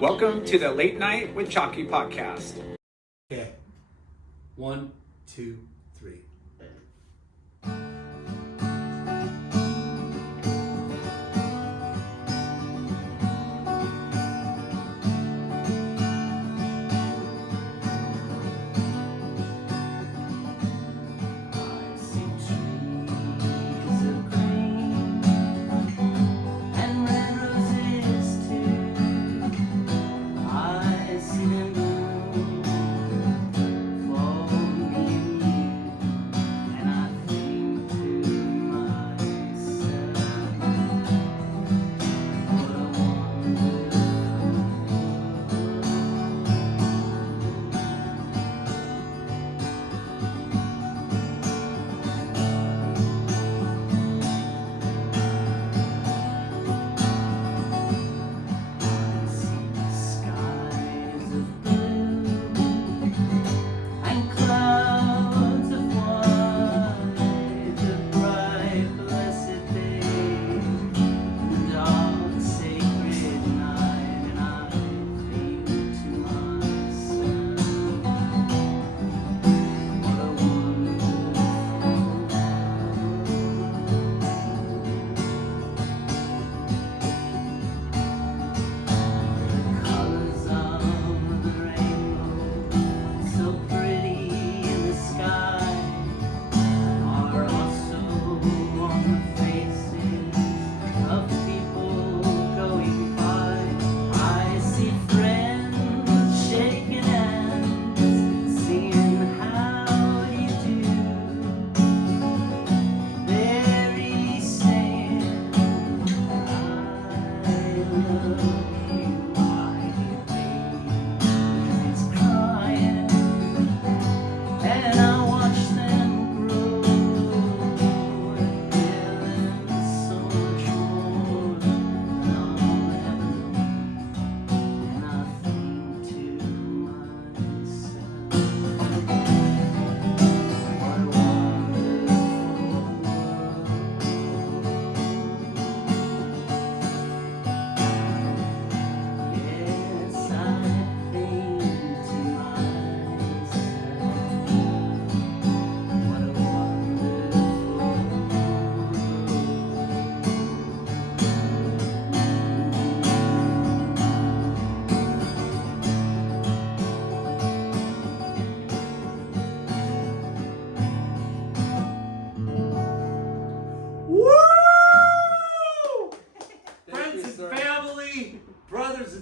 Welcome to the Late Night with Chalky podcast. Okay. 1, 2, 3.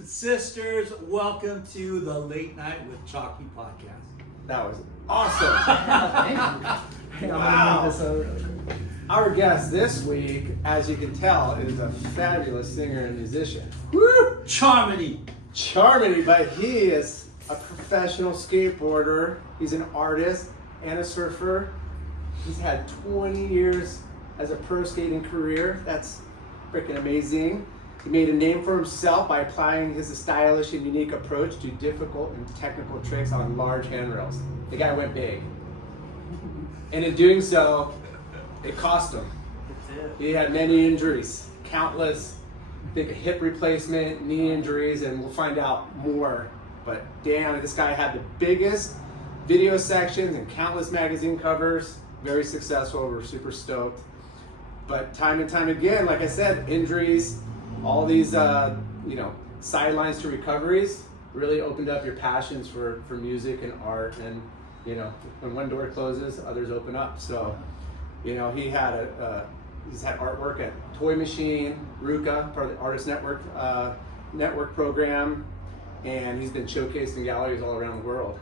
Sisters, welcome to the Late Night with Chalky podcast. That was awesome. Wow. Our guest this week, as you can tell, is a fabulous singer and musician. Woo! Charmony, but he is a professional skateboarder. He's an artist and a surfer. He's had 20 years as a pro skating career. That's freaking amazing. He made a name for himself by applying his stylish and unique approach to difficult and technical tricks on large handrails. The guy went big. And in doing so, it cost him. He had many injuries, countless. I think a hip replacement, knee injuries, and we'll find out more. But damn, this guy had the biggest video sections and countless magazine covers. Very successful, we're super stoked. But time and time again, like I said, injuries, all these, sidelines to recoveries really opened up your passions for music and art. And, when one door closes, others open up. So, he's had artwork at Toy Machine, RVCA, part of the Artist Network program, and he's been showcased in galleries all around the world.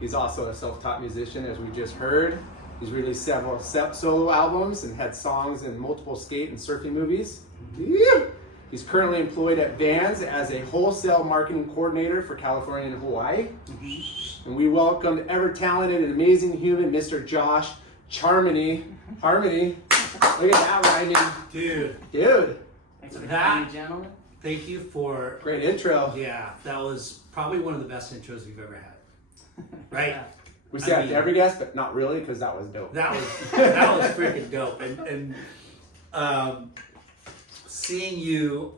He's also a self-taught musician, as we just heard. He's released several solo albums and had songs in multiple skate and surfing movies. Yeah. He's currently employed at Vans as a Wholesale Marketing Coordinator for California and Hawaii. Mm-hmm. And we welcomed ever-talented and amazing human, Mr. Josh Charmony. Harmony. Look at that rhyming. Dude. Thanks for having me, gentlemen. Thank you for... Great intro. Yeah, that was probably one of the best intros we've ever had. Right? Yeah. We say that to every guest, but not really, because that was dope. That was freaking dope. And seeing you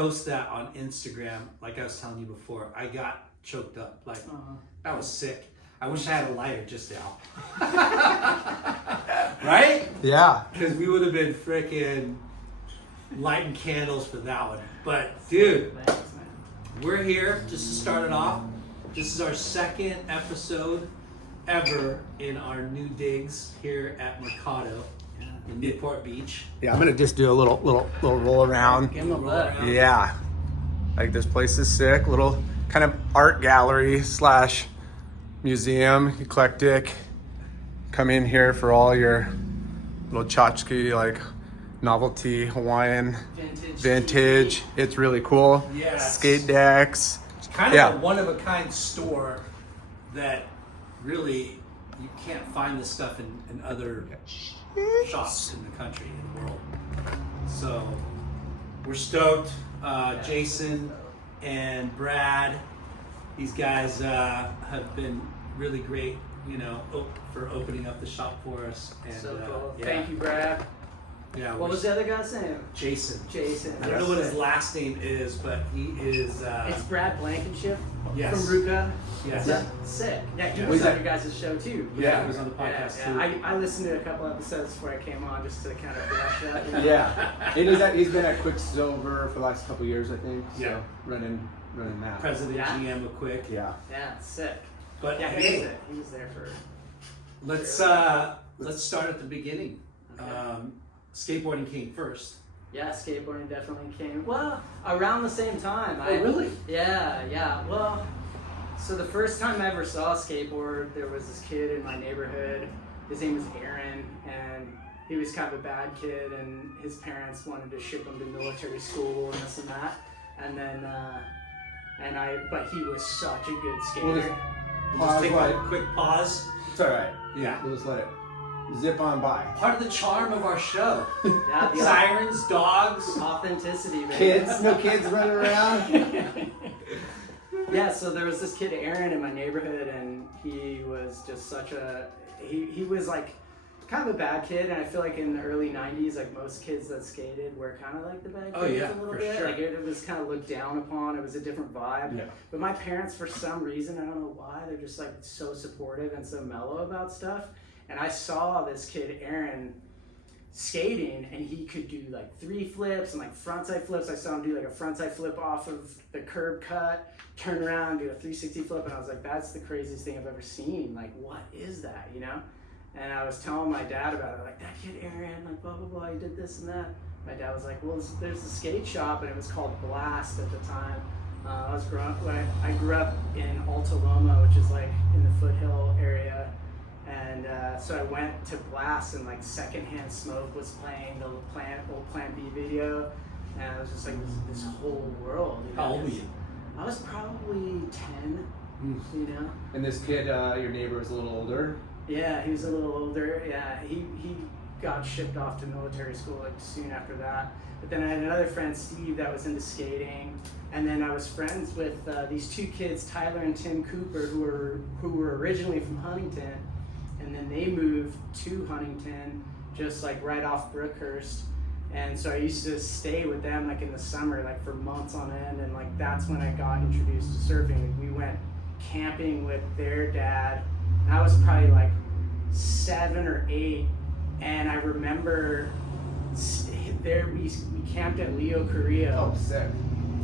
post that on Instagram, like I was telling you before, I got choked up. Like, that was sick. I wish I had a lighter just now. Right? Yeah. Because we would have been freaking lighting candles for that one. But, dude, Thanks, man. we're here just to start it off. This is our second episode ever in our new digs here at Mercado in Newport Beach. Yeah, I'm gonna just do a little roll around. Give him a look. Yeah. Like this place is sick. Little kind of art gallery slash museum, eclectic. Come in here for all your little tchotchke, like novelty Hawaiian vintage. It's really cool. Yes. Skate decks. It's kind of a one-of-a-kind store that really you can't find this stuff in other shops in the country, in the world. So we're stoked. Jason and Brad, these guys have been really great, for opening up the shop for us. And, So cool. yeah. Thank you, Brad. Yeah, What was the other guy's name? Jason. Jason. I don't know what his last name is, but he is. It's Brad Blankenship Yes. from Ruka. Yes. Yeah. Sick. Yeah, he Yeah. was Was on that- your guys' show too. Yeah, he was on the podcast Yeah. too. I listened to a couple episodes before I came on just to kind of brush up. Yeah. He's been at Quicksilver for the last couple years, I think. So Yeah. running that. President Yeah. GM of Quick. Yeah. Yeah, sick. But Yeah, hey, he was there for. let's start at the beginning. Okay. Skateboarding came first. Yeah, skateboarding definitely came. Well, around the same time. Really? Yeah. Well, so the first time I ever saw a skateboard, there was this kid in my neighborhood. His name was Aaron, and he was kind of a bad kid, and his parents wanted to ship him to military school and this and that. And then, but he was such a good skater. Well, We'll Pause, just take right. a quick pause. It's alright. Yeah. We'll just let it zip on by. Part of the charm of our show. Yeah, the Sirens, dogs. authenticity, man. Kids, no kids running around. Yeah, so there was this kid Aaron in my neighborhood, and he was just such a he was like kind of a bad kid, and I feel like in the early 90s, like most kids that skated were kind of like the bad kids Oh, yeah, a little for bit. sure. Like it was kind of looked down upon. It was a different vibe. Yeah. But my parents, for some reason, I don't know why, they're just like so supportive and so mellow about stuff. And I saw this kid Aaron skating, and he could do like 3 flips and like frontside flips. I saw him do like a frontside flip off of the curb cut, turn around, do a 360 flip, and I was like, that's the craziest thing I've ever seen. Like, what is that, And I was telling my dad about it, like, that kid Aaron, like, blah, blah, blah, he did this and that. My dad was like, well, there's a skate shop, and it was called Blast at the time. I grew up in Alta Loma, which is like in the foothill area. And so I went to Blast, and like Secondhand Smoke was playing the old Plan B video. And it was just like this whole world. How old were you? I was probably 10, And this kid, your neighbor, was a little older. Yeah, he was a little older. Yeah, he got shipped off to military school like soon after that. But then I had another friend, Steve, that was into skating, and then I was friends with these 2 kids, Tyler and Tim Cooper, who were originally from Huntington, and then they moved to Huntington, just like right off Brookhurst. And so I used to stay with them like in the summer, like for months on end, and like that's when I got introduced to surfing. Like, we went camping with their dad. I was probably like 7 or 8, and I remember we camped at Leo Carrillo, Oh, sick.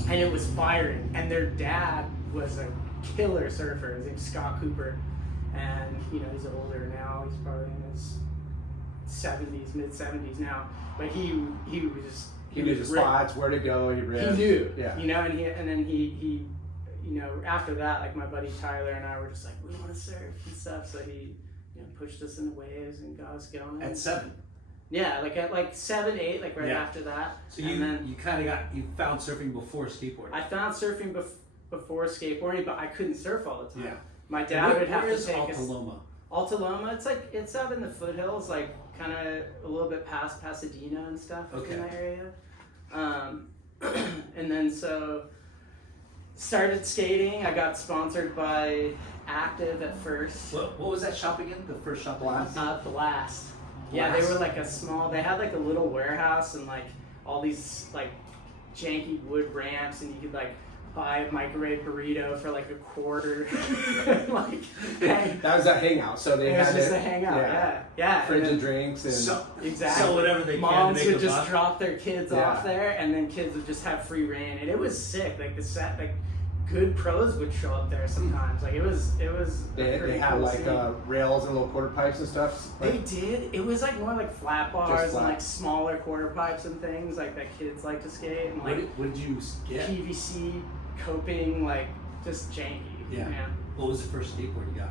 and it was firing, and their dad was a killer surfer. His name's Scott Cooper, and he's older now. He's probably in his 70s, mid-70s now, but he was just He knew the spots, where to go. He ripped. he knew, Yeah. and then he after that, like my buddy Tyler and I were just like, we want to surf and stuff. So he, pushed us in the waves and got us going. At 7. Yeah, like at 7, 8, like right Yeah. after that. So and then you found surfing before skateboarding. I found surfing before skateboarding, but I couldn't surf all the time. Yeah. My dad would have Where to is take Alta us. Loma? Alta Loma, it's up in the foothills, like kind of a little bit past Pasadena and stuff in that area. And then so started skating. I got sponsored by Active at first. What was that shop again? The first shop? Blast? Blast. Yeah, they were like they had like a little warehouse and like all these like janky wood ramps, and you could like buy a microwave burrito for like $0.25. Like, hey, that was a hangout, so they it was had just a hangout. Yeah. fridge and drinks and exactly. So whatever they Moms can to make would a just buck. drop their kids off there, and then kids would just have free reign, and it was sick. Like the set, like good pros would show up there sometimes. Like it was. They had cool like scene. rails and little quarter pipes and stuff. They did. It was like more like flat bars flat. and like smaller quarter pipes and things like that kids like to skate, and like What did you get? PVC coping, like just janky. Yeah. What was the first skateboard you got?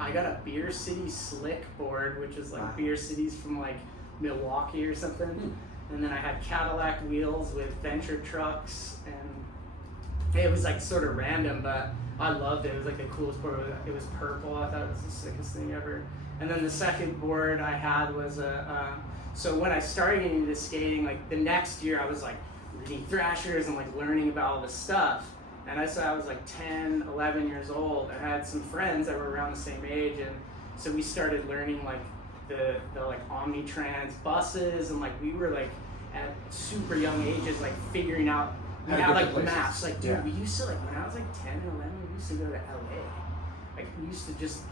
I got a Beer City slick board, which is like Wow. Beer Cities from like Milwaukee or something. And then I had Cadillac wheels with Venture trucks, and it was like sort of random, but I loved it. It was like the coolest board. It was purple. I thought it was the sickest thing ever. And then the second board I had was so when I started getting into skating, like the next year I was like reading Thrashers and like learning about all this stuff. And I was like 10, 11 years old. I had some friends that were around the same age, and so we started learning like the like Omnitrans buses, and like we were like at super young ages like figuring out we had like places. maps. Like dude, we used to like when I was like 10 and 11, we used to go to LA. Like we used to just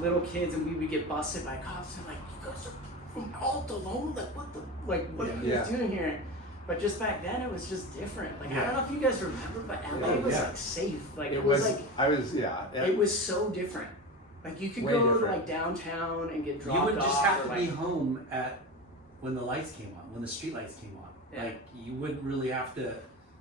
little kids, and we would get busted by cops and like, you guys are from Alta Loma, like what are you guys doing here? But just back then, it was just different. Like I don't know if you guys remember, but LA was like safe. Like it was like it was so different. Like you could go to like downtown and get dropped off. You would just have to or, be like, home at when the lights came on, when the street lights came on. Yeah. Like you wouldn't really have to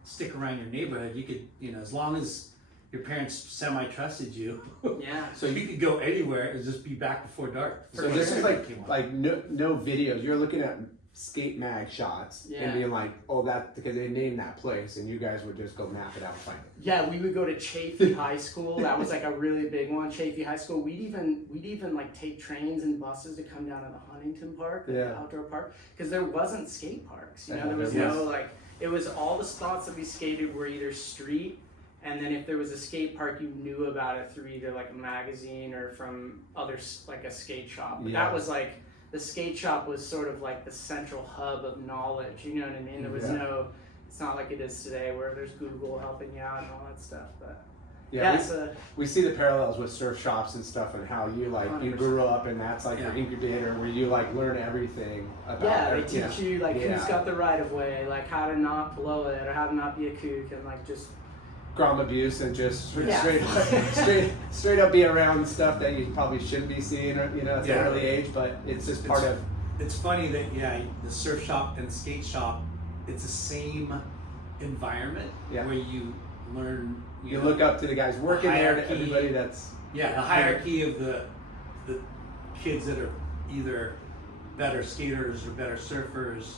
stick around your neighborhood. You could, as long as your parents semi-trusted you. Yeah. So you could go anywhere and just be back before dark. So this is like no videos. You're looking at skate mag shots and being like, oh, that because they named that place, and you guys would just go map it out and find it. Yeah, we would go to Chaffee High School. That was like a really big one. Chaffee High School. We'd even like take trains and buses to come down to the Huntington Park, the outdoor park, because there wasn't skate parks. There was no like. It was all the spots that we skated were either street, and then if there was a skate park, you knew about it through either like a magazine or from others like a skate shop. But that was like. The skate shop was sort of like the central hub of knowledge, you know what I mean? There was it's not like it is today where there's Google helping you out and all that stuff, but we see the parallels with surf shops and stuff, and how you like 100%. You grew up, and that's like your incubator where you like learn everything about they teach you like who's got the right of way, like how to not blow it or how to not be a kook, and like just grom abuse, and just straight up be around stuff that you probably shouldn't be seeing, at an early age, but it's just part of. It's funny that the surf shop and the skate shop, it's the same environment where you learn. You look up to the guys working there, to everybody that's the hierarchy of the kids that are either better skaters or better surfers,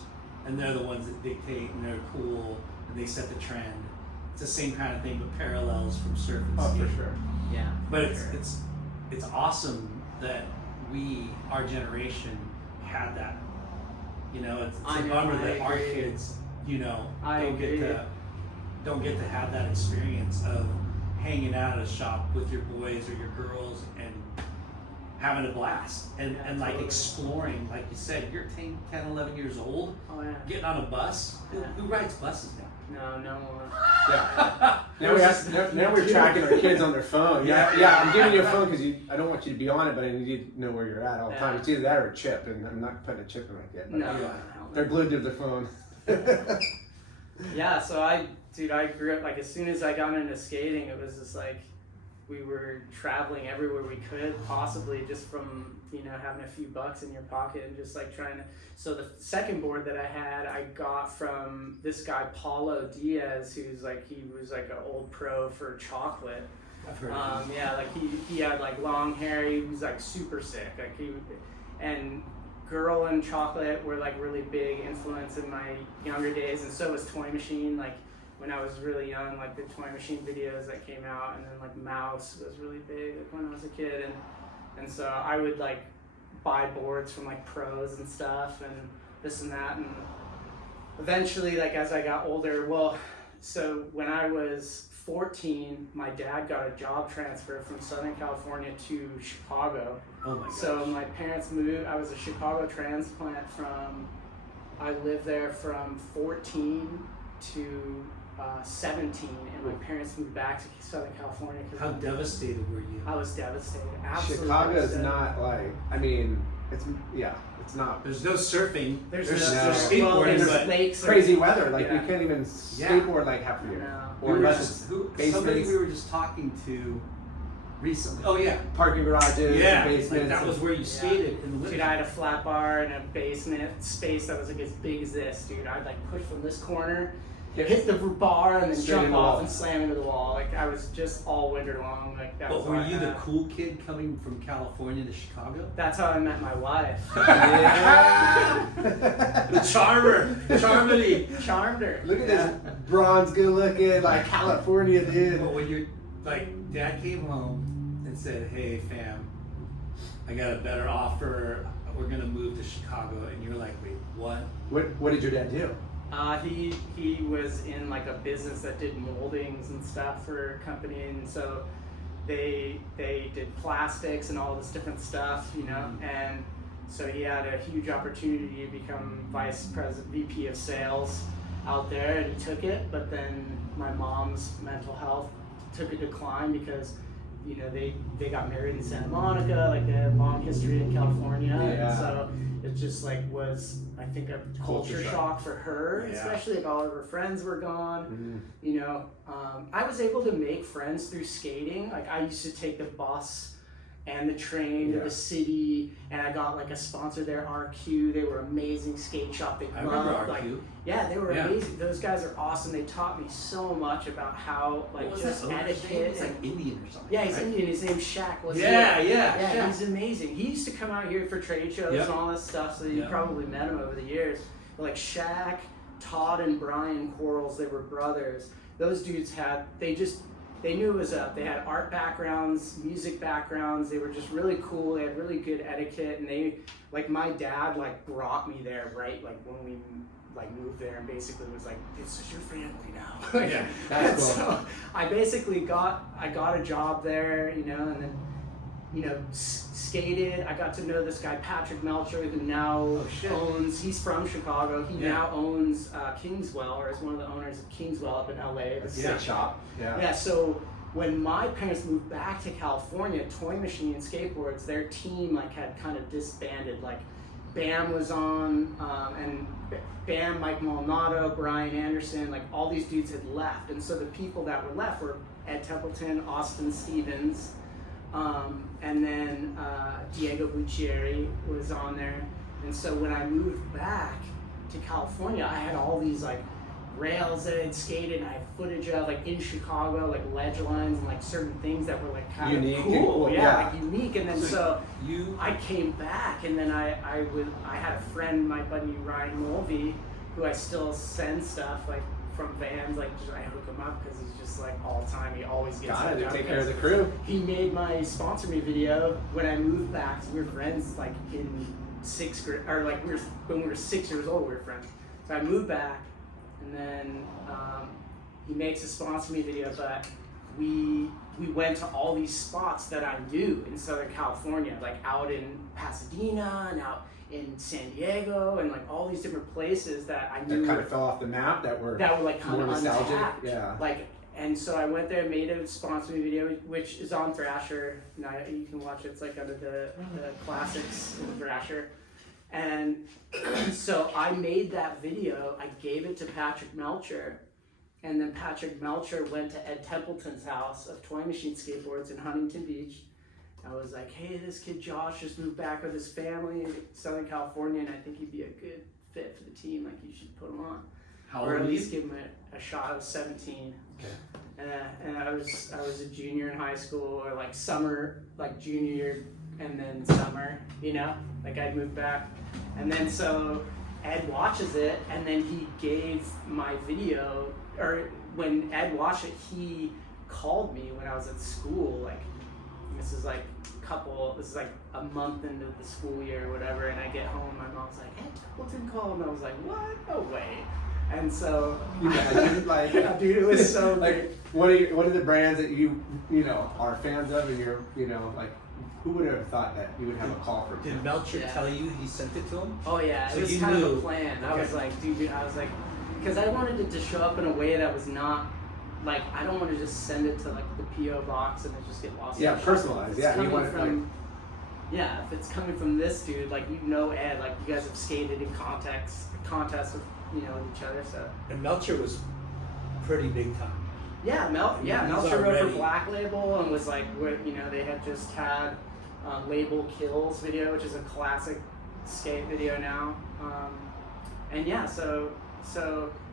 and they're the ones that dictate, and they're cool, and they set the trend. It's the same kind of thing, but parallels from surf and skate. Oh, for sure. Yeah. But it's awesome that our generation had that. It's a bummer that our kids, don't get to have that experience of hanging out at a shop with your boys or your girls and having a blast and like exploring. Like you said, you're 10, 11 years old, getting on a bus. Who rides buses now? No one. Yeah. Now we're tracking our kids on their phone. I'm giving you a phone because I don't want you to be on it, but I need you to know where you're at all the time. It's either that or a chip, and I'm not putting a chip in my kid. No. They're glued to their phone. Yeah, so I grew up, like, as soon as I got into skating, it was just like, we were traveling everywhere we could, possibly just from, having a few bucks in your pocket and just like trying to, so the second board that I had, I got from this guy, Paulo Diaz, he was like an old pro for chocolate. I've heard of him. Yeah, like he had like long hair, he was like super sick, and Girl and Chocolate were like really big influence in my younger days, and so was Toy Machine. Like when I was really young, like the Toy Machine videos that came out, and then like Mouse was really big when I was a kid, and so I would like buy boards from like pros and stuff and this and that, and eventually, like as I got older, so when I was 14, my dad got a job transfer from Southern California to Chicago. Oh my gosh. So my parents moved. I was a Chicago transplant from I lived there from 14 to 17, and my parents moved back to Southern California. How devastated were you? I was devastated. Absolutely Chicago is devastated. not like, I mean, it's not There's no surfing. There's there's no- skateboarding, there's but lakes. crazy weather. Like Yeah. we can't even skateboard like half the year. No. Or unless it's somebody basements, we were just talking to recently. Oh yeah, parking garages, yeah. basements. Like that was where you skated in the winter. Dude, I had a flat bar and a basement space that was like as big as this, dude. I'd like push from this corner, hit the bar, and then Straight in jump the off wall. and slam into the wall. Like I was just all winter long. Like that was But were all I you the had. cool kid coming from California to Chicago? That's how I met my wife. Yeah. The charmer, Charmony. Charmed her. Look at this bronze, good looking, like California dude. But when you're like, Dad came home and said, "Hey, fam, I got a better offer. We're gonna move to Chicago," and you're like, "Wait, what?" What did your dad do? He was in like a business that did moldings and stuff for a company, and so they did plastics and all this different stuff, you know, and so he had a huge opportunity to become vice president, VP of sales out there, and he took it. But then my mom's mental health took a decline because, you know, they got married in Santa Monica, like they had a long history in California, Yeah. and so it just like was, I think, a culture shock for her, Yeah. especially if all of her friends were gone. You know, I was able to make friends through skating. Like I used to take the bus and the train to the city, and I got like a sponsor there, RQ. They were amazing skate shop. They I remember loved, RQ. like, yeah, they were Yeah. amazing. Those guys are awesome. They taught me so much about how like What was just that owner's name? etiquette. It's like Indian or something. Yeah, he's right? Indian. His name's Shaq. Was Yeah, he? yeah, Yeah, Shaq. he's amazing. He used to come out here for trade shows Yep. and all this stuff, so you Yep. probably met him over the years. But like Shaq, Todd, and Brian Quarles, they were brothers. Those dudes they knew it was up. They had art backgrounds, music backgrounds. They were just really cool. They had really good etiquette, and they, like, my dad like brought me there, right? Like when we like moved there, and basically was like, "This is your family now." Yeah, that's cool. So I basically got a job there, you know, and then, you know, skated. I got to know this guy Patrick Melcher, who now owns. He's from Chicago. He now owns Kingswell, or is one of the owners of Kingswell up in LA. A skate shop. Yeah. Yeah. So when my parents moved back to California, Toy Machine Skateboards, their team like had kind of disbanded. Like Bam was on, and Bam, Mike Malnado, Brian Anderson, like all these dudes had left, and so the people that were left were Ed Templeton, Austin Stevens. And then Diego Buccieri was on there. And so when I moved back to California, I had all these like rails that I had skated, and I had footage of like in Chicago, like ledge lines and like certain things that were like kind Unique of and cool. cool, Yeah, yeah. like unique. And then so You I came back, and then I had a friend, my buddy Ryan Mulvey, who I still send stuff like from Vans, like just, I hook him up because he's just like all time. He always gets Got it. hooked up Take care of the because crew. he made my sponsor me video when I moved back. So we were friends like in 6th grade, or like when we were 6 years old, we were friends. So I moved back, and then he makes a sponsor me video, but we went to all these spots that I knew in Southern California, like out in Pasadena and out in San Diego, and like all these different places that I knew That kind of fell off the map. That were like kind more of nostalgic. untapped. Yeah. Like, and so I went there, made a sponsor me video, which is on Thrasher. Now you can watch it. It's like under the classics in Thrasher. And so I made that video. I gave it to Patrick Melcher, and then Patrick Melcher went to Ed Templeton's house of Toy Machine Skateboards in Huntington Beach. I was like, "Hey, this kid Josh just moved back with his family in Southern California, and I think he'd be a good fit for the team. Like, you should put him on, how or old at were you? least give him a shot." I was 17, Okay. and I was a junior in high school, or like summer, like junior year, and then summer. You know, like I'd moved back, and then so Ed watches it, and then he gave my video, or when Ed watched it, he called me when I was at school, like. This is like a month into the school year or whatever, and I get home, my mom's like, "Hey, Templeton called," and I was like, "What? No way." And so, like, dude, it was so like, what are the brands that you know are fans of, and you're, you know, like, who would have thought that you would have a call from him? Did Melcher tell you he sent it to him? Oh yeah, So it was you kind of knew. a plan. I Okay. was like, dude, I was like, because I wanted it to show up in a way that was not, like, I don't want to just send it to like the PO box and it just get lost. Yeah, in the shuffle. personalized. If it's Yeah, you coming want it from, yeah, if it's coming from this dude, like, you know, Ed, like, you guys have skated in contests with, you know, with each other, so. And Melcher was pretty big time. Yeah, He's Melcher wrote for already- Black Label and was like, you know, they had just had Label Kills video, which is a classic skate video now. And yeah, so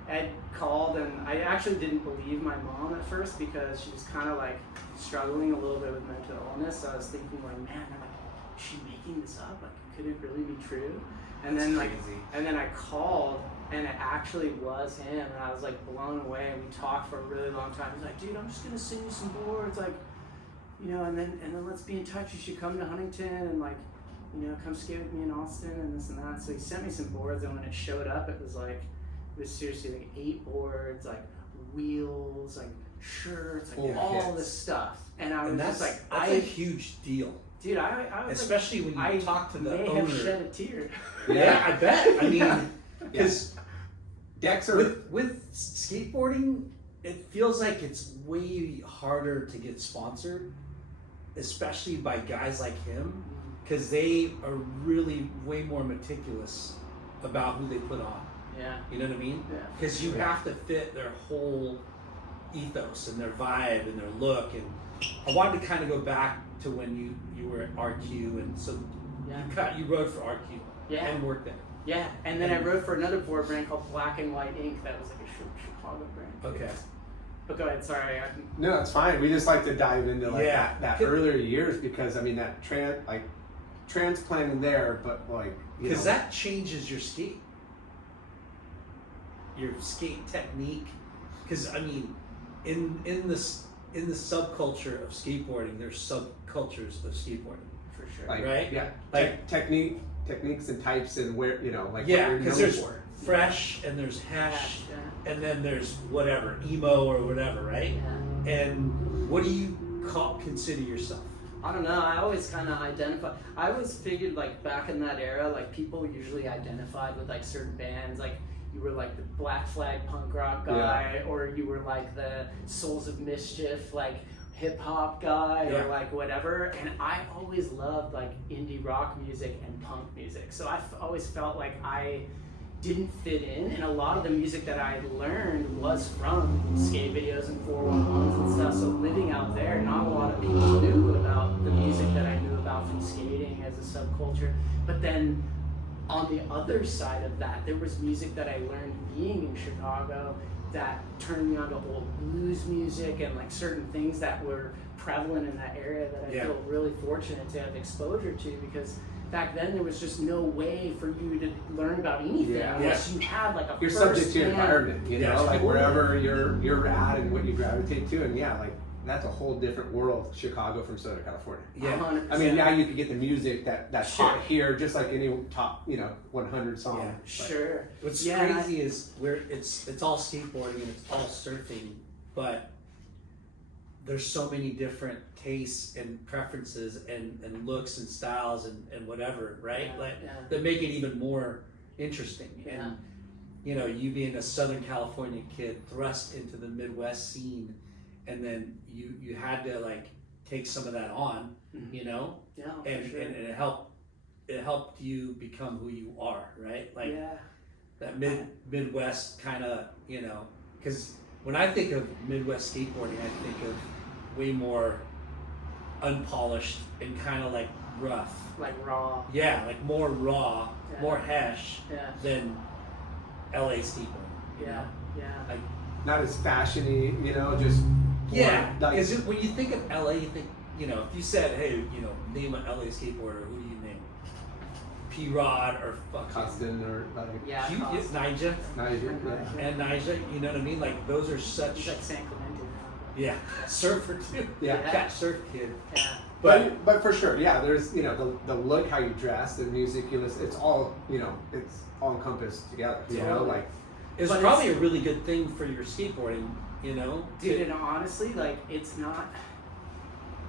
Ed called, and I actually didn't believe my mom at first because she was kind of like struggling a little bit with mental illness. So I was thinking like, man, like, is she making this up? Like, could it really be true? And then That's like, crazy. and then I called, and it actually was him, and I was like blown away. And we talked for a really long time. He's like, dude, I'm just gonna send you some boards, like, you know, and then let's be in touch. You should come to Huntington and like, you know, come skate with me in Austin and this and that. So he sent me some boards, and when it showed up, it was seriously like 8 boards, like wheels, like shirts, like Full all kits. this stuff. And I was And just that's like, a huge deal. dude, I was Especially like, when you talk to the may owner. have shed a tear. Yeah, I bet. I mean, because Decks are with skateboarding, it feels like it's way harder to get sponsored, especially by guys like him, because they are really way more meticulous about who they put on. Yeah. You know what I mean? Yeah. Because you have to fit their whole ethos and their vibe and their look. And I wanted to kind of go back to when you were at RQ, and so you rode for RQ Yeah. and worked there. Yeah, and then I wrote for another board brand called Black and White Ink. That was like a Chicago brand. Okay. But go ahead, sorry. No, it's fine. We just like to dive into like Yeah. that earlier years, because I mean that transplanting there, but like, you Because know, that changes your skate technique. Because I mean, in the subculture of skateboarding, there's subcultures of skateboarding, For sure. like, right? Yeah, Like- techniques and types, and where, you know, like, Yeah, what you're because known there's for. fresh and there's hash, Yeah. and then there's whatever emo or whatever, right? Yeah. And what do you consider yourself? I don't know. I always kind of identify. I always figured like back in that era, like people usually identified with like certain bands. Like you were like the Black Flag punk rock guy, or you were like the Souls of Mischief, like hip hop guy, Yeah. or like whatever. And I always loved like indie rock music and punk music. So I always felt like I didn't fit in, and a lot of the music that I learned was from skate videos and 411s and stuff. So living out there, not a lot of people knew about the music that I knew about from skating as a subculture. But then on the other side of that, there was music that I learned being in Chicago that turned me on to old blues music and like certain things that were prevalent in that area that I feel really fortunate to have exposure to, because back then there was just no way for you to learn about anything unless you had like a You're subject to your first-hand- environment, you know, like wherever you're at and what you gravitate to, and yeah, like that's a whole different world, Chicago from Southern California. Yeah. 100%. I mean, now you can get the music that's Sure. hot here, just like any top, 100 song. Yeah. But- Sure. What's Yeah, crazy is it's all skateboarding and it's all surfing, but there's so many different tastes and preferences and looks and styles and whatever, right? Yeah, Like yeah. that make it even more interesting. Yeah. And you being a Southern California kid thrust into the Midwest scene, and then you had to like take some of that on, Mhm. Yeah, for and sure. and it helped you become who you are, right? Like yeah. that Midwest kind of, because when I think of Midwest skateboarding, I think of way more unpolished and kind of like rough. Like raw. Yeah, like more raw, Yeah. more hash Yeah. than LA skateboarding. you Yeah. know? Yeah. Like, Not as fashiony, just yeah, like, because when you think of LA, you think, if you said, hey, name an LA skateboarder, who do you name? P-Rod or fucking Custon or like Yeah. Cute, Costin. Nyjah Niger, yeah. and Nyjah, you know what I mean? Like those are He's such, like San Clemente now. yeah, surfer too. Yeah. Cat surf kid. Yeah. But for sure, yeah. There's the look, how you dress, the music you listen. It's all it's all encompassed together. You know, Totally. like It's But probably a really good thing for your skateboarding, you know? dude, and honestly, like, it's not.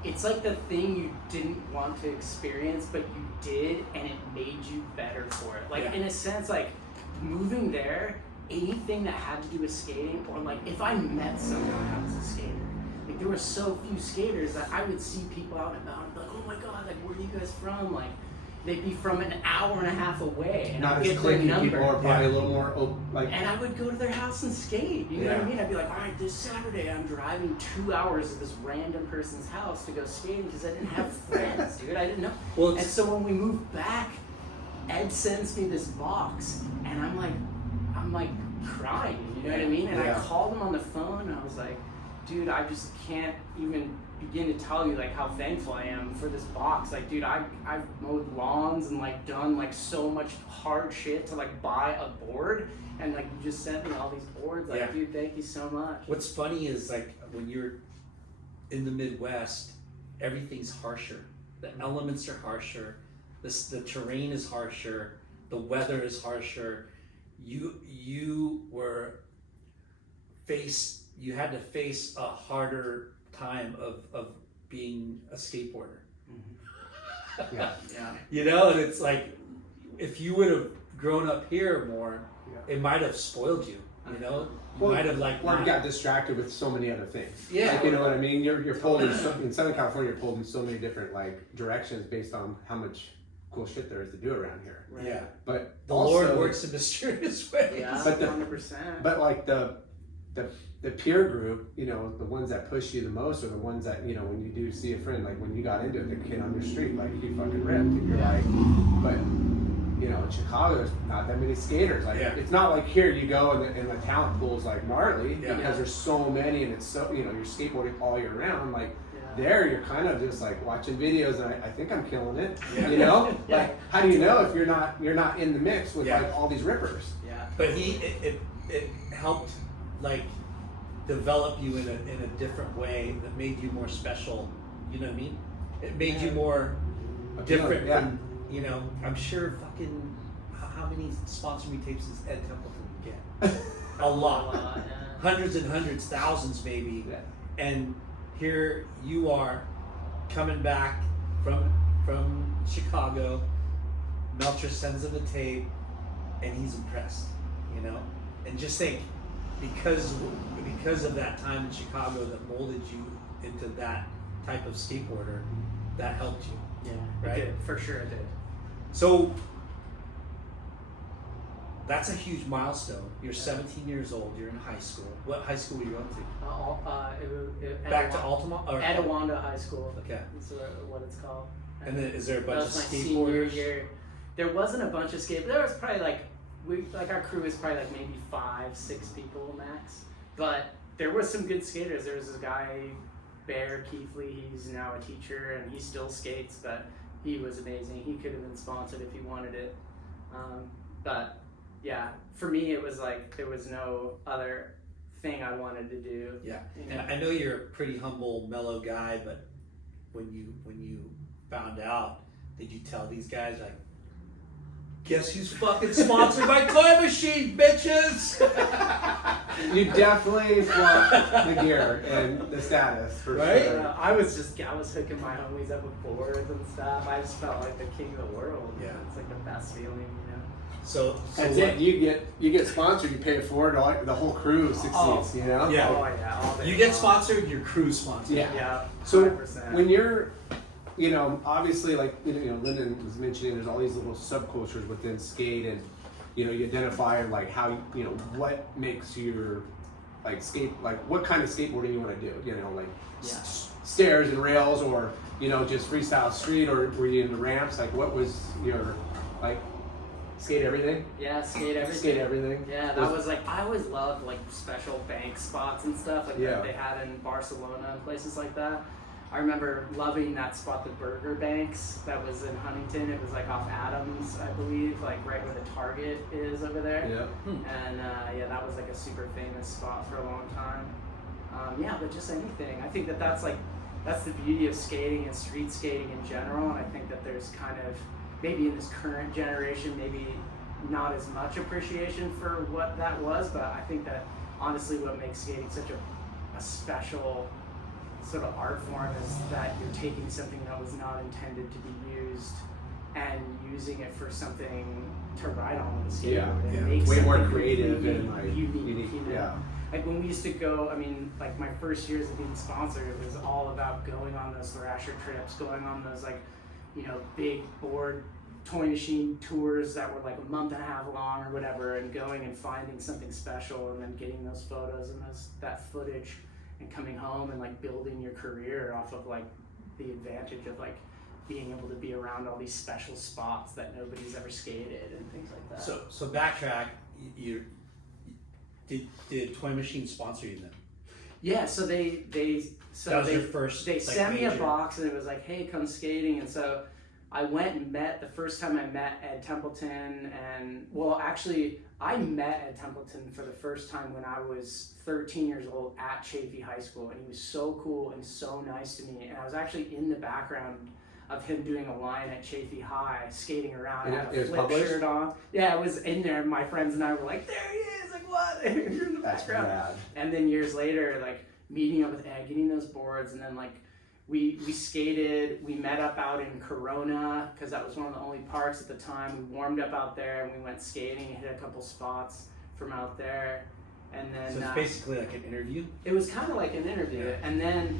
It's like the thing you didn't want to experience, but you did, and it made you better for it. Like, Yeah. in a sense, like, moving there, anything that had to do with skating, or like, if I met someone that was a skater, like, there were so few skaters that I would see people out and about and be like, oh my god, like, where are you guys from? Like, they'd be from an hour and a half away, and Not I'd as get their clicky. number. People are probably a little more like. And I would go to their house and skate. You know what I Yeah. mean? I'd be like, all right, this Saturday I'm driving 2 hours to this random person's house to go skating because I didn't have friends, dude. I didn't know. Well, And so when we moved back, Ed sends me this box, and I'm like crying. You know what I mean? And Yeah. I called him on the phone, and I was like, dude, I just can't even begin to tell you like how thankful I am for this box. Like, dude, I've mowed lawns and like done like so much hard shit to like buy a board, and like you just sent me all these boards. Like, Yeah. dude, thank you so much. What's funny is like when you're in the Midwest, everything's harsher. The elements are harsher. The terrain is harsher. The weather is harsher. You had to face a harder time of being a skateboarder. Yeah. Yeah. You know, and it's like if you would have grown up here more, Yeah. it might have spoiled you. You know, you Well, might have like Or you not- got distracted with so many other things. Yeah. Like, you know what I mean? You're pulled in, in Southern California, you're pulled in so many different like directions based on how much cool shit there is to do around here. Right. Yeah, But the also, Lord works in mysterious ways. Yeah, But the- 100%. But like the peer group, you know, the ones that push you the most are the ones that, you know, when you do see a friend, like when you got into it, the kid on your street, like he fucking ripped, and you're like, but you know, in Chicago, there's not that many skaters. Like, Yeah. it's not like here you go and the talent pool's like gnarly Yeah. because there's so many and it's so, you know, you're skateboarding all year round. Like, Yeah. there you're kind of just like watching videos and I think I'm killing it. Yeah. You know? Yeah. Like, how do you know if you're not in the mix with Yeah. like all these rippers? Yeah. But it helped like develop you in a different way that made you more special. You know what I mean? It made you more different Yeah. from, you know, I'm sure fucking how many sponsor me tapes does Ed Templeton get? A lot. Yeah. Hundreds and hundreds, thousands maybe. Yeah. And here you are coming back from Chicago. Melcher sends him the tape and he's impressed, you know? And just think, because of that time in Chicago that molded you into that type of skateboarder, that helped you. Yeah. Right? It did. For sure it did. So that's a huge milestone. You're 17 years old. You're in high school. What high school were you up to? Back to Altamont? Or, Etowanda High School. Okay. That's what it's called. And then is there a That bunch of was my senior skateboarders? year. There wasn't a bunch of skateboarders. There was probably our crew was probably like maybe 5-6 people max. But there was some good skaters. There was this guy, Bear Keithley. He's now a teacher and he still skates, but he was amazing. He could have been sponsored if he wanted it. But yeah, for me it was like there was no other thing I wanted to do. Yeah. You And know? I know you're a pretty humble, mellow guy, but when you found out, did you tell these guys like, guess who's fucking sponsored by Toy Machine, bitches? You definitely flaunt the gear and the status for Right? sure. I was hooking my homies up with boards and stuff. I just felt like the king of the world. Yeah. It's like the best feeling, you know. So That's what- it. You get sponsored. You pay it forward. The whole crew succeeds. Oh. You know. Yeah. Oh yeah, all day you get long. sponsored, your crew's sponsored. Yeah. Yeah. So 100%. when you're, you know, obviously like you know, Lyndon was mentioning, there's all these little subcultures within skate, and you know, you identify like how you know what makes your like skate, like what kind of skateboarding you want to do. You know, like Yeah. stairs and rails, or you know, just freestyle street, or were you into ramps? Like what was your like skate everything? Yeah, skate everything. Skate everything. Yeah, that was like I always loved like special bank spots and stuff like Yeah. that they had in Barcelona and places like that. I remember loving that spot, the Burger Banks, that was in Huntington. It was like off Adams, I believe, like right where the Target is over there. Yeah. And yeah, that was like a super famous spot for a long time. Yeah, but just anything. I think that's the beauty of skating and street skating in general. And I think that there's kind of maybe in this current generation, maybe not as much appreciation for what that was, but I think that honestly what makes skating such a special sort of art form is that you're taking something that was not intended to be used and using it for something to ride on with a skateboard. And make way more something creative unique, and like unique, you know? Yeah. Like when we used to go, I mean, like my first years of being sponsored, it was all about going on those Thrasher trips, going on those like, you know, big board toy machine tours that were like a month and a half long or whatever, and going and finding something special and then getting those photos and that footage and coming home and like building your career off of like the advantage of like being able to be around all these special spots that nobody's ever skated and things like that. So backtrack, did Toy Machine sponsor you then? Yeah, so they That was your first, they like, sent me a major- box and it was like, hey, come skating. And so I went and met, the first time I met Ed Templeton, and well, actually I met Ed Templeton for the first time when I was 13 years old at Chaffee High School, and he was so cool and so nice to me. And I was actually in the background of him doing a line at Chaffee High, skating around. And I had it a was flip published? shirt on. Yeah, it was in there. My friends and I were like, there he is, like what? You're in the That's background. rad. And then years later, like meeting up with Ed, getting those boards, and then like we skated, we met up out in Corona, because that was one of the only parks at the time. We warmed up out there and we went skating, hit a couple spots from out there. And then So it's basically like an interview? it was kind of like an interview. Yeah. And then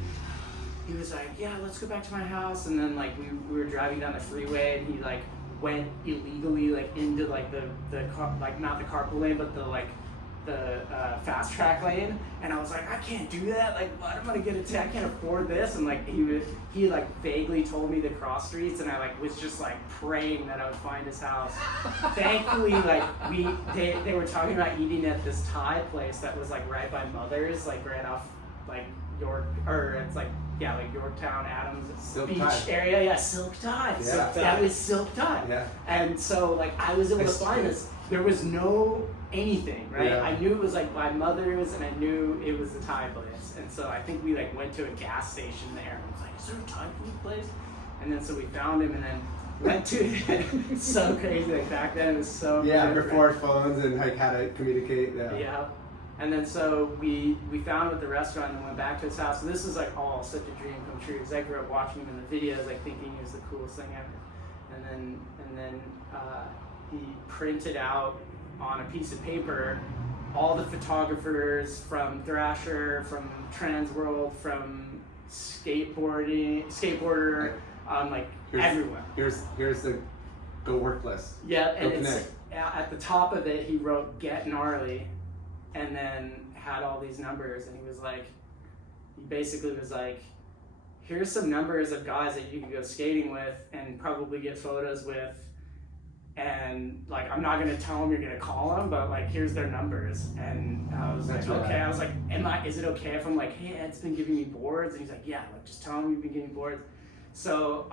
he was like, yeah, let's go back to my house. And then like we were driving down the freeway, and he like went illegally like into like the car, like not the carpool lane, but the like the fast track lane. And I was like, I can't do that. Like, what? I'm gonna get a ticket. I can't afford this. And like he like vaguely told me the cross streets, and I like was just like praying that I would find his house. Thankfully, like they were talking about eating at this Thai place that was like right by Mother's, like right off like York, or it's like, yeah, like Yorktown, Adams Silk Beach Thai. area. Yeah, Silk Thai. Yeah. Silk Thai. That was Silk Thai. Yeah. And so like I was able to find this. There was no anything, right? Yeah. I knew it was like by Mother's, and I knew it was a Thai place. And so I think we like went to a gas station there, and I was like, is there a Thai food place? And then so we found him, and then went to it. So crazy. Like back then it was so Yeah, different. before phones and like how to communicate. Yeah. Yeah. And then so we found him at the restaurant and went back to his house. So this was like all such a dream come true, because I grew up watching him in the videos, like thinking he was the coolest thing ever. And then he printed out on a piece of paper all the photographers from Thrasher, from Transworld, from skateboarder, like everyone. Here's the go work list. Yeah, and Go it's connect. at the top of it he wrote "Get Gnarly," and then had all these numbers, and he basically was like, here's some numbers of guys that you can go skating with and probably get photos with, and like I'm not gonna tell them you're gonna call them, but like here's their numbers. And I was That's like, right. okay. I was like, is it okay if I'm like, hey, Ed's been giving me boards? And he's like, yeah, like just tell him you've been getting boards. So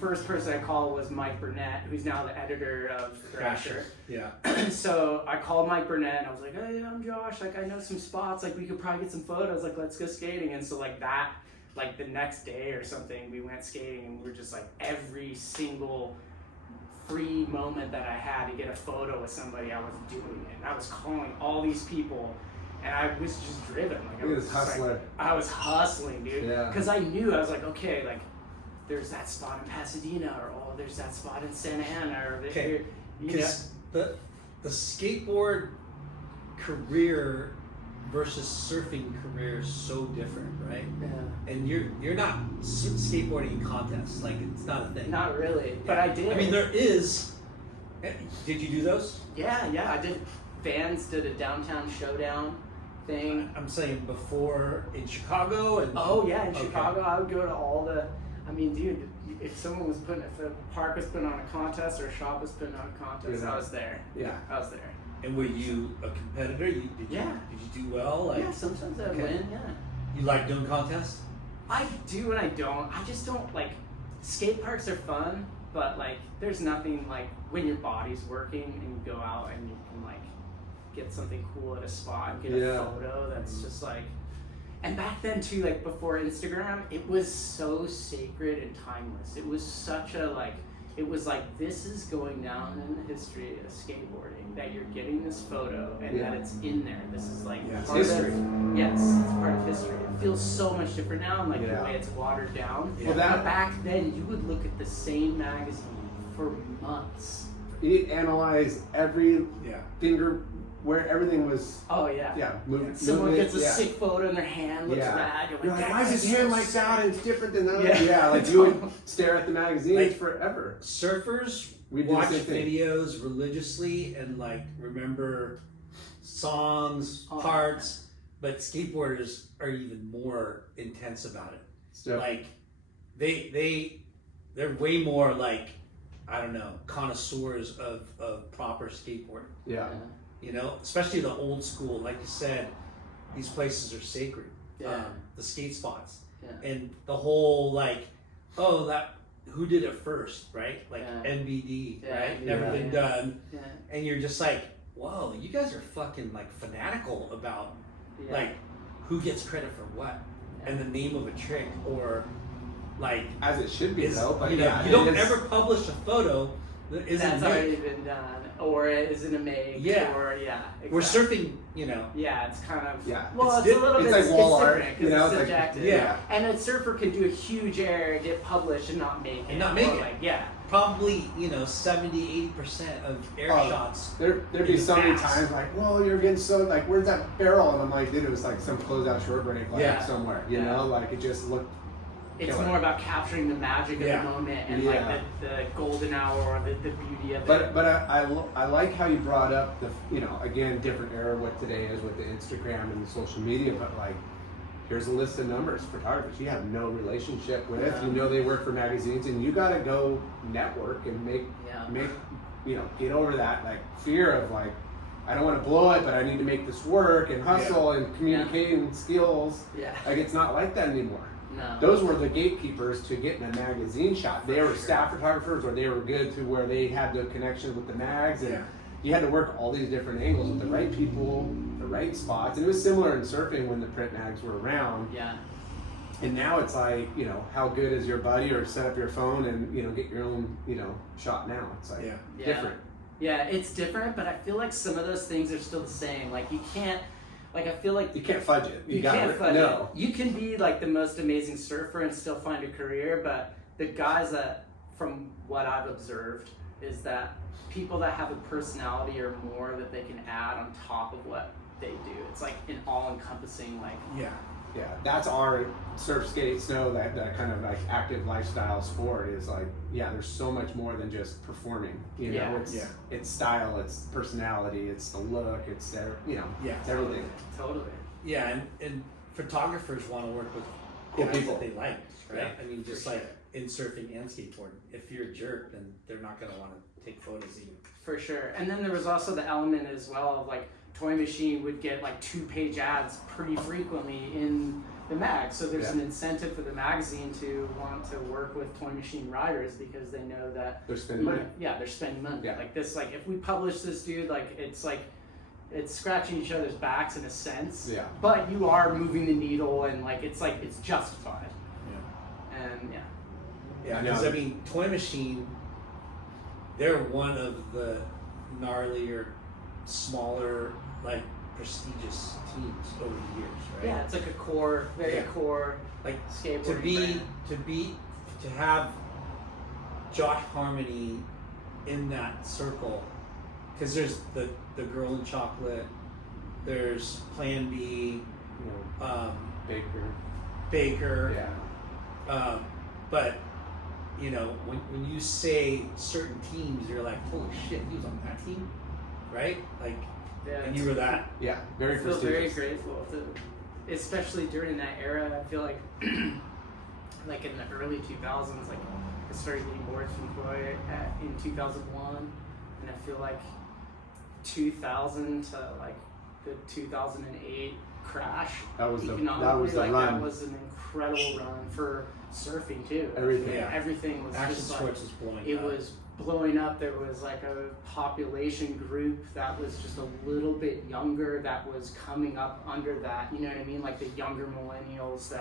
first person I called was Mike Burnett, who's now the editor of Thrasher. Yeah. So I called Mike Burnett, and I was like, hey, I'm Josh, like I know some spots, like we could probably get some photos, like let's go skating. And so like that, like the next day or something, we went skating, and we were just like every single free moment that I had to get a photo with somebody, I was doing it. And I was calling all these people, and I was just driven. Like I He was was just, hustler. like, I was hustling, dude. Yeah. Because I knew, I was like, okay, like there's that spot in Pasadena, or oh, there's that spot in Santa Ana, or Okay. you know. Because the skateboard career versus surfing career is so different, right? Yeah. And you're not skateboarding in contests, like it's not a thing. Not really, but I did. I mean, there is. Did you do those? Yeah, I did. Vans did a downtown showdown thing. I'm saying before in Chicago and. Oh yeah, in Okay. Chicago, I would go to all the. I mean, dude, if a park was putting on a contest or a shop was putting on a contest, Yeah. I was there. Yeah. I was there. And were you a competitor? Yeah. Did you do well? Like, Yeah, sometimes I Okay. win. Yeah. You like doing contests? I do and I don't. I just don't like. Skate parks are fun, but like, there's nothing like when your body's working and you go out and you can like get something cool at a spot and get Yeah. a photo that's just like. And back then too, like before Instagram, it was so sacred and timeless. It was such a like it was like, this is going down in the history of skateboarding, that you're getting this photo and that it's in there. This is like part history. Yes, it's part of history. It feels so much different now, and like the way it's watered down. Well, But back then, you would look at the same magazine for months. It analyzed every finger where everything was. Oh yeah. Someone gets a sick photo and their hand looks bad. You're like, why is his hand like that? And it's different than that. Yeah, like you would stare at the magazines forever. Surfers We watch videos religiously and like remember songs, parts, but skateboarders are even more intense about it. So, like they're way more like, I don't know, connoisseurs of proper skateboarding. Yeah. You know, especially the old school, like you said, these places are sacred. The skate spots. And the whole like, oh, that who did it first, right? Like NBD, right? Never been done. And you're just like, whoa, you guys are fucking like fanatical about like who gets credit for what and the name of a trick, or like as it should be though. But you know, you don't ever publish a photo that isn't that's made. already been done, or it isn't a make. Or exactly. We're surfing, you know. Yeah, it's kind of Well, it's a little bit like wall art, different you know, it's it's subjective. like, And a surfer can do a huge error, get published, and not make it. Like, Probably, you know, 70-80% of air shots. There'd be so many times like, whoa, you're getting so like, where's that barrel? And I'm like, dude, it was like some closeout short break like somewhere, you know, like it just looked. It's more about capturing the magic of the moment and like the golden hour or the beauty of it. But I like how you brought up the, you know, again, different era what today is with the Instagram and the social media, but like, here's a list of numbers, photographers you have no relationship with, you know they work for magazines, and you gotta go network and make, you know, get over that like fear of like, I don't want to blow it, but I need to make this work and hustle and communicating skills. Like it's not like that anymore. No. Those were the gatekeepers to getting a magazine shot. They were staff photographers, or they were good to where they had the connection with the mags, and you had to work all these different angles with the right people, the right spots. And it was similar in surfing when the print mags were around. And now it's like, you know, how good is your buddy, or set up your phone and, you know, get your own, you know, shot now. It's like different. Yeah, it's different, but I feel like some of those things are still the same. Like you can't, like I feel like you can't fudge it. You can't fudge it. You can be like the most amazing surfer and still find a career, but the guys that, from what I've observed, is that people that have a personality or more that they can add on top of what they do. It's like an all-encompassing like. Yeah, that's our surf, skate, snow, that kind of like active lifestyle sport is like, there's so much more than just performing. You know, it's style, it's personality, it's the look, it's their, you know, it's everything. Totally. Yeah, and photographers want to work with cool guys people that they like, right? I mean, just like in surfing and skateboarding. If you're a jerk, then they're not going to want to take photos of you. For sure. And then there was also the element as well of like, Toy Machine would get like 2-page ads pretty frequently in the mag, so there's an incentive for the magazine to want to work with Toy Machine riders because they know that they're spending money. They're spending money. Like this, like if we publish this dude, like it's scratching each other's backs in a sense. But you are moving the needle, and like it's justified. And because I mean, Toy Machine, they're one of the gnarlier, smaller, like prestigious teams over the years, right? Yeah, it's like a core, core, like skateboarding to have Josh Harmony in that circle, because there's the girl in chocolate, there's Plan B, Baker, but you know, when you say certain teams, you're like, holy shit, he was on that team, right? Like. And you were that. Very prestigious. I feel very grateful, especially during that era. I feel like, like in the early 2000s, like I started getting boards from Koi in 2001, and I feel like 2000 to like the 2008 crash. That was the run. That was an incredible run for surfing too. Everything was Action just sports like, was blowing it up. was blowing up. There was like a population group that was just a little bit younger that was coming up under that, you know what I mean? Like the younger millennials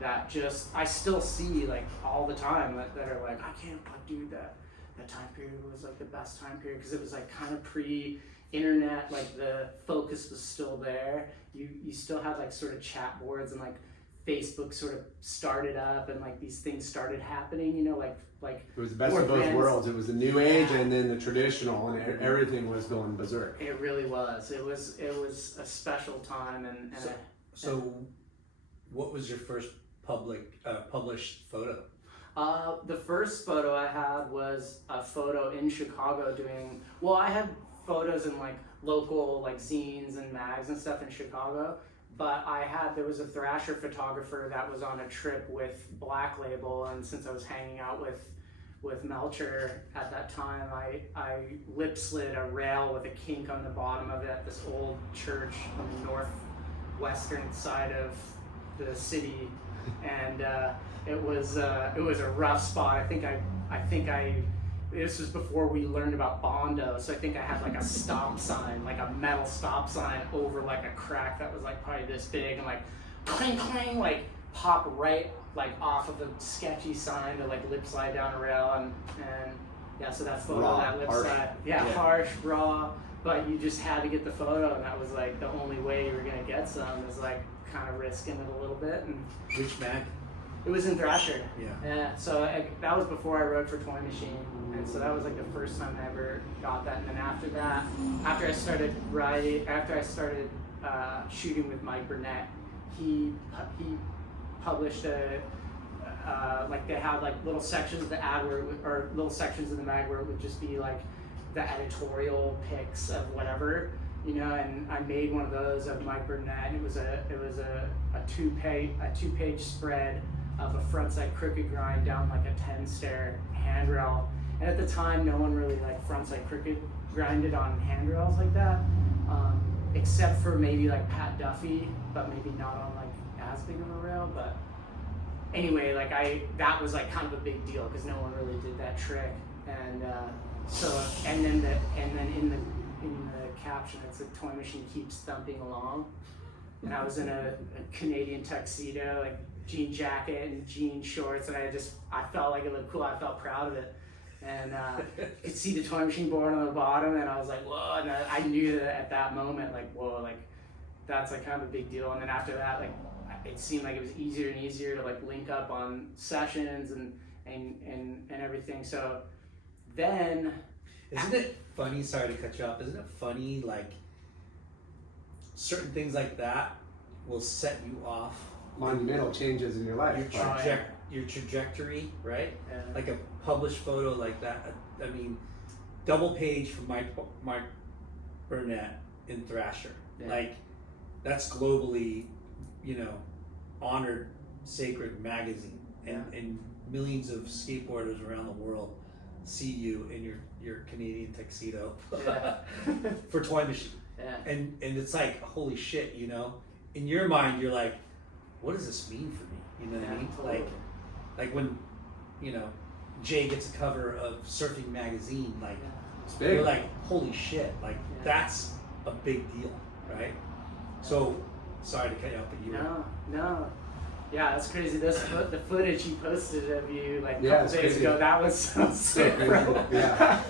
that just, I still see like all the time that are like, I can't do that. that time period was like the best time period because it was like kind of pre-internet, like the focus was still there. You still had like sort of chat boards and like Facebook sort of started up and like these things started happening, you know, like it was the best of both worlds. It was the new age and then the traditional, and everything was going berserk. It really was. It was a special time, and so what was your first published photo? The first photo I had was a photo in Chicago doing. Well, I had photos in like local like zines and mags and stuff in Chicago. But there was a Thrasher photographer that was on a trip with Black Label, and since I was hanging out with Melcher at that time, I lip slid a rail with a kink on the bottom of it at this old church on the northwestern side of the city, and it was a rough spot. I think I this was before we learned about Bondo, so I think I had like a stop sign, like a metal stop sign over like a crack that was like probably this big, and like clang clang, like pop right like off of the sketchy sign to like lip slide down a rail, and yeah, so that photo, that lip slide, harsh, raw, but you just had to get the photo, and that was like the only way you were gonna get some, is like kind of risking it a little bit. And Which mag? it was in Thrasher. Yeah. So that was before I rode for Toy Machine, and so that was like the first time I ever got that. And then after that, after I started shooting with Mike Burnett, he published like they had like little sections of the ad or little sections of the mag where it would just be like the editorial pics of whatever, you know. And I made one of those of Mike Burnett, and it was a two-page spread of a frontside crooked grind down like a 10-stair handrail. And at the time, no one really like frontside crooked grinded on handrails like that, except for maybe like Pat Duffy, but maybe not on like as big of a rail. But anyway, like that was like kind of a big deal because no one really did that trick. And and then in the caption, it's a Toy Machine keeps thumping along. And I was in a Canadian tuxedo, like jean jacket and jean shorts, and I felt like it looked cool. I felt proud of it, and you could see the Toy Machine board on the bottom, and I was like, whoa! And I knew that at that moment, like, whoa, like that's like kind of a big deal. And then after that, like it seemed like it was easier and easier to like link up on sessions and everything. So then, isn't it funny? Sorry to cut you off. Isn't it funny? Like certain things like that will set you off. Monumental changes in your life. Your trajectory, right? Yeah. Like a published photo like that. I mean, double page from Mike Burnett in Thrasher. Yeah. Like that's globally, you know, honored, sacred magazine, and millions of skateboarders around the world see you in your Canadian tuxedo for Toy Machine. Yeah. And it's like, holy shit, you know, in your mind you're like, what does this mean for me? You know what I mean? Totally. Like when, you know, Jay gets a cover of Surfing Magazine, like It's big. you're like, holy shit, like that's a big deal, right? So sorry to cut you off, but you No. Yeah, that's crazy. The footage he posted of you like a Yeah, couple it's days crazy. ago, that was so sick, crazy. bro. Yeah.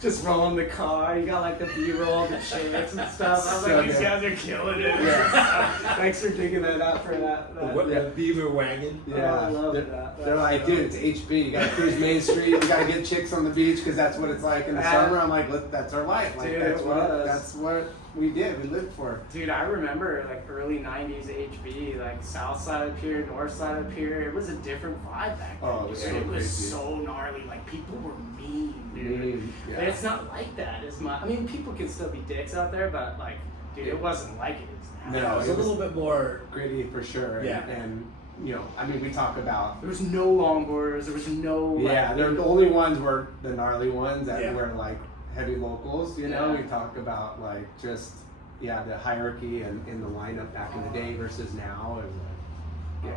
Just rolling the car. You got like the B-roll, the chicks and stuff. I was So like, these good. guys are killing it. Yeah. Thanks for digging that up for that. the Beaver wagon. Yeah, I love they're, that. they're like, dude, it's HB. You gotta cruise Main Street. You gotta get chicks on the beach because that's what it's like in the summer. I'm like, look, that's our life. Like, Dude, that's it what was. that's what we did. We lived for. Dude, I remember like early 90s HB, like south side of Pier, north side of Pier. It was a different vibe back then. Oh, it was dude. so It was crazy. so gnarly. Like people were mean, dude. Yeah. But it's not like that as much. I mean, people can still be dicks out there, but like, dude, it wasn't like it is now. No, It was a little bit more. Gritty for sure. Yeah. And you know, I mean, we talk about. There was no longboarders. There was no. Yeah, like, they're the only ones were the gnarly ones that Yeah. were like heavy locals. You know, Yeah. we talk about like just the hierarchy and in the lineup back in the day versus now. And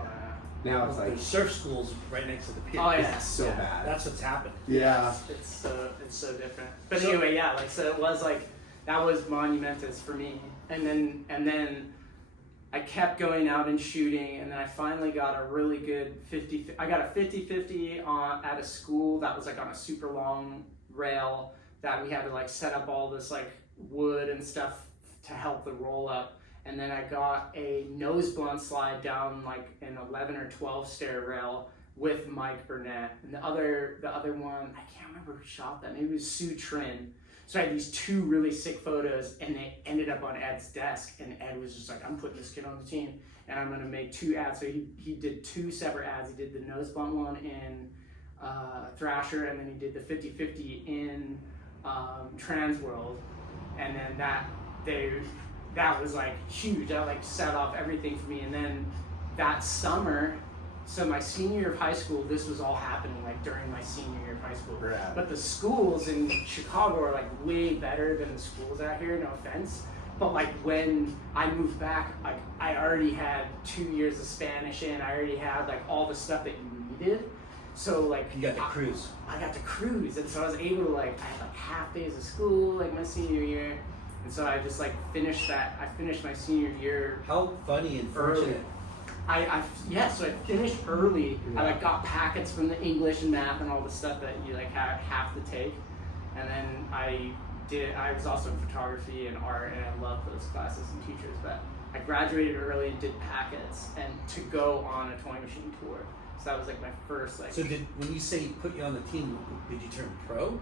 now it's like There's surf schools right next to the pier. Oh, yeah. it's so Yeah. bad. That's what's happened. Yeah. It's so different. But So- anyway, yeah, like so it was like that was monumentous for me. And then I kept going out and shooting, and then I finally got a really good 50. I got a 50-50 at a school that was like on a super long rail that we had to like set up all this like wood and stuff to help the roll up. And then I got a nose blunt slide down like an 11 or 12 stair rail with Mike Burnett. And the other one, I can't remember who shot that. Maybe it was Sue Trin. So I had these two really sick photos, and they ended up on Ed's desk. And Ed was just like, I'm putting this kid on the team, and I'm gonna make 2 ads. So he did 2 separate ads. He did the nose blunt one in Thrasher, and then he did the 50-50 in Trans World. And then that was like huge. That like set off everything for me. And then that summer, so my senior year of high school, this was all happening like during my senior year of high school. Rad. But the schools in Chicago are like way better than the schools out here, no offense. But like when I moved back, like I already had 2 years of Spanish in, I already had like all the stuff that you needed. So like You got to cruise. I got to cruise, and so I was able to like, I had like half days of school like my senior year. And so I just like finished that. I finished my senior year. How funny and Early. fortunate. So I finished early. I like got packets from the English and math and all the stuff that you like have to take. And then I was also in photography and art, and I loved those classes and teachers. But I graduated early and did packets and to go on a toy machine tour. So that was like my first like. So when you say put you on the team, did you turn pro?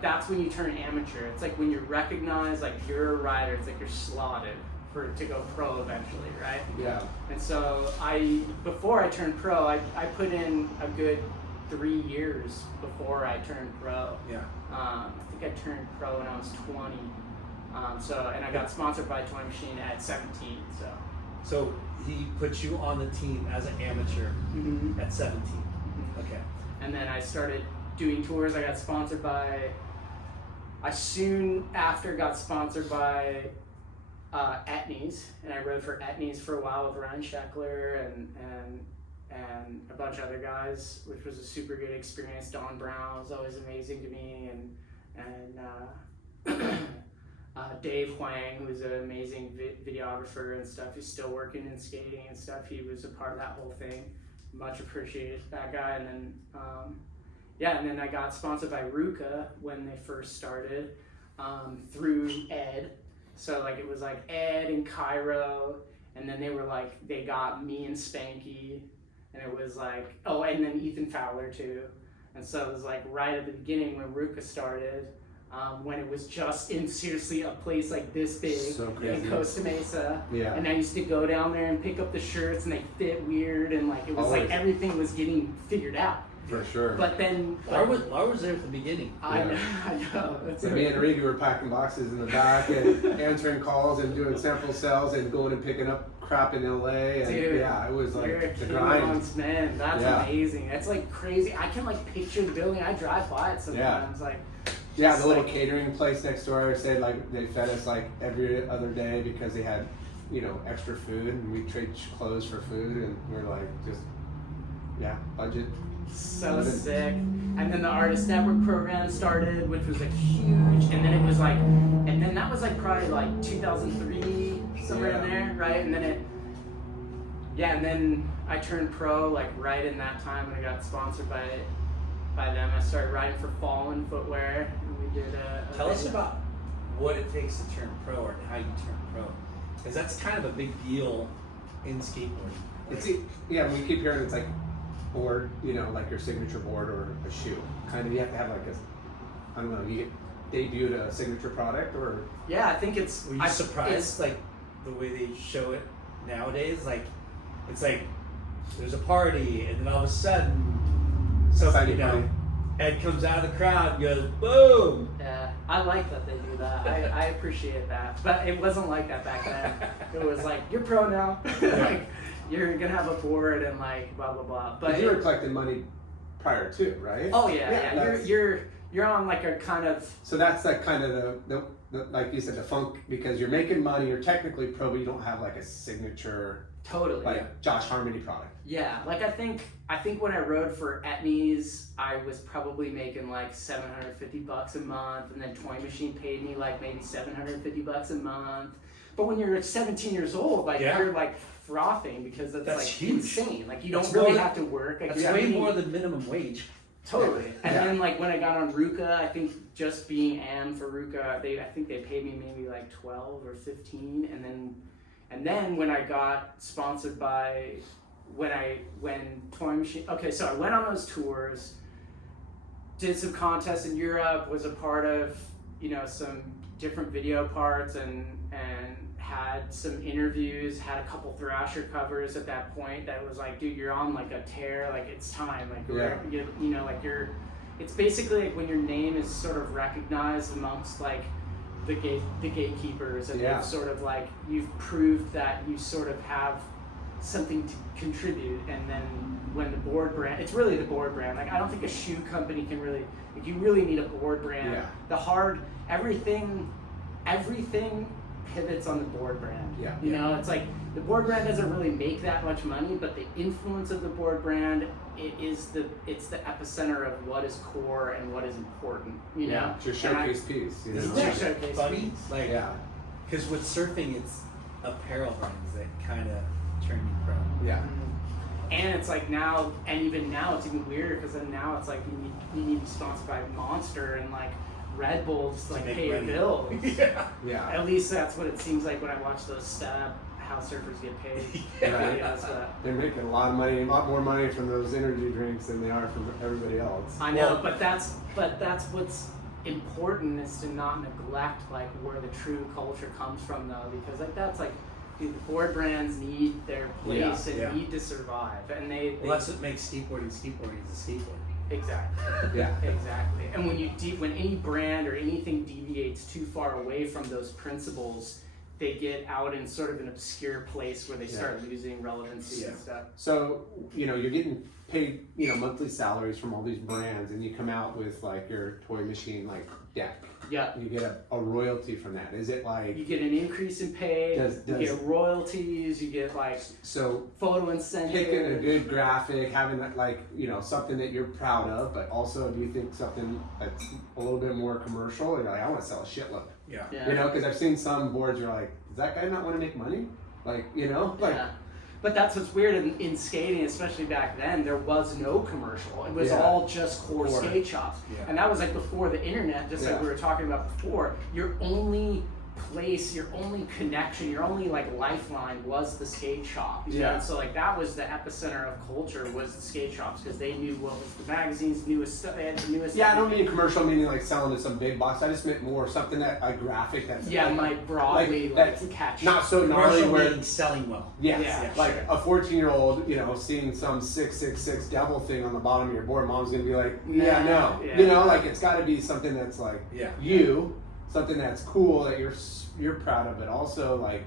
That's when you turn amateur. It's like when you're recognized, like you're a rider. It's like you're slotted to go pro eventually, right? Yeah. And so before I turned pro, I put in a good 3 years before I turned pro. Yeah. I think I turned pro when I was 20. And I got sponsored by Toy Machine at 17. So he put you on the team as an amateur at 17. Okay. And then I started doing tours. I got sponsored by. I soon after got sponsored by Etnies, and I rode for Etnies for a while with Ryan Scheckler and a bunch of other guys, which was a super good experience. Don Brown was always amazing to me, and Dave Huang, who's an amazing videographer and stuff. He's still working in skating and stuff. He was a part of that whole thing. Much appreciated that guy. And then, and then I got sponsored by RVCA when they first started through Ed. So like it was like Ed and Cairo, and then they got me and Spanky, and it was like, and then Ethan Fowler too. And so it was like right at the beginning when RVCA started. When it was just in seriously a place like this big in Costa Mesa. Yeah. And I used to go down there and pick up the shirts, and they fit weird, and like it was like everything was getting figured out. For sure. But then Laura was there at the beginning. I know. So me and Rigi were packing boxes in the back and answering calls and doing sample sales and going and picking up crap in LA. And dude, it was like you're the grind. Man, that's amazing. That's like crazy. I can like picture the building. I drive by it sometimes. Like. Yeah, the little catering place next door said like they fed us like every other day because they had, extra food, and we trade clothes for food, and we're like budget. So sick. And then the Artist Network program started, which was like huge, and then it was like, and then that was like probably like 2003, somewhere in there, right? And then and then I turned pro like right in that time when I got sponsored by them. I started riding for Fallen Footwear, and we did Tell us about what it takes to turn pro, or how you turn pro, because that's kind of a big deal in skateboarding. We keep hearing it's like board, like your signature board or a shoe. Kind of, you have to have like you debuted a signature product, or I think it's. Were you surprised like the way they show it nowadays? Like it's like there's a party, and then all of a sudden. So, Ed comes out of the crowd and goes, boom! Yeah, I like that they do that. I appreciate that. But it wasn't like that back then. It was like, you're pro now. Like, you're going to have a board and like, blah, blah, blah. But you were collecting money prior to, right? Oh, yeah. You're on like a kind of... So that's like kind of the like you said, the funk, because you're making money, you're technically pro, but you don't have like a signature... Totally. Like Josh Harmony product. Yeah, like I think when I rode for Etnies, I was probably making like $750 a month, and then Toy Machine paid me like maybe $750 a month. But when you're 17 years old, like Yeah. you're like frothing because that's like huge. insane. Like you That's don't really more- have to work. Like That's you're way getting- more than minimum wage. Totally. And Yeah. then like when I got on RVCA, I think just being AM for RVCA, I think they paid me maybe like 12 or 15, and then when I got sponsored by when Toy Machine. Okay, so I went on those tours, did some contests in Europe, was a part of some different video parts, and had some interviews, had a couple Thrasher covers at that point that was like, dude, you're on like a tear, like it's time, like it's basically like when your name is sort of recognized amongst like the gatekeepers, and Yeah. they've sort of like, you've proved that you sort of have something to contribute. And then when the board brand, it's really the board brand. Like I don't think a shoe company can really, like you really need a board brand. Yeah. Everything pivots on the board brand. Yeah. It's like the board brand doesn't really make that much money, but the influence of the board brand, it's the epicenter of what is core and what is important. Yeah. It's your showcase piece. You know? Isn't Yeah. that Showcase funny? piece. Like, Yeah. because with surfing, it's apparel brands that kind of turn you pro. Yeah. And it's like now, and even now, it's even weirder because then now it's like you need to be sponsored by Monster and like Red Bulls, like make pay your money. bills. Yeah. Yeah. At least that's what it seems like when I watch those stab how surfers get paid. Right. videos, They're making a lot of money, a lot more money from those energy drinks than they are from everybody else. I know, but that's what's important, is to not neglect like where the true culture comes from, though, because like that's like, dude, the board brands need their place and Yeah. need to survive, and they Well, that's what makes skateboarding is a skateboard. exactly. Yeah. Exactly. And when any brand or anything deviates too far away from those principles, they get out in sort of an obscure place where they start losing relevancy and stuff. So, you're getting paid, monthly salaries from all these brands, and you come out with like your Toy Machine like deck. Yeah. You get a royalty from that. Is it like You get an increase in pay, you get royalties, you get like so photo incentives. picking a good graphic, having that like, something that you're proud of, but also do you think something that's a little bit more commercial? You're like, I want to sell a shitload. Yeah. Because I've seen some boards where like, does that guy not want to make money? Like, like Yeah. But that's what's weird in skating, especially back then, there was no commercial. It was all just core skate shops. Yeah. And that was like before the internet, just like we were talking about before. Your only place, your only connection, your only like lifeline was the skate shop. You know? And so like that was the epicenter of culture, was the skate shops, because they knew what was the magazines, newest stuff, they had the newest I don't mean commercial meaning like selling to some big box. I just meant more something that a graphic that's like broadly like catch. not so gnarly Commercial where meaning selling well. like a 14-year-old, seeing some 666 devil thing on the bottom of your board, mom's gonna be like, like it's got to be something that's like something that's cool that you're proud of, but also like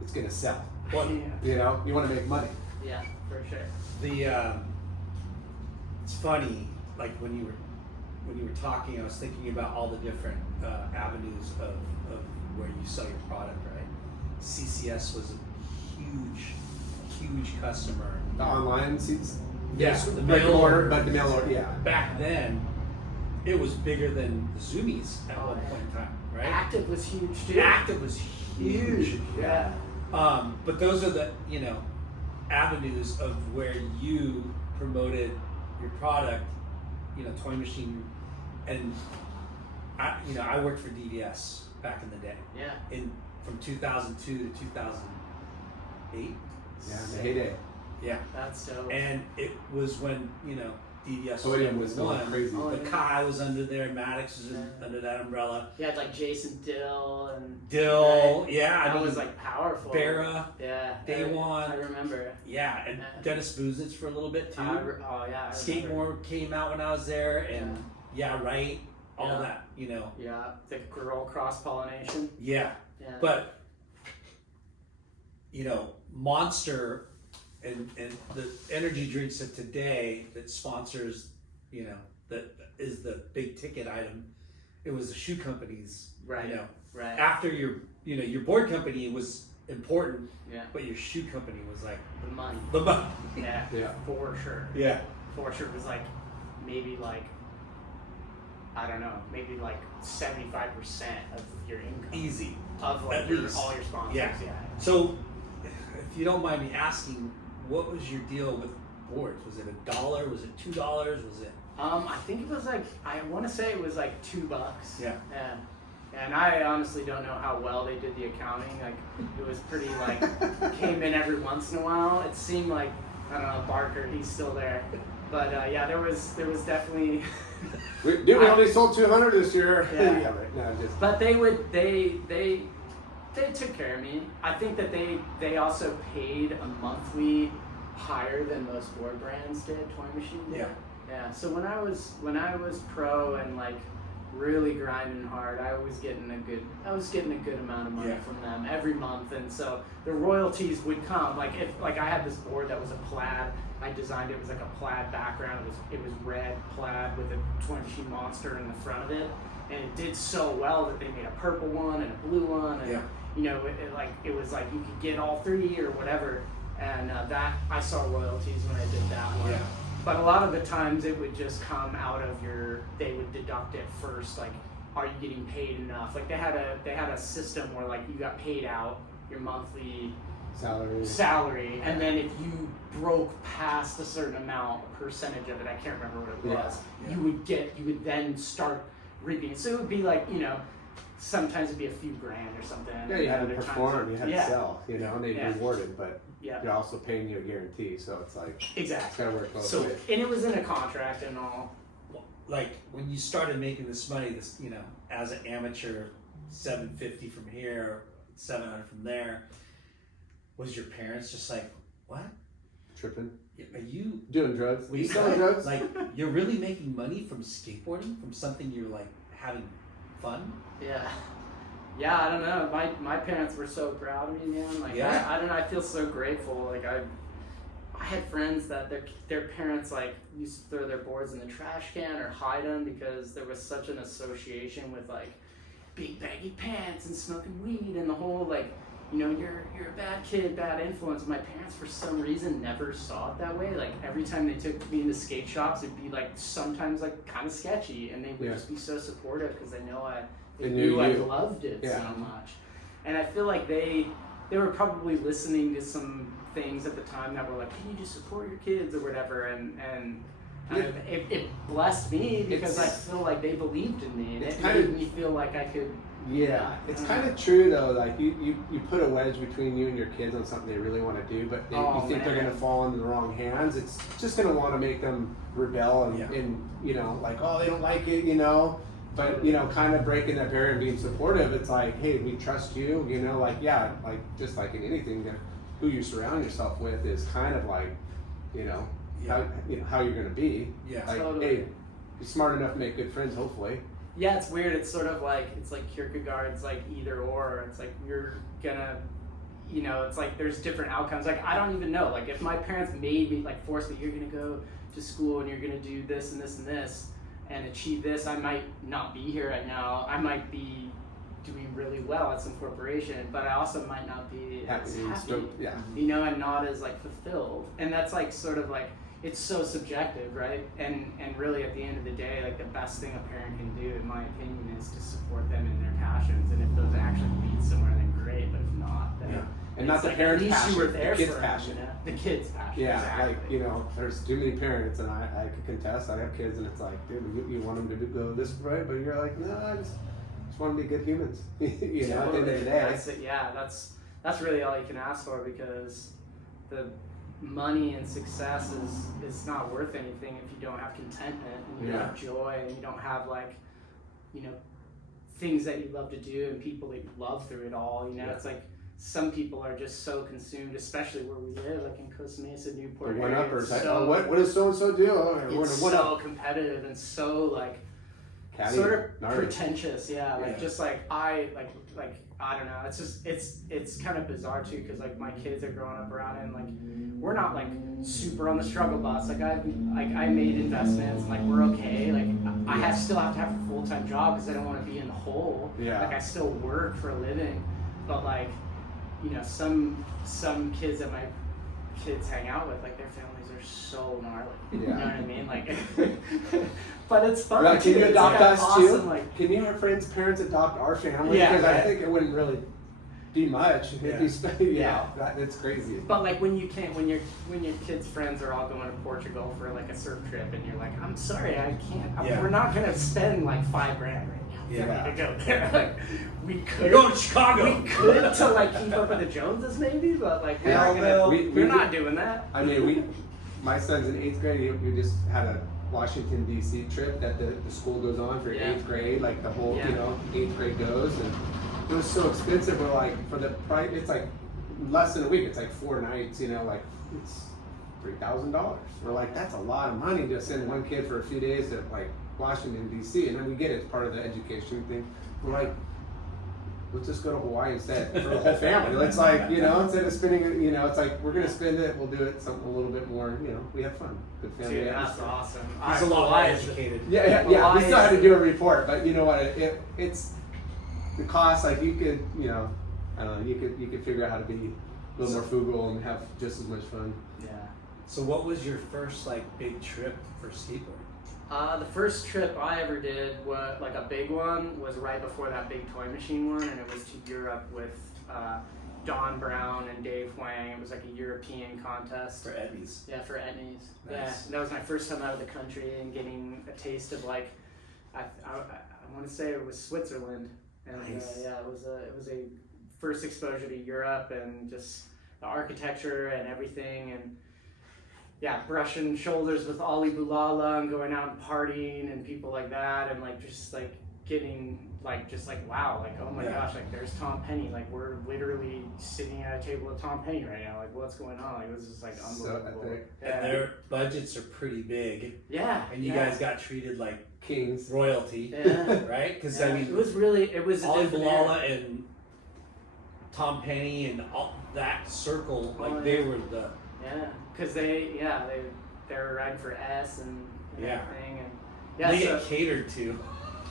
it's gonna sell. Well, you want to make money. Yeah, for sure. It's funny, like when you were talking, I was thinking about all the different avenues of where you sell your product, right? CCS was a huge customer. The online seats. Yes, the mail order, but the mail order, Back then, it was bigger than the Zoomies at one point in time, right? Active was huge too. Active was huge. Yeah. But those are the avenues of where you promoted your product, Toy Machine, and I worked for DVS back in the day. Yeah. From 2002 to 2008. Yeah, the heyday. Yeah. That's dope. And it was when DVS Podium was going crazy. Kai was under there, Maddox was under that umbrella. You had like Jason Dill and Dill, right? yeah. That was like powerful. Barra, yeah. Day One. I remember. Yeah, and Dennis Buzich for a little bit too. I Skateboard came out when I was there, and all that, Yeah, the girl cross pollination. Yeah. But Monster and the energy drinks of today that sponsors, that is the big ticket item. It was the shoe companies, right? Right. After your board company was important, but your shoe company was like the money. Yeah, for sure. Yeah, for sure. It was like maybe like I don't know, maybe like 75% of your income. Easy. Of like all your sponsors. Yeah. So, if you don't mind me asking, what was your deal with boards? Was it $1? Was it $2? Was it? I think it was like, I want to say it was like $2. Yeah. Yeah. And I honestly don't know how well they did the accounting. Like, it was pretty like, came in every once in a while. It seemed like, I don't know, Barker, he's still there. But yeah, there was definitely. we only sold 200 this year. Yeah. But they took care of me. I think that they also paid a monthly higher than most board brands did. Toy Machine did. Yeah. Yeah. So when I was pro and like really grinding hard, I was getting a good amount of money from them every month, and so the royalties would come. Like if I had this board that was a plaid. I designed it. It was like a plaid background. It was red plaid with a Toy Machine monster in the front of it, and it did so well that they made a purple one and a blue one, and you know, it was like you could get all three or whatever. And that I saw royalties when I did that one. Yeah. But a lot of the times it would just come out of they would deduct it first. Like, are you getting paid enough? Like they had a system where like you got paid out your monthly salary, and then if you broke past a certain amount, a percentage of it, I can't remember what it was, you would then start reaping it. So it would be like, you know, sometimes it'd be a few grand or something. Yeah, you had to perform, you had to sell, you know, and they'd reward it, but you're also paying you a guarantee, so it's like, exactly. It's gotta work both so, ways. And it was in a contract and all. Like when you started making this money, you know, as an amateur, $750 from here, $700 from there, was your parents just like, what? Tripping? Are you doing drugs? Were you selling drugs? Like, you're really making money from skateboarding, from something you're like having fun? Yeah, I don't know. My parents were so proud of me, man. Like, I don't know. I feel so grateful. Like I had friends that their parents like used to throw their boards in the trash can or hide them because there was such an association with like big baggy pants and smoking weed and the whole like, you know, you're a bad kid, bad influence. My parents, for some reason, never saw it that way. Like every time they took me into skate shops, it'd be like sometimes like kind of sketchy, and they would just be so supportive because they knew I loved it so much. And I feel like they were probably listening to some things at the time that were like, "Can you just support your kids or whatever?" And it blessed me because I feel like they believed in me, and it made me feel like I could. Yeah, it's kind of true though. Like you put a wedge between you and your kids on something they really want to do, but you think they're gonna fall into the wrong hands. It's just gonna want to make them rebel and you know, like, oh, they don't like it, you know. But you know, kind of breaking that barrier and being supportive. It's like, hey, we trust you. You know, like like just like in anything, who you surround yourself with is kind of like, you know, how you're gonna be. Yeah, like, totally. Hey, you're smart enough to make good friends, hopefully. Yeah, it's weird. It's sort of like, it's like Kierkegaard's like either or. It's like you're gonna, you know, it's like there's different outcomes. Like I don't even know. Like if my parents made me, like forced me, you're gonna go to school and you're gonna do this and this and this and achieve this, I might not be here right now. I might be doing really well at some corporation, but I also might not be as happy, you know, and not as like fulfilled. And that's like sort of like, it's so subjective, right? And really at the end of the day, like the best thing a parent can do, in my opinion, is to support them in their passions. And if those actually lead somewhere, then great. But if not, then and not the like, parents' passion, you were there the kids' for passion. You know? The kids' passion. Yeah, exactly. like, you know, there's too many parents, and I could contest. I have kids, and it's like, dude, you want them to go this way, but you're like, no, I just want them to be good humans. You know, at the end of the day. That's really all you can ask for, because the money and success is not worth anything if you don't have contentment and you don't have joy and you don't have, like, you know, things that you love to do and people that you love through it all. You know, it's like some people are just so consumed, especially where we live, like in Costa Mesa, Newport. The one-uppers. So, what does so-and-so do? It's so competitive and so like catty, sort of gnarly. Pretentious. Just like I don't know. It's just it's kind of bizarre too, because like my kids are growing up around it, and like we're not like super on the struggle bus. Like I made investments, and like we're okay. Like I still have to have a full-time job because I don't want to be in the hole. Yeah. Like I still work for a living, but like, you know, some kids at my kids hang out with, like their families are so gnarly. Yeah. You know what I mean? Like, but it's fun. Like, can you It's adopt like us awesome, too? Like, Can you, our friends' parents, adopt our family? Yeah, Because I right. think it wouldn't really do much. It'd be Yeah. that's crazy. but like when you can't, when your kids' friends are all going to Portugal for like a surf trip, and you're like, I'm sorry, I can't. Yeah. We're not gonna spend like $5,000 right now. Yeah. To go there. Like, we could. You're going to Chicago. We could to like keep up with the Joneses maybe, but like we're Hell not no. gonna. We're not doing that. I mean, my son's in 8th grade. We just had a Washington D.C. trip that the school goes on for Yeah. 8th grade. Like the whole, Yeah. 8th grade goes, and it was so expensive. We're like, for the price, it's like less than a week. It's like 4 nights. Like it's $3,000. We're like, that's a lot of money to send one kid for a few days to like Washington D.C. And then we get it, it's part of the education thing. We're like, let's just go to Hawaii instead for the whole family. Let's like, instead of spending it, it's like we're gonna spend it. We'll do it something a little bit more. We have fun. Good family. Dude, that's atmosphere. awesome. He's a lot more educated. Yeah. We still had to do a report, but you know what? It's the cost. Like you could, I don't know. You could figure out how to be a little more frugal and have just as much fun. Yeah. So what was your first like big trip for skateboarding? The first trip I ever did, like a big one, was right before that big toy machine one, and it was to Europe with Don Brown and Dave Wang. It was like a European contest. For Eddies. Yeah, for Etnies. Nice. Yeah, and that was my first time out of the country and getting a taste of like, I want to say it was Switzerland, and Nice. it was a first exposure to Europe and just the architecture and everything, and yeah, brushing shoulders with Ali Boulala and going out and partying and people like that, and like just like getting like just like wow, like oh my gosh, like there's Tom Penny, like we're literally sitting at a table with Tom Penny right now, like what's going on? Like it was just like unbelievable. And their budgets are pretty big. Yeah. And you guys got treated like Kings. royalty, Yeah. right? Because Yeah. I mean, it was Ali a different era. Boulala and Tom Penny and all that circle, like Oh, they yeah. were the because they were riding for S and Yeah. everything, and they so, get catered to.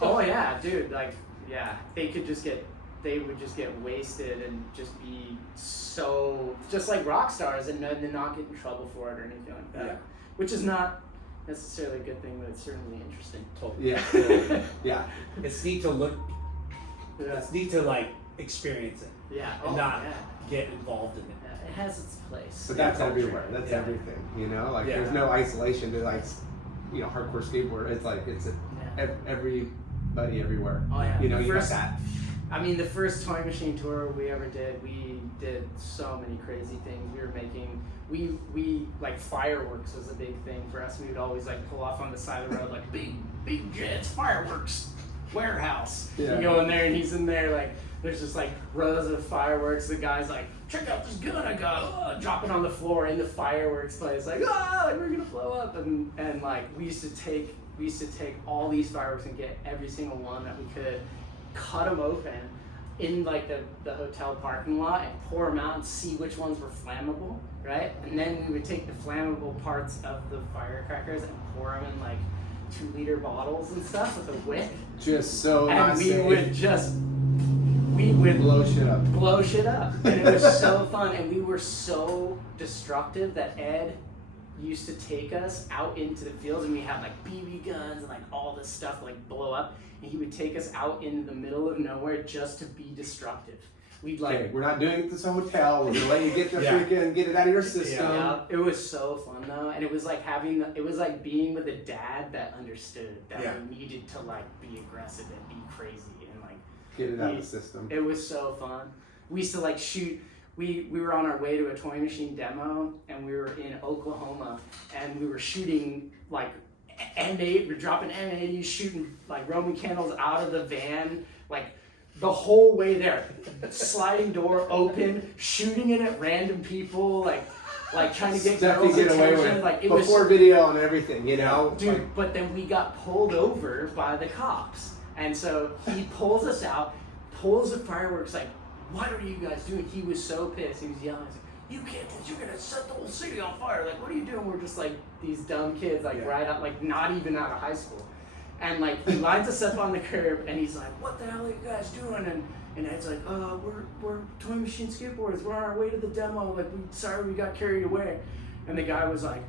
oh yeah, dude, like yeah, they would just get wasted and just be so just like rock stars and not get in trouble for it or anything like that. Yeah. Which is not necessarily a good thing, but it's certainly interesting. Totally. Yeah. Yeah. It's neat to look. Yeah. It's neat to like experience it Yeah. and Oh, not yeah. get involved in it. Yeah, it has its place. But that's culture. everywhere. That's Yeah. everything. Like Yeah. there's no isolation to like, hardcore skateboard. It's like Yeah. everybody everywhere. Oh yeah. You The got first- that. I mean, the first toy machine tour we ever did, we did so many crazy things. We were making, we like fireworks was a big thing for us. We would always like pull off on the side of the road like big jets, fireworks, warehouse. Yeah. You go in there and he's in there like, there's just like rows of fireworks. The guy's like, check out this gun I got, dropping on the floor in the fireworks place, like like we're gonna blow up. And like we used to take all these fireworks and get every single one that we could, cut them open in like the hotel parking lot and pour them out and see which ones were flammable, right? And then we would take the flammable parts of the firecrackers and pour them in like 2-liter bottles and stuff with a wick. Just so not And safe. we would blow shit up. And it was so fun, and we were so destructive that Ed used to take us out into the fields, and we had like BB guns and like all this stuff to like blow up, and he would take us out into the middle of nowhere just to be destructive. We'd like, Okay, we're not doing it at this hotel. We're gonna let you get the Yeah. freaking get it out of your system. yeah, it was so fun though, and it was like it was like being with a dad that understood that Yeah. we needed to like be aggressive and be crazy and like. Get it out of the system. It was so fun. We used to like shoot. We were on our way to a toy machine demo, and we were in Oklahoma, and we were shooting like M8. We're dropping M80s, shooting like Roman candles out of the van, like the whole way there. Sliding door open, shooting it at random people, like trying to get Stuff girls' you get away attention. with Like it before was, video and everything, dude. Like, But then we got pulled over by the cops. And so he pulls us out, pulls the fireworks, like, what are you guys doing? He was so pissed. He was yelling, he's like, you can't, you're gonna set the whole city on fire. Like, what are you doing? We're just like these dumb kids, like right out, like not even out of high school. And like he lines us up on the curb, and he's like, "What the hell are you guys doing?" And Ed's like, we're Toy Machine skateboarders. We're on our way to the demo. Like, sorry we got carried away." And the guy was like,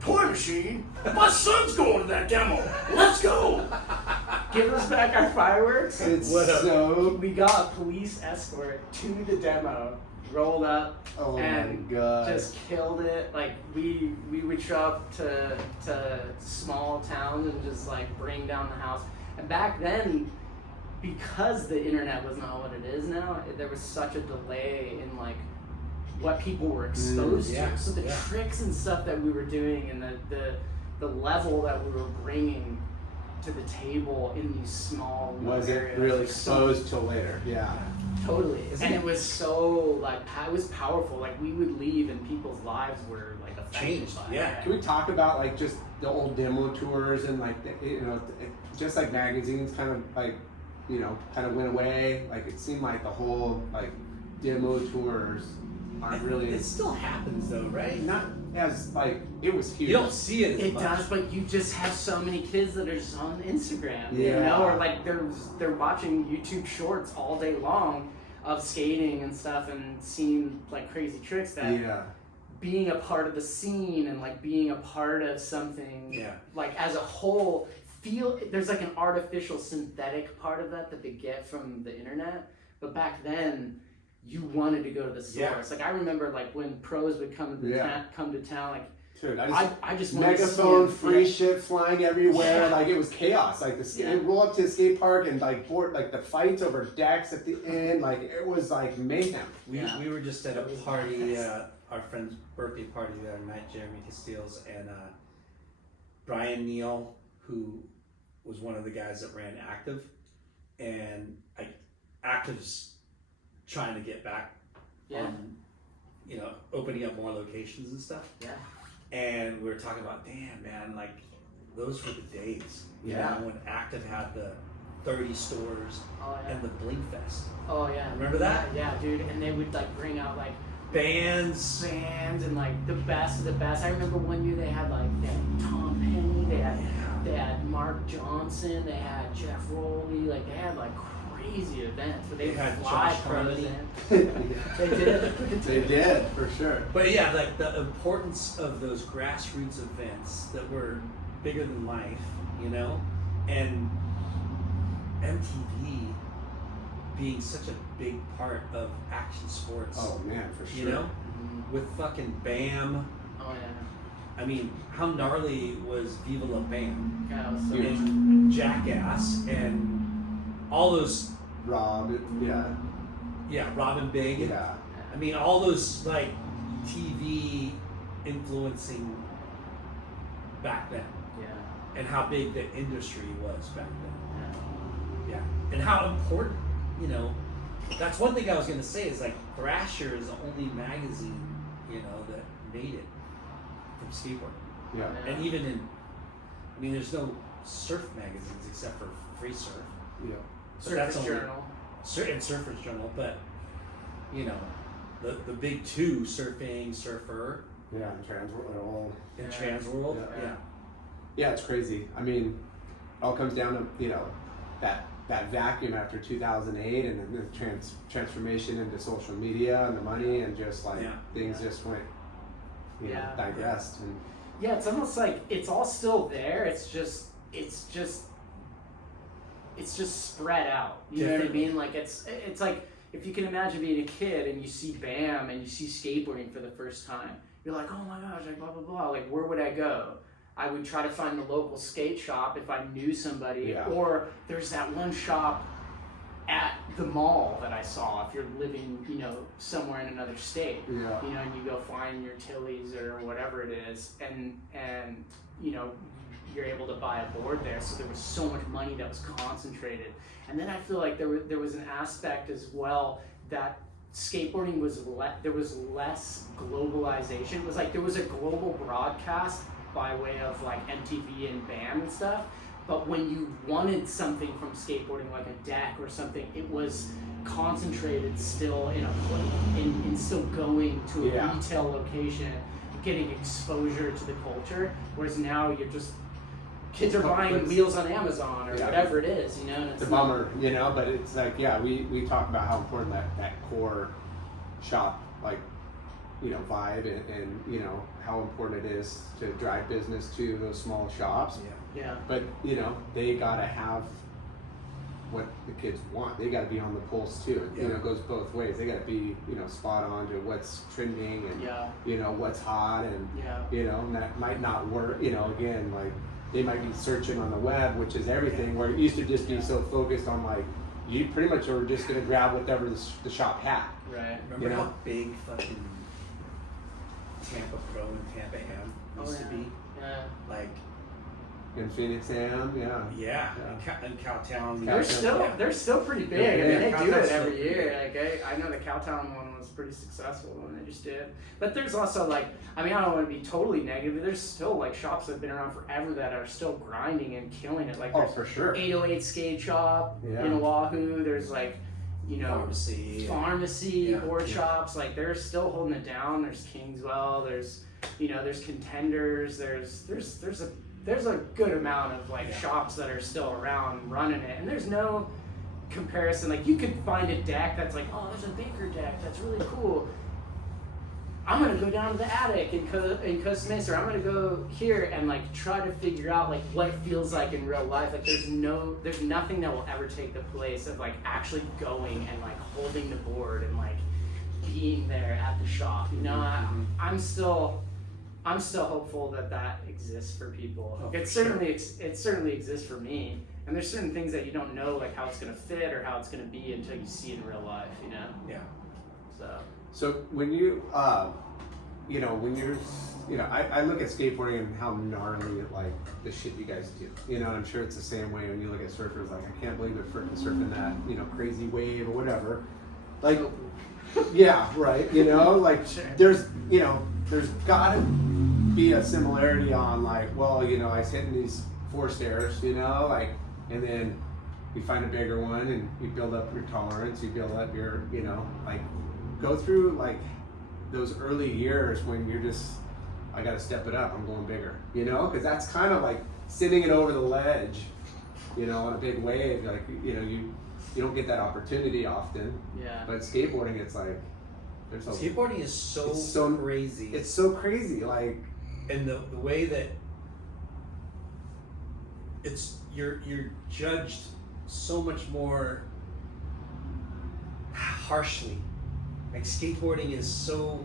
"Toy Machine? My son's going to that demo. Let's go." Give us back our fireworks. We got a police escort to the demo, rolled up, and just killed it. Like we would show up to small towns and just like bring down the house. And back then, because the internet was not what it is now, there was such a delay in like what people were exposed to. So the tricks and stuff that we were doing, and the level that we were bringing to the table in these small wasn't really exposed till later. Yeah. Totally. And it was so like it was powerful. Like we would leave and people's lives were like affected by it. Can we talk about like just the old demo tours and like just like magazines kind of like kind of went away. Like it seemed like the whole like demo tours aren't really. It still happens though, right? Not as like it was huge. You don't see it as much. It does, but you just have so many kids that are just on Instagram, you know, or like they're watching YouTube shorts all day long of skating and stuff and seeing like crazy tricks that being a part of the scene and like being a part of something like as a whole there's like an artificial synthetic part of that they get from the internet, but back then you wanted to go to the source. Like I remember like when pros would come to town, like dude, I just wanted megaphone to see free shit flying everywhere. Like it was chaos. Like roll up to the skate park and like the fights over decks at the end. Like it was like mayhem. We were just at a party, our friend's birthday party the other night, Jeremy Castillo's, and Brian Neal, who was one of the guys that ran Active, and Active's trying to get back on, opening up more locations and stuff. Yeah. And we were talking about, damn man, like those were the days. You know, when Active had the 30 stores and the Blink Fest. Oh yeah. Remember that? Yeah, dude. And they would like bring out like bands and like the best of the best. I remember one year they had Tom Penny, they had Mark Johnson, they had Jeff Rowley, like they had like crazy events where they had fly pros in. They did for sure. But yeah, like the importance of those grassroots events that were bigger than life, and MTV being such a big part of action sports. Oh man, for sure. With fucking BAM. Oh yeah. I mean, how gnarly was Viva La Bam? Yeah, it was so and Jackass and all those Rob and Big. Yeah. I mean, all those like TV influencing back then. Yeah. And how big the industry was back then. Yeah. And how important, that's one thing I was gonna say is like Thrasher is the only magazine, that made it from skateboarding. Yeah. And even there's no surf magazines except for Free Surf. Yeah. Surfer's Journal. And Surfer's Journal, but the big two, Surfing, Surfer. Yeah, and Transworld. And Transworld. Yeah. Yeah, it's crazy. I mean, it all comes down to that vacuum after 2008 and then the transformation into social media and the money and just like things just went digressed. And it's almost like it's all still there. It's just spread out. You know what I mean? Like it's like if you can imagine being a kid and you see BAM and you see skateboarding for the first time, you're like, oh my gosh, like blah blah blah. Like where would I go? I would try to find the local skate shop if I knew somebody, or there's that one shop at the mall that I saw if you're living, somewhere in another state. Yeah. And you go find your Tilly's or whatever it is, and you're able to buy a board there. So there was so much money that was concentrated. And then I feel like there was an aspect as well that skateboarding was there was less globalization. It was like there was a global broadcast by way of like MTV and BAM and stuff. But when you wanted something from skateboarding, like a deck or something, it was concentrated still in still going to a retail location, getting exposure to the culture. Whereas now you're just kids are buying wheels on Amazon or whatever it is, you know. And it's a bummer, you know, but it's like, yeah, we talk about how important that core shop, like, you know, vibe and you know, how important it is to drive business to those small shops. Yeah. But, you know, they gotta have what the kids want. They gotta be on the pulse too. You know, it goes both ways. They gotta be, you know, spot on to what's trending and, you know, what's hot and, you know, and that might not work, you know, again, like, they might be searching on the web, which is everything, where it used to just be so focused on, like, you pretty much were just gonna grab whatever the shop had. Right. Remember how big fucking Tampa Pro and Tampa Ham used to be? Yeah. Like, In Phoenix Ham, in Cowtown. They're still pretty big. I mean, they do it every year. Like I know the Cowtown one was pretty successful when they just did. But there's also like, I mean, I don't want to be totally negative. But there's still like shops that have been around forever that are still grinding and killing it. Like for sure. 808 Skate Shop in Oahu. There's like, you know, pharmacy board shops. Like they're still holding it down. There's Kingswell. There's, you know, there's Contenders. There's a good amount of like shops that are still around running it, and there's no comparison. Like you could find a deck that's like, oh, there's a Baker deck that's really cool. I'm gonna go down to the attic in Costa Mesa, or I'm gonna go here and like try to figure out like what it feels like in real life. Like there's nothing that will ever take the place of like actually going and like holding the board and like being there at the shop. You know, I'm still hopeful that exists for people. It certainly exists for me. And there's certain things that you don't know, like how it's gonna fit or how it's gonna be until you see it in real life. You know. Yeah. So when you, you know, I look at skateboarding and how gnarly like the shit you guys do. You know, I'm sure it's the same way when you look at surfers. Like, I can't believe they're freaking surfing that, you know, crazy wave or whatever. Like, yeah, right. You know, like there's gotta be a similarity on like, well, you know, I was hitting these 4 stairs, you know, like, and then you find a bigger one and you build up your tolerance, you build up your, you know, like, go through like those early years when you're just, I gotta step it up, I'm going bigger, you know, because that's kind of like sitting it over the ledge, you know, on a big wave. Like, you know, you don't get that opportunity often. Yeah. But skateboarding, it's like, skateboarding is so crazy. It's so crazy, like, and the way that you're judged so much more harshly. Like skateboarding is so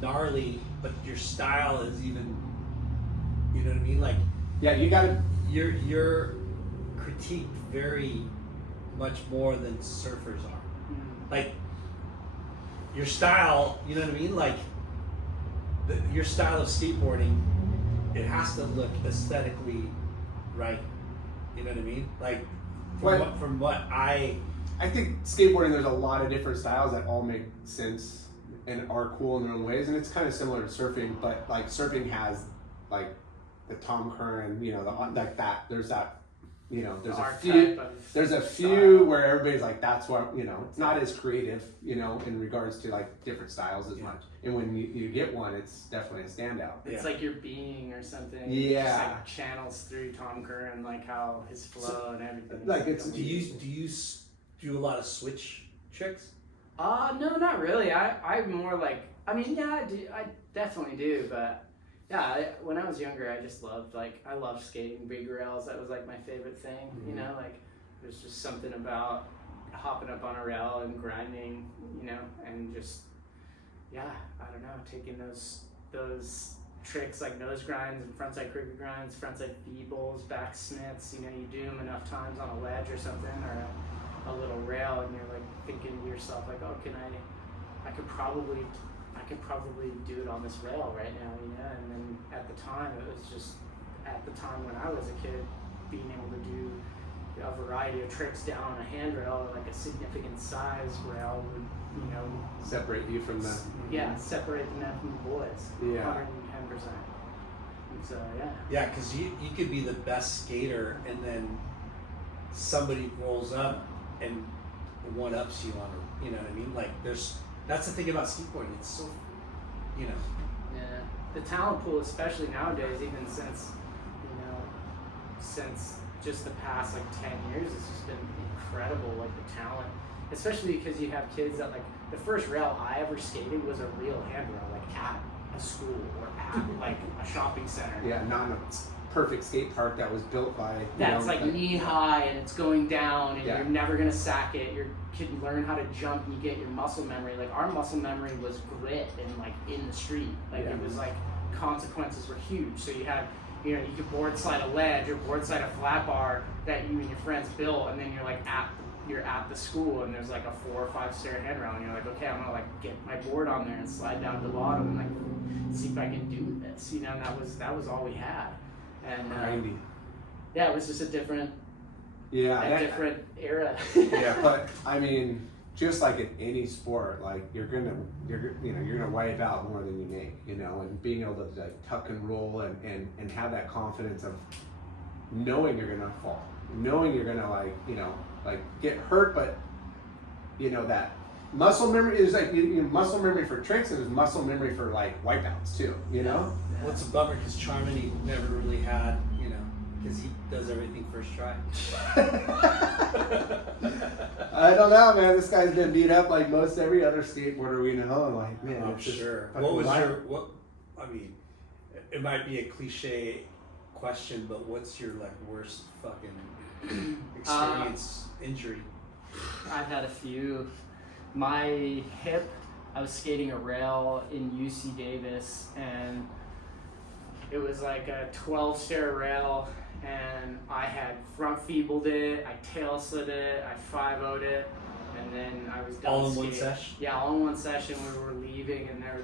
gnarly, but your style is even, you know what I mean? Like, yeah, you gotta. You're critiqued very much more than surfers are. Like your style, you know what I mean? Like your style of skateboarding, it has to look aesthetically right. You know what I mean? Like from what I think skateboarding, there's a lot of different styles that all make sense and are cool in their own ways, and it's kind of similar to surfing, but like surfing has like the Tom Curran, you know, like that. There's that, you know, there's a few where everybody's like, that's what, you know, it's not as creative, you know, in regards to like different styles as much. And when you get one, it's definitely a standout. It's like your being or something. Yeah. It just like channels through Tom Curran, like how his flow and everything. Like do you do a lot of switch tricks? No, not really. I'm more like, I mean, yeah, I do. I definitely do, but yeah, when I was younger, I just loved, like, I loved skating big rails. That was like my favorite thing, you know, like there's just something about hopping up on a rail and grinding, you know, and just, yeah, I don't know, taking those tricks like nose grinds and frontside crooked grinds, frontside feebles, back smiths, you know, you do them enough times on a ledge or something, or a little rail, and you're like thinking to yourself like, oh, I could probably do it on this rail right now, you know. And then at the time, it was just, at the time when I was a kid, being able to do a variety of tricks down on a handrail, like a significant size rail would, you know, separate you from the separate the men from the boys. 110%. And so yeah, because you could be the best skater and then somebody rolls up and one-ups you on it, you know what I mean? Like that's the thing about skateboarding, it's so, you know. Yeah, the talent pool, especially nowadays, even since, you know, since just the past like 10 years, it's just been incredible, like the talent, especially because you have kids that like, the first rail I ever skated was a real handrail, like at a school or at like a shopping center. Yeah, not a perfect skate park that was built by, that's like knee high and it's going down and Yeah. you're never gonna sack it. Your kid learn how to jump and you get your muscle memory. Like our muscle memory was grit and like in the street. Like Yeah. it was like consequences were huge. So you had, you know, you could board slide a ledge or board slide a flat bar that you and your friends built, and then you're at the school and there's like a 4 or 5 stair handrail and you're like, okay, I'm gonna like get my board on there and slide down to the bottom and like see if I can do this, you know. And that was all we had. And grindy. yeah, it was just a different different era. Yeah, but I mean, just like in any sport, like you're gonna wipe out more than you make, you know, and being able to like tuck and roll and have that confidence of knowing you're gonna fall, knowing you're gonna like get hurt, but you know that muscle memory is like muscle memory for tricks, and there's muscle memory for like wipeouts too, you know. Well, it's a bummer because Charmony never really had, you know, because he does everything first try. I don't know, man. This guy's been beat up like most every other skateboarder we know. And like, man, I'm it's just sure. fucking life. I mean, it might be a cliche question, but what's your like worst fucking experience injury? I've had a few. My hip, I was skating a rail in UC Davis, and it was like a 12 stair rail, and I had front feebled it, I tail slid it, I 5-0'd it, and then I was done All in skating. one session? Yeah, all in one session. We were leaving, and there were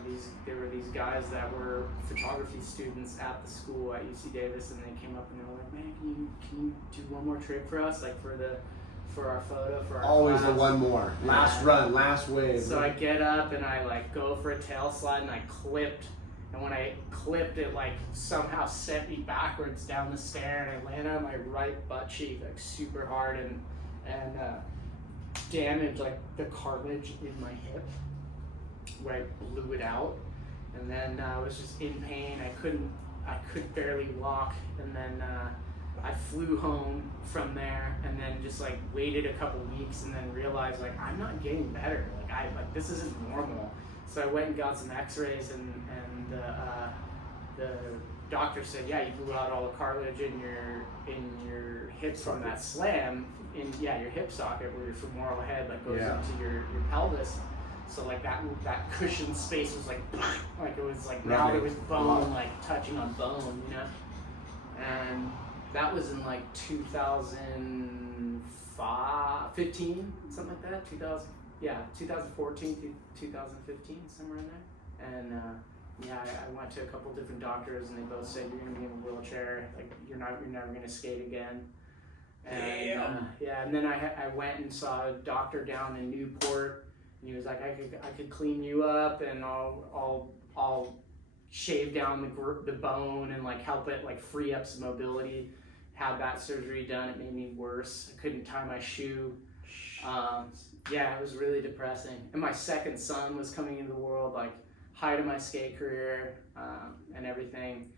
these guys that were photography students at the school at UC Davis, and they came up and they were like, man, can you do one more trick for us, like for our photo, for our Always class? the one more. Last run, last wave. So I get up and I like go for a tail slide and I clipped, and when I clipped it, like somehow sent me backwards down the stair, and I landed on my right butt cheek like super hard and damaged like the cartilage in my hip where I blew it out, and then I was just in pain. I could barely walk, and then I flew home from there, and then just like waited a couple weeks, and then realized like I'm not getting better. Like this isn't normal. So I went and got some X-rays, and the doctor said, yeah, you blew out all the cartilage in your hips from that slam in your hip socket where your femoral head like goes into your pelvis. So like that cushion space was like it was like now there was bone like touching on bone, you know. And that was in like 2015, something like that. 2014 to 2015, somewhere in there. And I went to a couple different doctors, and they both said you're gonna be in a wheelchair. Like you're never gonna skate again. And and then I went and saw a doctor down in Newport, and he was like, I could clean you up, and I'll shave down the bone and like help it like free up some mobility. Had that surgery done, it made me worse. I couldn't tie my shoe. It was really depressing. And my second son was coming into the world, like height of my skate career and everything.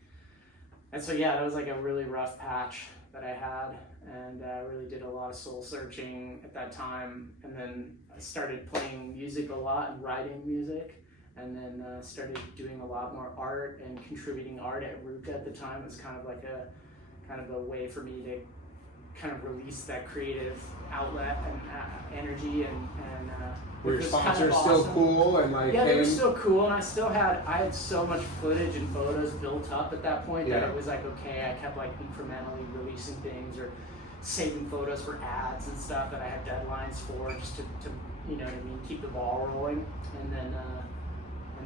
And so that was like a really rough patch that I had, and I really did a lot of soul searching at that time. And then I started playing music a lot and writing music, and then started doing a lot more art and contributing art at RVCA at the time. It was kind of a way for me to kind of release that creative outlet and energy, and were your it was kind sponsors of still awesome. cool and like Yeah, they were still cool, and I had so much footage and photos built up at that point that it was like, okay, I kept like incrementally releasing things or saving photos for ads and stuff that I had deadlines for, just to you know what I mean, keep the ball rolling. And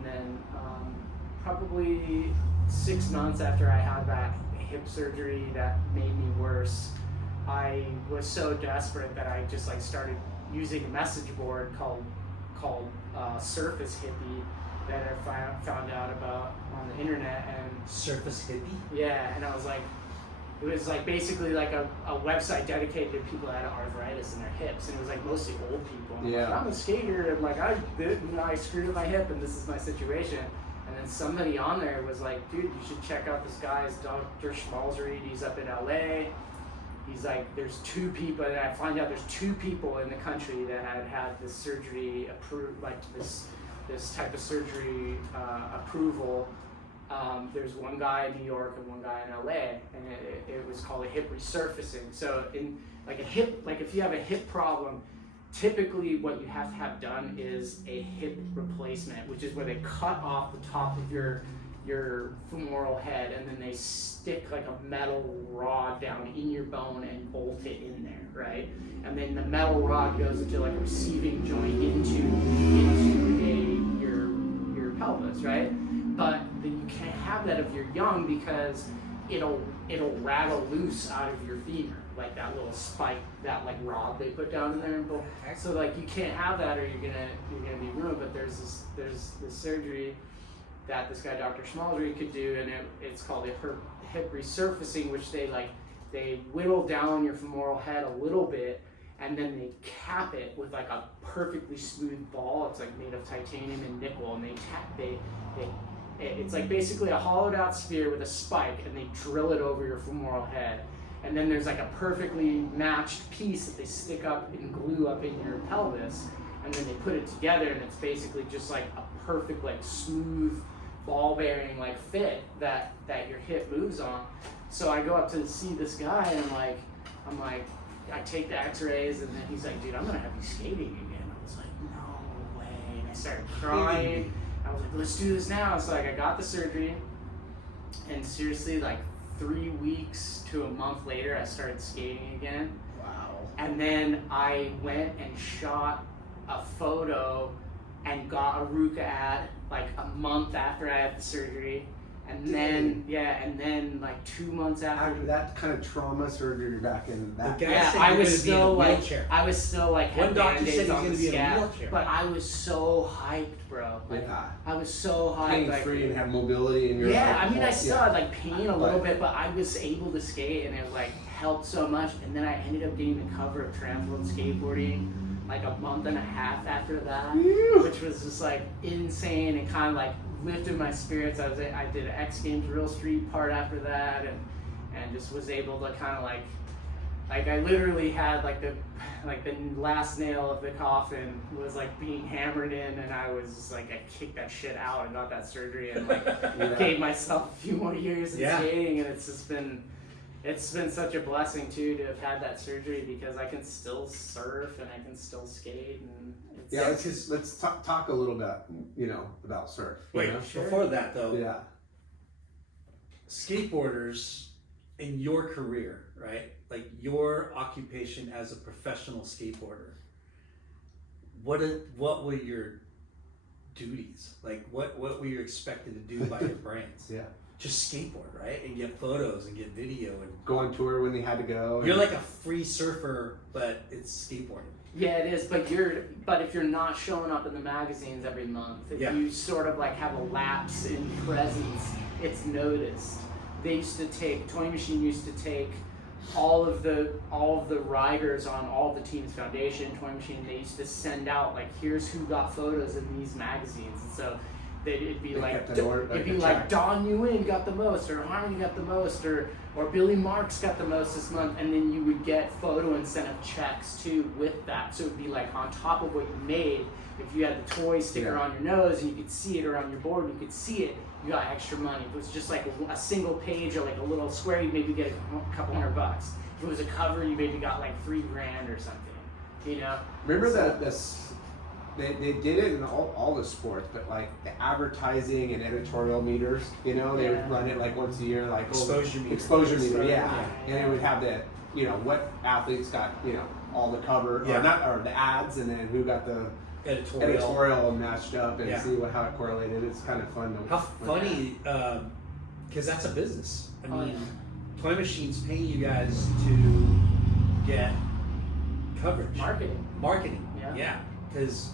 then probably 6 months after I had that hip surgery that made me worse, I was so desperate that I just like started using a message board called Surface Hippie that I found out about on the internet. And Surface Hippie? Yeah, and I was like, it was like basically like a website dedicated to people that had arthritis in their hips, and it was like mostly old people. And I'm like, I'm a skater, and like I screwed up my hip, and this is my situation. And then then somebody on there was like, dude, you should check out this guy's Dr. Schmalzried. He's up in LA. He's like, there's 2 people, and I find out there's 2 people in the country that had this surgery approved, like this type of surgery approval. There's one guy in New York and one guy in LA, and it was called a hip resurfacing. So in like a hip, like if you have a hip problem, typically what you have to have done is a hip replacement, which is where they cut off the top of your femoral head, and then they stick like a metal rod down in your bone and bolt it in there, right? And then the metal rod goes into like a receiving joint into your pelvis, right? But then you can't have that if you're young, because it'll rattle loose out of your femur, like that little spike, that like rod they put down in there, and so like you can't have that or you're gonna be ruined. But there's this surgery that this guy Dr. Schmalzried could do, and it's called a hip resurfacing, which they whittle down your femoral head a little bit, and then they cap it with like a perfectly smooth ball. It's like made of titanium and nickel, and it's like basically a hollowed out sphere with a spike, and they drill it over your femoral head. And then there's like a perfectly matched piece that they stick up and glue up in your pelvis, and then they put it together, and it's basically just like a perfect, like smooth, ball bearing like fit that your hip moves on. So I go up to see this guy, and I'm like, I take the x-rays, and then he's like, dude, I'm gonna have you skating again. I was like, no way. And I started crying. I was like, let's do this now. So like I got the surgery, and seriously, like 3 weeks to a month later, I started skating again. Wow. And then I went and shot a photo and got a RVCA ad like a month after I had the surgery. And then like 2 months after that kind of trauma surgery back in that. I was still like One doctor said he was on going the to be in a scab, wheelchair. but I was so hyped, bro. Like, I was so hyped. Pain like, free and have mobility in your yeah, life. I mean, I still had like pain a little bit, but I was able to skate, and it like helped so much. And then I ended up getting the cover of Triathlon Skateboarding like a month and a half after that, which was just like insane and kind of like lifted my spirits. I did an X Games Real Street part after that, and just was able to kind of like I literally had like the last nail of the coffin was like being hammered in, and I was just like, I kicked that shit out and got that surgery, and like gave myself a few more years in skating. And it's been such a blessing too to have had that surgery, because I can still surf and I can still skate. And let's talk a little bit, about surf. Wait, before that though, skateboarders in your career, right? Like your occupation as a professional skateboarder, what were your duties? Like what were you expected to do by your brands? Just skateboard, right? And get photos and get video and go on tour when they had to go. You're like a free surfer, but it's skateboarding. Yeah, it is, but if you're not showing up in the magazines every month, if you sort of like have a lapse in presence, it's noticed. Toy Machine used to take all of the riders on all the teams' foundation, Toy Machine, they used to send out like, here's who got photos in these magazines. And so it'd be like Don Nguyen got the most, or Harmony got the most, or Billy Marks got the most this month, and then you would get photo incentive checks too with that. So it'd be like on top of what you made. If you had the toy sticker on your nose and you could see it around your board, you could see it, you got extra money. If it was just like a single page or like a little square, you maybe get a couple $100. If it was a cover, you maybe got like $3,000 or something. Remember that they did it in all the sports, but like the advertising and editorial meters, they would run it like once a year, like exposure meter, and it would have the what athletes got all the cover or the ads, and then who got the editorial matched up, and see how it correlated. It's kind of fun. How funny, because that's a business. I mean, Toy Machine's paying you guys to get coverage, marketing, because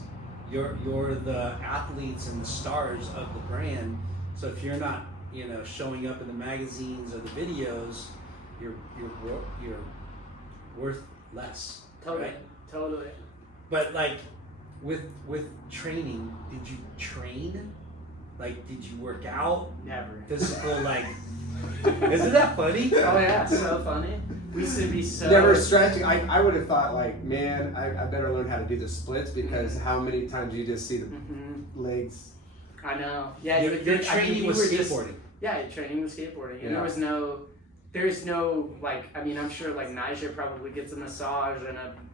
you're the athletes and the stars of the brand. So if you're not, showing up in the magazines or the videos, you're worth less. Totally. But like with training, did you train Like, did you work out? Never. Physical, like, isn't that funny? Oh yeah, it's so funny. We used to be so Never stretching. I would have thought like, man, I better learn how to do the splits because how many times you just see the legs. I know. Yeah, Your training was skateboarding. Yeah, training was skateboarding, and Yeah. there's no like. I mean, I'm sure like Nigel probably gets a massage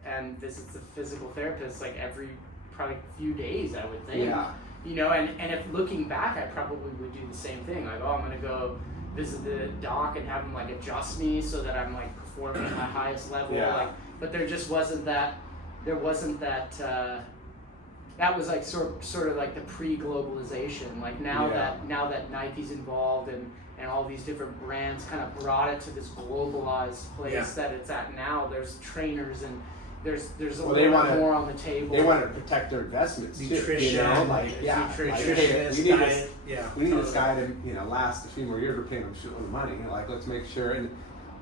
and visits a physical therapist like every probably few days, I would think. Yeah. You know, and if looking back, I probably would do the same thing. Like, oh, I'm gonna go visit the doc and have him like adjust me so that I'm like performing at my highest level. Yeah. Like, but there just wasn't that. There wasn't that. That was like sort of like the pre-globalization. Like now that Nike's involved and all these different brands kind of brought it to this globalized place that it's at now. There's trainers and there's a lot more on the table. They want to protect their investments Nutrition, too. You know, nutrition, we need diet. we need this guy to last a few more years. We're paying him shit of money. Like, let's make sure, and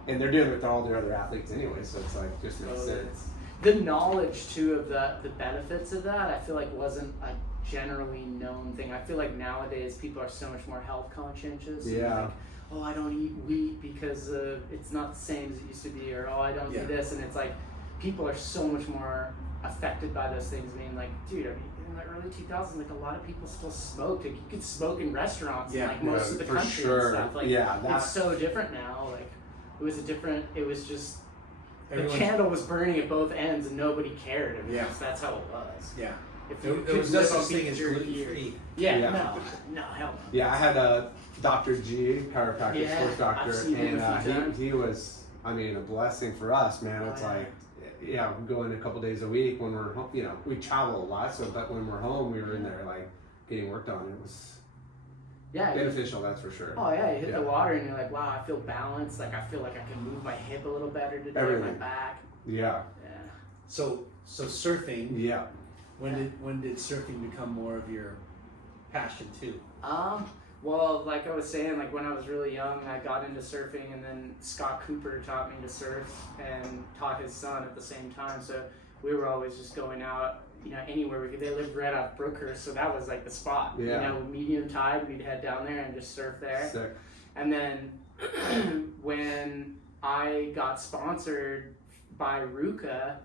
they're doing it with all their other athletes anyway. So it's like just makes sense. The knowledge too of the benefits of that, I feel like wasn't a generally known thing. I feel like nowadays people are so much more health conscientious. Yeah. Like, oh, I don't eat wheat because it's not the same as it used to be, or oh, I don't do this, and it's like people are so much more affected by those things. I mean, like, dude, in the early 2000s, like a lot of people still smoked. Like, you could smoke in restaurants in like most of the for country sure. and stuff. Like, it's so different now. Like, it was just. The candle was burning at both ends and nobody cared. I mean, that's how it was. Yeah. If There was no such thing as gluten-free. No, hell no. Yeah, I had a Dr. G, chiropractic sports doctor, I've seen him a few and times. he was, I mean, a blessing for us, man. It's like, we go in a couple days a week when we're home. You know, we travel a lot, but when we're home, we were in there like getting worked on. It was beneficial, that's for sure. Oh yeah, you hit the water and you're like, wow, I feel balanced. Like I feel like I can move my hip a little better today, my back. Yeah. So surfing. Yeah. When did surfing become more of your passion too? Well, like I was saying, like when I was really young, I got into surfing, and then Scott Cooper taught me to surf and taught his son at the same time. So we were always just going out, you know, anywhere we could. They lived right off Brookhurst, so that was like the spot. Yeah. You know, medium tide, we'd head down there and just surf there. Sick. And then when I got sponsored by RVCA,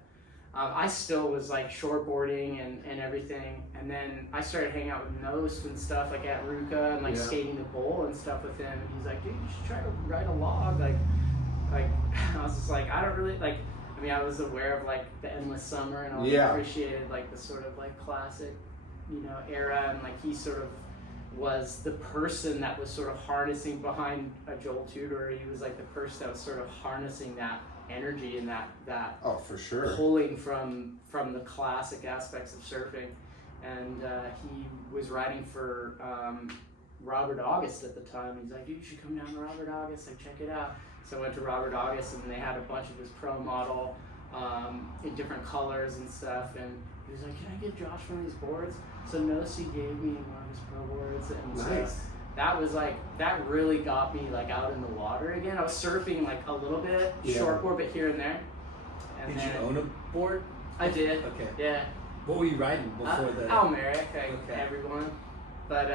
I still was like shortboarding and everything, and then I started hanging out with Nost and stuff like at RVCA and like skating the bowl and stuff with him, and he's like, dude, you should try to ride a log. Like I was just like, I don't really like. I mean, I was aware of like the endless summer and I appreciated like the sort of like classic, you know, era, and like he sort of was the person that was sort of harnessing behind Joel Tudor. He was like the person that was sort of harnessing that energy and that oh, for sure, pulling from the classic aspects of surfing. And he was writing for Robert August at the time. He's like, dude, you should come down to Robert August, like check it out. So I went to Robert August, and they had a bunch of his pro model in different colors and stuff, and he was like, can I give Josh one of these boards? So Nosy gave me one of his pro boards, and nice. So that was like, that really got me like out in the water again. I was surfing like a little bit, shortboard, but here and there. And did you own a board? I did. Okay. Yeah. What were you riding before the? Almeric, everyone. But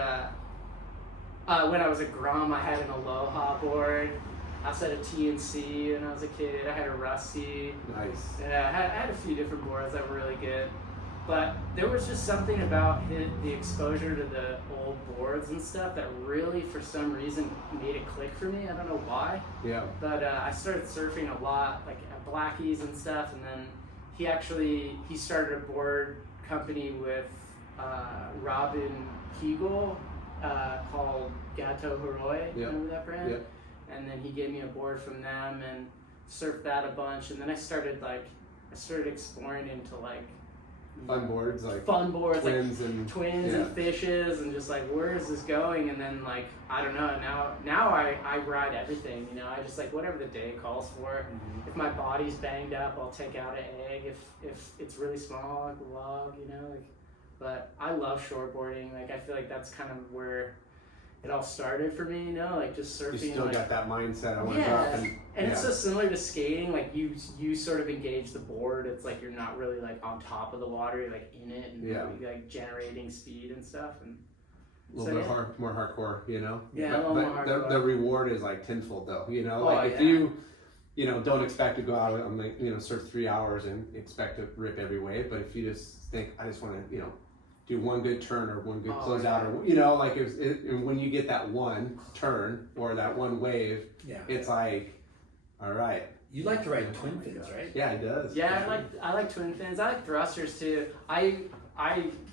when I was a Grum, I had an Aloha board. I had a TNC when I was a kid. I had a Rusty. Nice. Yeah, I had a few different boards that were really good. But there was just something about the exposure to the old boards and stuff that really, for some reason, made it click for me. I don't know why. Yeah. But I started surfing a lot, like at Blackies and stuff. And then he started a board company with Robin Kegel called Gato Heroi. Yep. Remember that brand? Yep. And then he gave me a board from them and surfed that a bunch. And then I started exploring into like fun boards, like twins and fishes, and just like, where is this going? And then like, I don't know, now I ride everything, you know. I just like whatever the day calls for. Mm-hmm. If my body's banged up, I'll take out an egg. If it's really small, like a log, you know. Like, but I love shortboarding. Like I feel like that's kind of where it all started for me, you know, like just surfing. You still like, got that mindset. I want to go up and it's so similar to skating. Like you sort of engage the board. It's like you're not really like on top of the water. You're like in it and you're like generating speed and stuff. And A little bit more hardcore, you know? Yeah, but, a little more hardcore. The reward is like tenfold though, you know? Oh, Like if you know, don't expect to go out and like, you know, surf 3 hours and expect to rip every wave, but if you just think, I just want to, you know, do one good turn or one good closeout, or you know, like and when you get that one turn or that one wave, it's like, all right. You like to ride twin fins, right? Yeah, he does. Yeah, I like twin fins. I like thrusters too.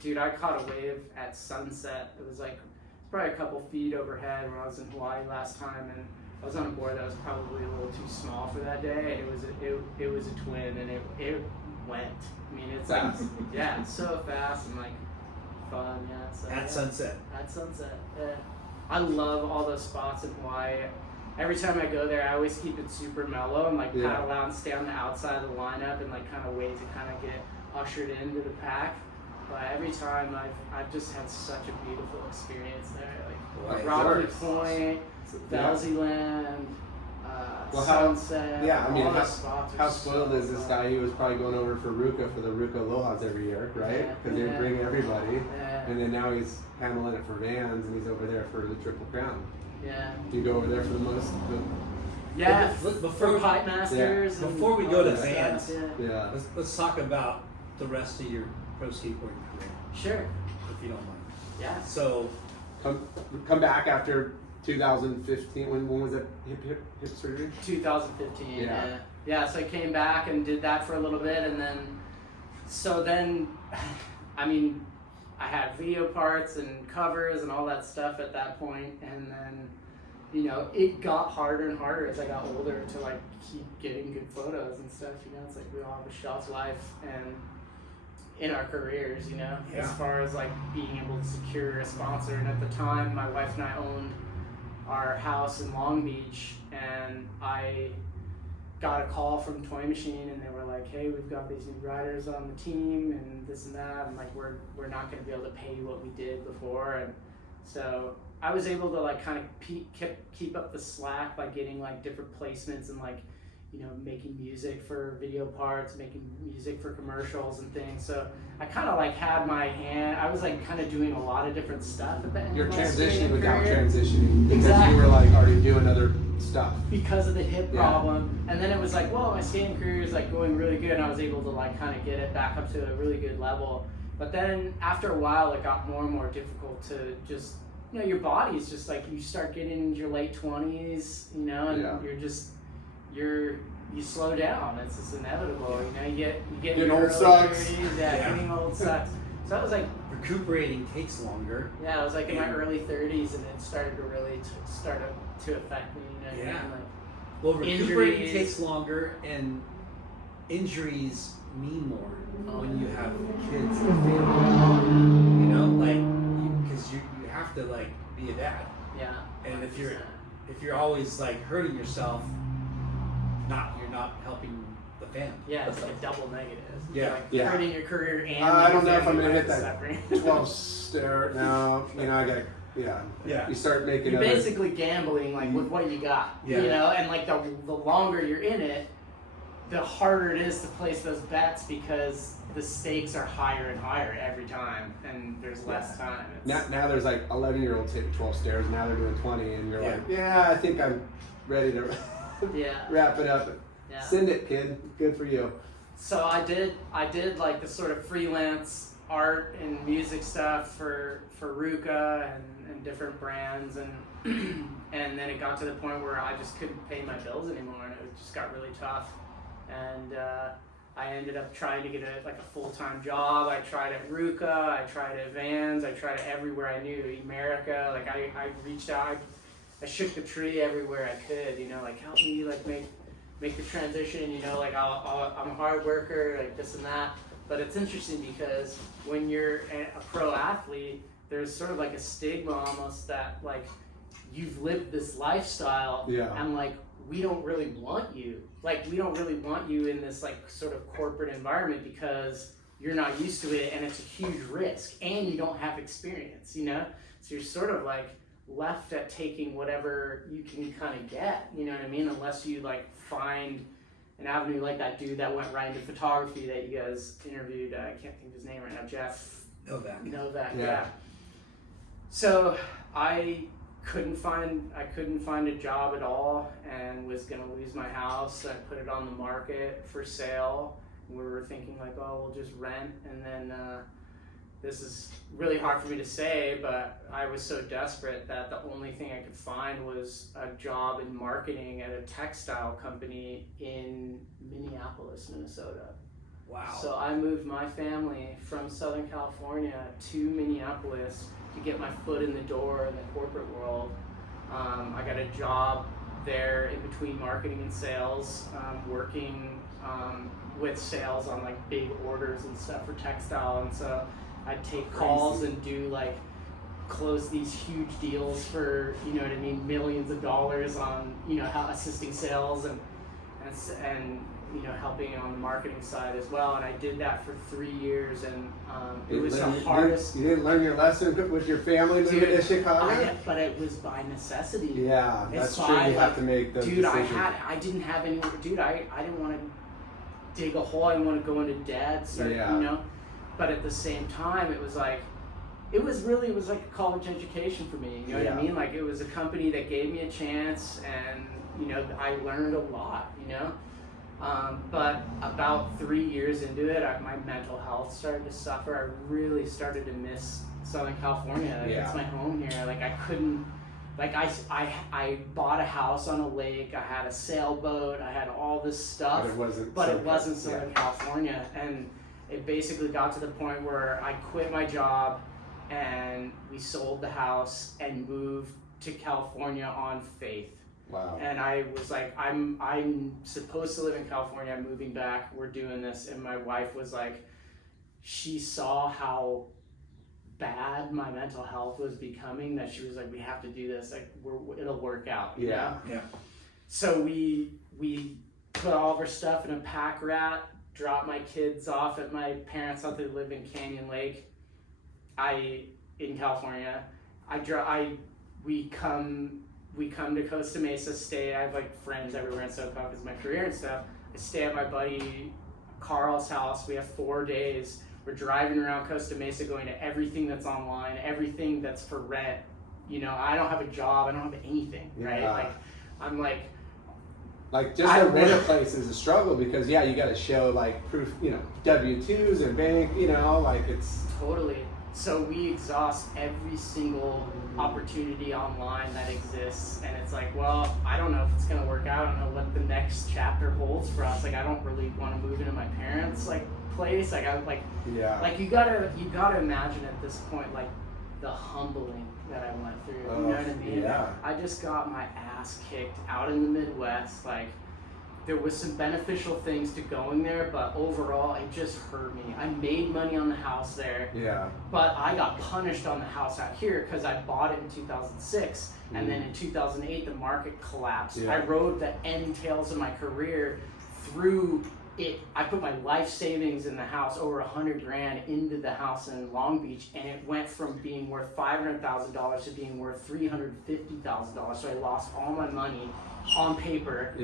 Dude, I caught a wave at sunset. It was like probably a couple feet overhead when I was in Hawaii last time, and I was on a board that was probably a little too small for that day, and it was a twin, and it went. I mean, it's fast. Like it's so fast and like fun. So, at sunset. At sunset. Yeah. I love all those spots in Hawaii. Every time I go there, I always keep it super mellow and like paddle out and stay on the outside of the lineup and like kind of wait to kind of get ushered into the pack. But every time I've just had such a beautiful experience there. Like Rocky Point, Velzyland, Sunset. Yeah, I mean, all those spots how spoiled is this guy? He was probably going over for Ruka for the Ruka Aloha's every year, right? Because they would bring everybody. Yeah. And then now he's handling it for Vans, and he's over there for the Triple Crown. Yeah. Do you go over there for the most? Yeah. Before for Pipe Masters. Yeah. And before we go to stuff, Vans, yeah. Let's talk about the rest of your pro skateboarding career. Sure. If you don't mind. Yeah. So come back after 2015. When was that hip surgery? 2015. Yeah. So I came back and did that for a little bit, and then, I mean, I had video parts and covers and all that stuff at that point, and then, you know, it got harder and harder as I got older to like keep getting good photos and stuff. You know, it's like we all have a shelf life and in our careers, you know, as far as like being able to secure a sponsor. And at the time, my wife and I owned our house in Long Beach, and I got a call from Toy Machine, and they were like, hey, we've got these new riders on the team and this and that, and like we're not going to be able to pay you what we did before. And so I was able to like kind of keep up the slack by getting like different placements and like, you know, making music for video parts, making music for commercials and things. So I kind of like had my hand, I was like kind of doing a lot of different stuff at the end You're of my transitioning skating without career. transitioning. Because Exactly. you were like already doing other stuff. Because of the hip problem. And then it was like, well, my skating career is like going really good, and I was able to like kind of get it back up to a really good level. But then after a while, it got more and more difficult to just, you know, your body's just like, you start getting into your late 20s, you know, and you're just, you slow down. It's just inevitable, you know. You get in Getting your old early sucks. 30s, getting old sucks. So I was like, recuperating takes longer. yeah, I was like in my early 30s, and it started to really start to affect me, you know what I mean? Like, well, recuperating injuries. takes longer, and injuries mean more when you have kids and family. You know, like because you have to like be a dad. Yeah. And 100%. if you're always like hurting yourself, you're not helping the family. Yeah, it's like a double negative. Yeah. Like hurting your career and I don't know if I'm family gonna hit life that suffering. 12 stair. No, you know, I gotta. Yeah. You start making. You're other, basically gambling like with what you got. Yeah. You know, and like the longer you're in it, the harder it is to place those bets because the stakes are higher and higher every time, and there's less time. Now there's like 11-year-olds hitting 12 stairs. Now they're doing 20, and you're like, I think I'm ready to wrap it up. Yeah. Send it, kid. Good for you. So I did like the sort of freelance art and music stuff for Ruka and different brands, and and then it got to the point where I just couldn't pay my bills anymore, and it just got really tough. And I ended up trying to get a full-time job. I tried at Ruka, I tried at Vans, I tried it everywhere I knew, America. Like I reached out, I shook the tree everywhere I could, you know, like help me like make the transition, you know, like I'm a hard worker, like this and that. But it's interesting because when you're a pro athlete, there's sort of like a stigma almost that like you've lived this lifestyle, and like we don't really want you. Like we don't really want you in this like sort of corporate environment because you're not used to it, and it's a huge risk, and you don't have experience, you know. So you're sort of like left at taking whatever you can kind of get, you know what I mean? Unless you like find an avenue like that dude that went right into photography that you guys interviewed. I can't think of his name right now. Jeff Novak. Yeah. So I couldn't find a job at all, and was gonna lose my house. I put it on the market for sale. We were thinking like, oh, we'll just rent, and then this is really hard for me to say, but I was so desperate that the only thing I could find was a job in marketing at a textile company in Minneapolis, Minnesota. Wow. So I moved my family from Southern California to Minneapolis to get my foot in the door in the corporate world. I got a job there in between marketing and sales, working with sales on like big orders and stuff for textile. And so I'd take calls and do like close these huge deals for, you know what I mean, millions of dollars on, you know, how assisting sales and you know, helping on the marketing side as well. And I did that for 3 years, and it was the hardest. You didn't learn your lesson with your family moving to Chicago? But it was by necessity. Yeah, that's true. You have to make those decisions. I didn't have any, I didn't want to dig a hole. I didn't want to go into debt, so, you know. But at the same time, it was like a college education for me. You know what I mean? Like, it was a company that gave me a chance, and, you know, I learned a lot, you know. But about 3 years into it, my mental health started to suffer. I really started to miss Southern California. Like, it's my home here. Like, I couldn't, like, I bought a house on a lake. I had a sailboat. I had all this stuff. But it wasn't Southern California. And it basically got to the point where I quit my job, and we sold the house and moved to California on faith. Wow. And I was like, I'm supposed to live in California. I'm moving back. We're doing this. And my wife was like, she saw how bad my mental health was becoming, that she was like, we have to do this. Like, it'll work out. You know? Yeah. So we put all of our stuff in a pack rat, dropped my kids off at my parents' house. They live in Canyon Lake. In California. We come to Costa Mesa, stay. I have like friends everywhere in SoCal because of my career and stuff. I stay at my buddy Carl's house. We have 4 days. We're driving around Costa Mesa, going to everything that's online, everything that's for rent. You know, I don't have a job. I don't have anything, right? Like, I'm like just to rent a place is a struggle because you got to show like proof, you know, W-2s and bank, you know, like it's totally. So we exhaust every single opportunity online that exists, and it's like, well, I don't know if it's gonna work out. I don't know what the next chapter holds for us. Like, I don't really want to move into my parents' like place. Like, like you gotta imagine at this point like the humbling that I went through. You know what I mean? Yeah. I just got my ass kicked out in the Midwest. Like, there was some beneficial things to going there, but overall it just hurt me. I made money on the house there, but I got punished on the house out here because I bought it in 2006, and then in 2008 the market collapsed. I rode the end tails of my career through it. I put my life savings in the house, over $100 grand, into the house in Long Beach, and it went from being worth $500,000 to being worth $350,000. So I lost all my money on paper.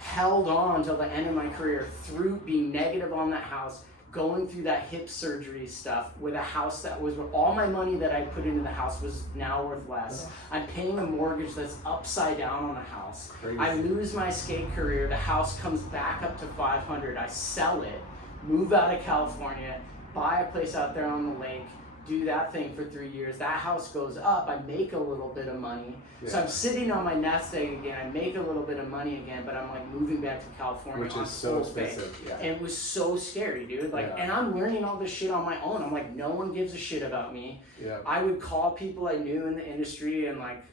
Held on till the end of my career through being negative on that house, going through that hip surgery stuff with a house that was, all my money that I put into the house was now worth less. I'm paying a mortgage that's upside down on the house. Crazy. I lose my skate career. The house comes back up to 500. I sell it, move out of California, buy a place out there on the lake, do that thing for 3 years. That house goes up. I make a little bit of money. So I'm sitting on my nest egg again. I make a little bit of money again, but I'm like moving back to California, which is so expensive. And it was so scary, dude. Like, and I'm learning all this shit on my own. I'm like, no one gives a shit about me. I would call people I knew in the industry, and like,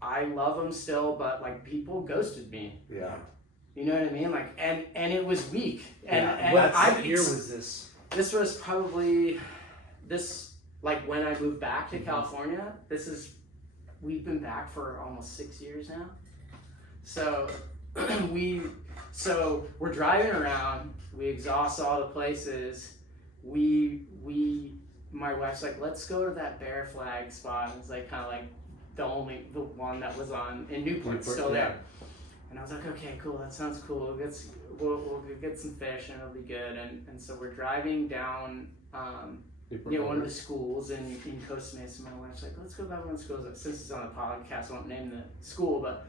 I love them still, but like, people ghosted me. You know what I mean? Like, and it was weak. And what year was this? This was probably like when I moved back to California. We've been back for almost 6 years now. So we're driving around, we exhaust all the places. My wife's like, let's go to that Bear Flag spot. And it's like kind of like the one that was in Newport, still there. And I was like, okay, cool, that sounds cool. We'll get some fish and it'll be good. And so we're driving down one of the schools in Costa Mesa. My wife's like, let's go by one of the schools. Since it's on the podcast, I won't name the school, but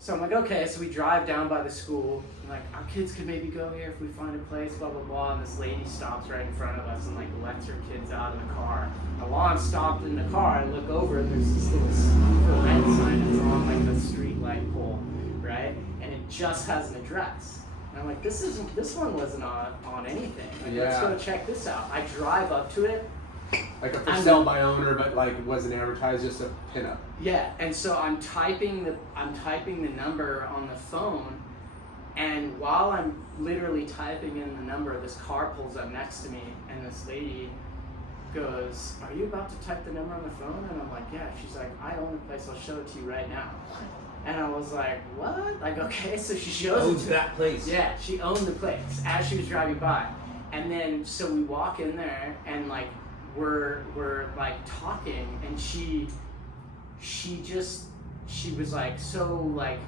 so I'm like, okay. So we drive down by the school. I'm like, our kids could maybe go here if we find a place, blah, blah, blah. And this lady stops right in front of us and like lets her kids out of the car. And while I'm stopped in the car, I look over and there's this little for rent sign that's on like the street light pole, right? And it just has an address. And I'm like, this one wasn't on anything. Like, let's go check this out. I drive up to it. Like a for sale by owner, but like it wasn't advertised, just a pinup. Yeah, and so I'm typing the number on the phone, and while I'm literally typing in the number, this car pulls up next to me, and this lady goes, "Are you about to type the number on the phone?" And I'm like, "Yeah." She's like, "I own the place. I'll show it to you right now." And I was like, "What?" Like, okay, so she shows it to that place. Yeah, she owned the place as she was driving by, and then so we walk in there, and like we're like talking, and she was like, "So like,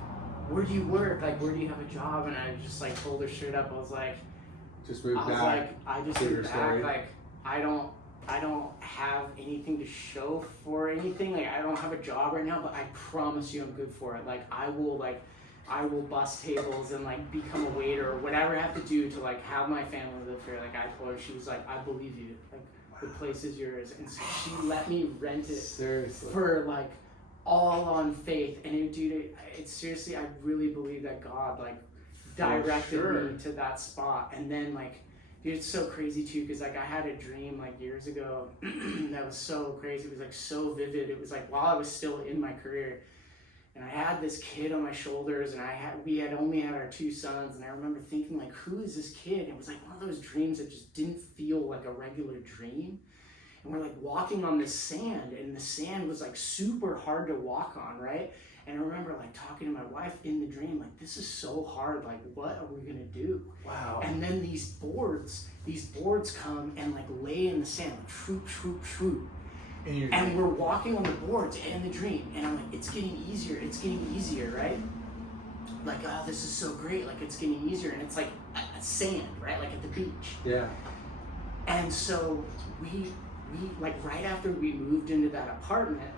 where do you work? Like, where do you have a job?" And I just like told her straight up. I was like, just moved back. Like, I just moved back. Story. Like, I don't have anything to show for anything. Like, I don't have a job right now, but I promise you I'm good for it. Like, I will bus tables and like become a waiter or whatever I have to do to like have my family live here. Like, I told her, she was like, "I believe you. Like, the place is yours." And so she let me rent it. Seriously. For like all on faith. And it's seriously, I really believe that God like directed me to that spot. And then like, dude, it's so crazy too, because like I had a dream like years ago that was so crazy. It was like so vivid. It was like while I was still in my career, and I had this kid on my shoulders, and we had only had our 2 sons, and I remember thinking like, who is this kid? It was like one of those dreams that just didn't feel like a regular dream. And we're like walking on this sand, and the sand was like super hard to walk on, right? And I remember like talking to my wife in the dream, like, this is so hard, like what are we gonna do? Wow. And then these boards come and like lay in the sand, like swoop, swoop, swoop. And we're walking on the boards in the dream, and I'm like, it's getting easier, right? Like, oh, this is so great, like it's getting easier, and it's like sand, right? Like at the beach. Yeah. And so we like right after we moved into that apartment,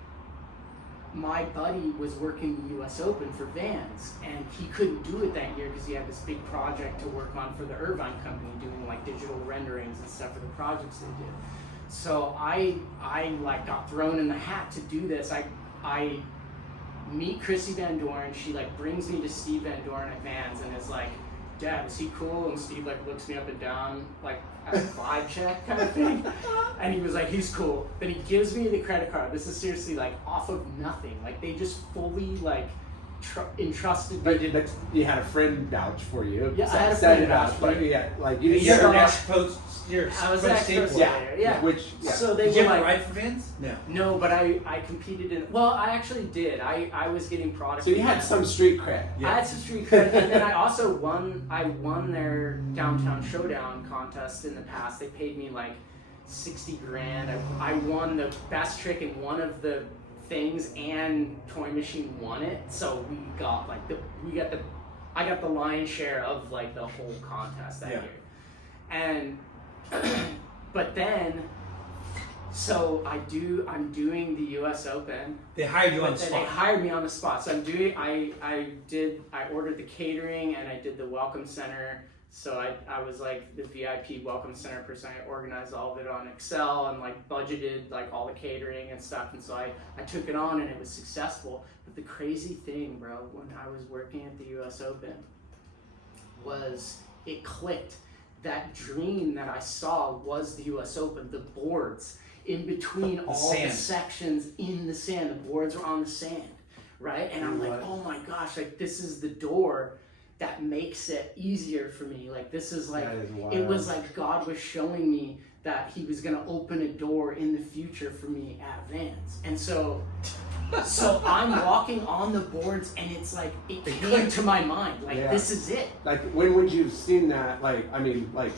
my buddy was working the US Open for Vans, and he couldn't do it that year because he had this big project to work on for the Irvine company, doing like digital renderings and stuff for the projects they did. So I like got thrown in the hat to do this. I meet Chrissy Van Doren. She like brings me to Steve Van Doren at Vans and is like, "Dad, is he cool?" And Steve like looks me up and down like as a vibe check kind of thing. And he was like, "He's cool." Then he gives me the credit card. This is seriously like off of nothing. Like they just fully like entrusted me. But you had a friend vouch for you. Yeah, I had a friend vouch for you. Yeah, like you. You're an ex-post. I was an ex-post player. Yeah. So they Did you were ever like, ride for Vans? No. No, but I competed in. Well, I actually did. I was getting product. So you had some street cred. Yeah. I had some street cred, and then I also won. I won their downtown showdown contest in the past. They paid me like $60 grand. I won the best trick in one of the things, and Toy Machine won it. So we got like I got the lion's share of like the whole contest that year, and. But then, so I'm doing the US Open. They hired you on the spot. They hired me on the spot. So I ordered the catering, and I did the welcome center. So I was like the VIP welcome center person. I organized all of it on Excel and like budgeted like all the catering and stuff. And so I took it on, and it was successful. But the crazy thing, bro, when I was working at the US Open was it clicked. That dream that I saw was the US Open, the boards in between the sections in the sand. The boards were on the sand, right? And I'm like, oh my gosh, like this is the door that makes it easier for me. Like this is like, it was like God was showing me that he was gonna open a door in the future for me at Vans. And so I'm walking on the boards, and it's like it came to my mind, like this is it. Like when would you have seen that? Like I mean, like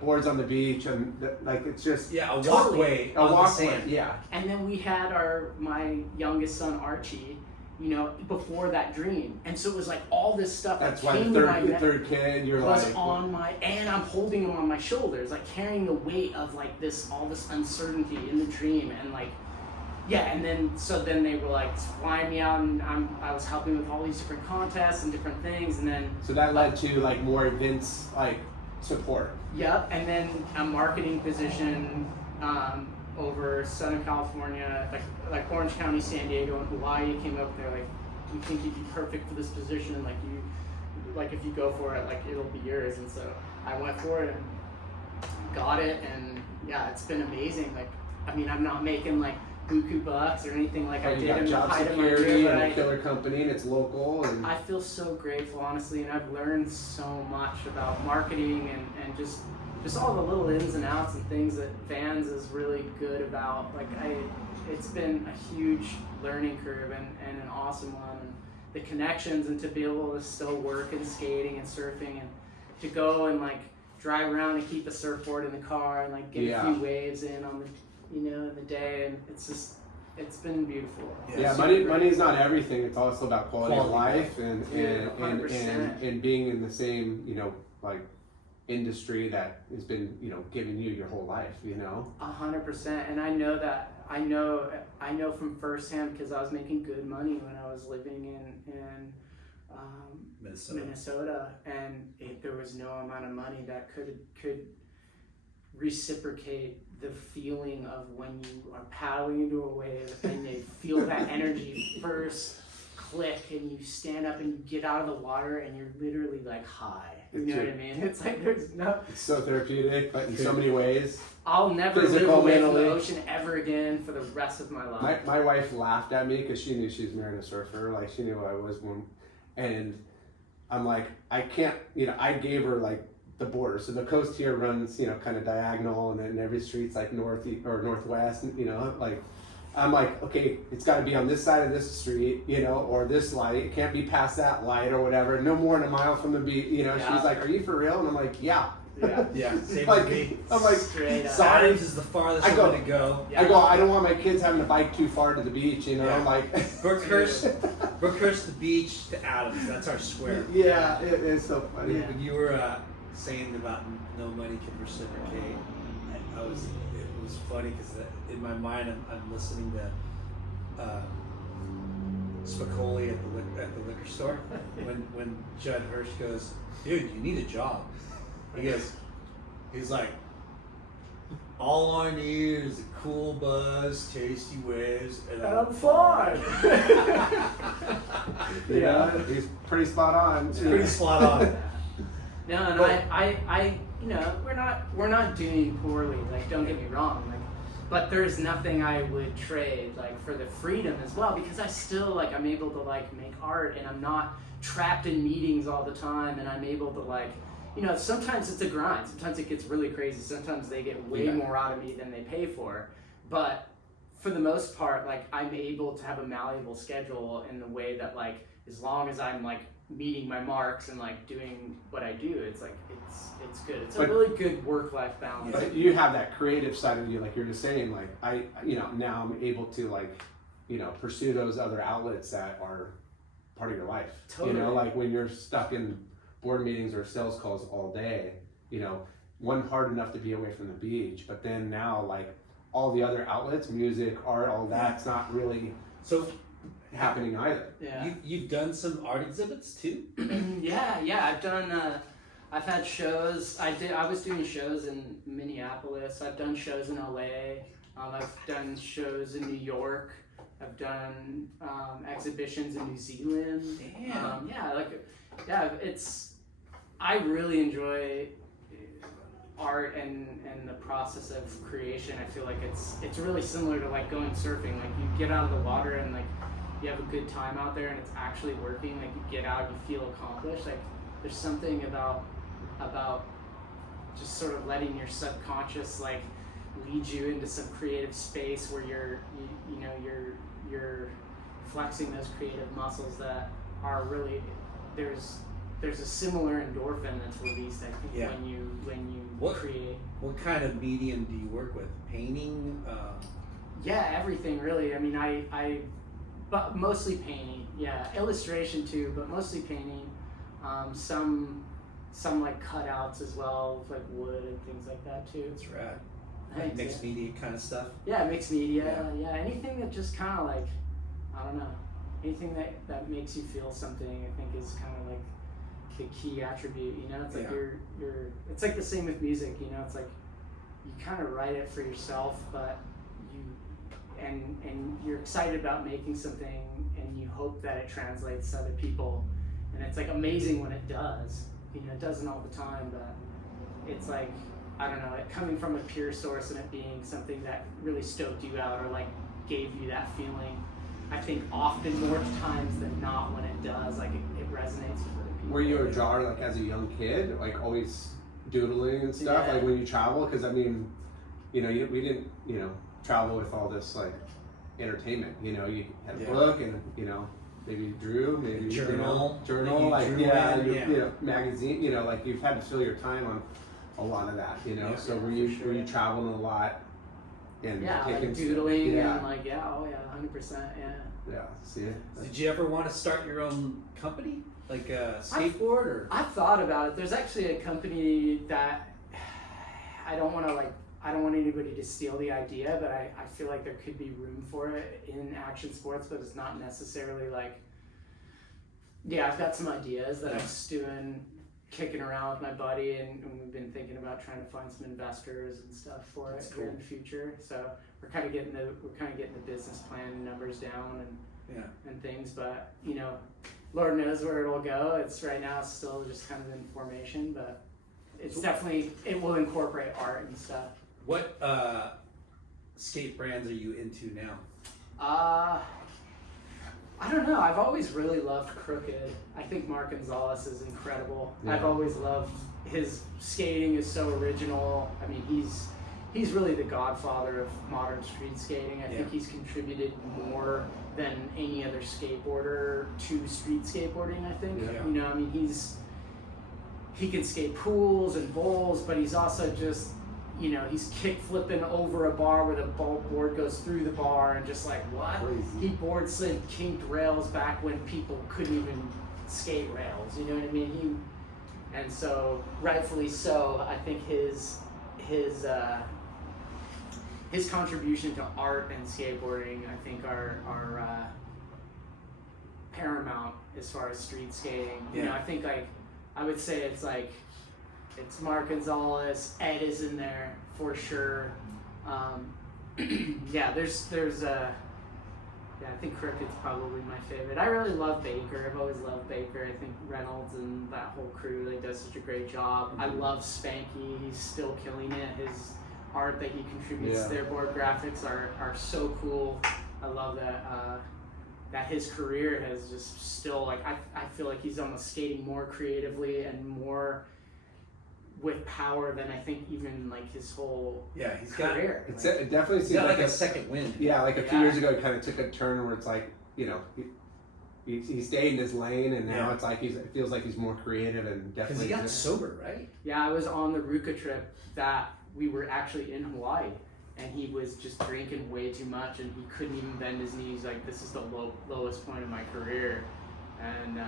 boards on the beach, and like it's just a walkway, a walkway, yeah. And then we had my youngest son Archie, you know, before that dream. And so it was like all this stuff That's that why came the to my neck third kid, you're was like, on my, and I'm holding them on my shoulders, like carrying the weight of like all this uncertainty in the dream. And like, yeah, and then, so then they were like flying me out, and I was helping with all these different contests and different things. And then, so that led to like more events, like support. yep, and then a marketing position over Southern California, like Orange County, San Diego, and Hawaii came up. They're like, we think you'd be perfect for this position, and like if you go for it, like it'll be yours. And so I went for it and got it, and yeah, it's been amazing. Like, I mean, I'm not making like buku bucks or anything like I You did got in the job height of my security career, and but a killer company, and it's local. And I feel so grateful, honestly, and I've learned so much about marketing and just all the little ins and outs and things that Vans is really good about. Like it's been a huge learning curve and an awesome one. And the connections, and to be able to still work in skating and surfing, and to go and like drive around and keep a surfboard in the car and like get a few waves in on the, you know, in the day, and it's been beautiful. yeah, money is not everything. It's also about quality of life and being in the same, you know, like industry that has been, you know, giving you your whole life, you know. 100%, and I know that. I know from firsthand, because I was making good money when I was living in Minnesota, and there was no amount of money that could reciprocate the feeling of when you are paddling into a wave and you feel that energy first click, and you stand up and you get out of the water and you're literally like high. You know what I mean? It's like there's no. It's so therapeutic, but in so many ways. I'll never live away from the ocean ever again for the rest of my life. My wife laughed at me because she knew she was marrying a surfer. Like, she knew I was one, and I'm like, I can't. You know, I gave her like the border. So the coast here runs, you know, kind of diagonal, and then every street's like north or northwest. You know, like. I'm like, okay, it's got to be on this side of this street, you know, or this light. It can't be past that light or whatever. No more than a mile from the beach, you know. Yeah. She's like, "Are you for real?" And I'm like, "Yeah." Yeah. Same like, with me. I'm like, sorry, this is the farthest I'm going to go. Yeah. I don't want my kids having to bike too far to the beach, you know. Yeah. I'm like, Brookhurst the beach to Adams. That's our square. Yeah, it is so funny. Yeah. When you were saying about no money can reciprocate, it was funny because in my mind I'm listening to Spicoli at the liquor store when Judd Hirsch goes, "Dude, you need a job." He's like, "All I need is a cool buzz, tasty waves, and I'm fine." Yeah, he's pretty spot on. He's pretty spot on. No, and I you know, we're not doing poorly. Like, don't get me wrong. Like, but there's nothing I would trade like for the freedom as well, because I still like I'm able to like make art, and I'm not trapped in meetings all the time, and I'm able to like, you know, sometimes it's a grind. Sometimes it gets really crazy. Sometimes they get way more out of me than they pay for. But for the most part, like I'm able to have a malleable schedule in the way that like as long as I'm like meeting my marks and like doing what I do, it's like it's good. It's a really good work-life balance. But you have that creative side of you, like you're just saying, like I, you know, now I'm able to like, you know, pursue those other outlets that are part of your life. Totally. You know, like when you're stuck in board meetings or sales calls all day, you know, one hard enough to be away from the beach, but then now like all the other outlets, music, art, all that's not really happening either. Yeah. You've done some art exhibits too? Yeah. I've had shows. I was doing shows in Minneapolis. I've done shows in LA. I've done shows in New York. I've done exhibitions in New Zealand. Damn. I really enjoy art and the process of creation. I feel like it's really similar to like going surfing. Like you get out of the water and like you have a good time out there and it's actually working. Like you get out, you feel accomplished. Like there's something about just sort of letting your subconscious like lead you into some creative space where you're flexing those creative muscles that are really there's a similar endorphin that's released, I think, when you create. What kind of medium do you work with? Painting? Yeah, everything really. I mean, I but mostly painting. Yeah, illustration too, but mostly painting. Some like cutouts as well, with like wood and things like that too. It's rad. Thanks, Like mixed media kind of stuff. Yeah, mixed media. Yeah, anything that just kind of like, I don't know, anything that makes you feel something. I think is kind of like the key attribute. You know, it's like you're. It's like the same with music. You know, it's like you kind of write it for yourself, but and you're excited about making something, and you hope that it translates to other people, and it's like amazing when it does. You know, it doesn't all the time, but it's like, I don't know, it coming from a pure source and it being something that really stoked you out or like gave you that feeling. I think often more times than not when it does, like it resonates with other people. Were you a drawer like as a young kid, like always doodling and stuff, like when you travel? Because I mean, you know, we didn't, you know, travel with all this like entertainment. You know, you had a book and, you know, maybe you drew, maybe journal, like you know, magazine. You know, like you've had to fill your time on a lot of that. You know, so were you traveling a lot and taking like doodling and like 100%, yeah. See, did you ever want to start your own company, like a skateboard or? I've thought about it. There's actually a company that I don't want anybody to steal the idea, but I feel like there could be room for it in action sports, but it's not necessarily like, I've got some ideas that I'm just doing, kicking around with my buddy, and we've been thinking about trying to find some investors and stuff for it here in the future. So we're kind of getting the business plan numbers down and things, but you know, Lord knows where it'll go. It's right now it's still just kind of in formation, but it's definitely, it will incorporate art and stuff. What skate brands are you into now? I don't know. I've always really loved Crooked. I think Mark Gonzalez is incredible. Yeah. I've always loved his skating is so original. I mean, he's really the godfather of modern street skating. I think he's contributed more than any other skateboarder to street skateboarding, I think. Yeah. You know, I mean, he can skate pools and bowls, but he's also just, you know, he's kick flipping over a bar where the board goes through the bar and just like, what? Crazy. He board slid kinked rails back when people couldn't even skate rails, you know what I mean? And so, rightfully so, I think his contribution to art and skateboarding, I think are paramount as far as street skating. You know, I think like, I would say it's like, it's Mark Gonzalez, Ed is in there for sure. I think Crooked's probably my favorite. I really love Baker. I've always loved Baker. I think Reynolds and that whole crew, like, does such a great job. I love Spanky. He's still killing it. His art that he contributes to their board graphics are so cool. I love that his career has just still, like, I feel like he's almost skating more creatively and more with power than I think even like his whole career. It definitely seems like a second wind. Yeah, like a few years ago, it kind of took a turn where it's like, you know, he stayed in his lane, and now it's like it feels like he's more creative and definitely. Because he got sober, right? Yeah, I was on the Ruka trip that we were actually in Hawaii, and he was just drinking way too much, and he couldn't even bend his knees. Like, this is the lowest point of my career, and.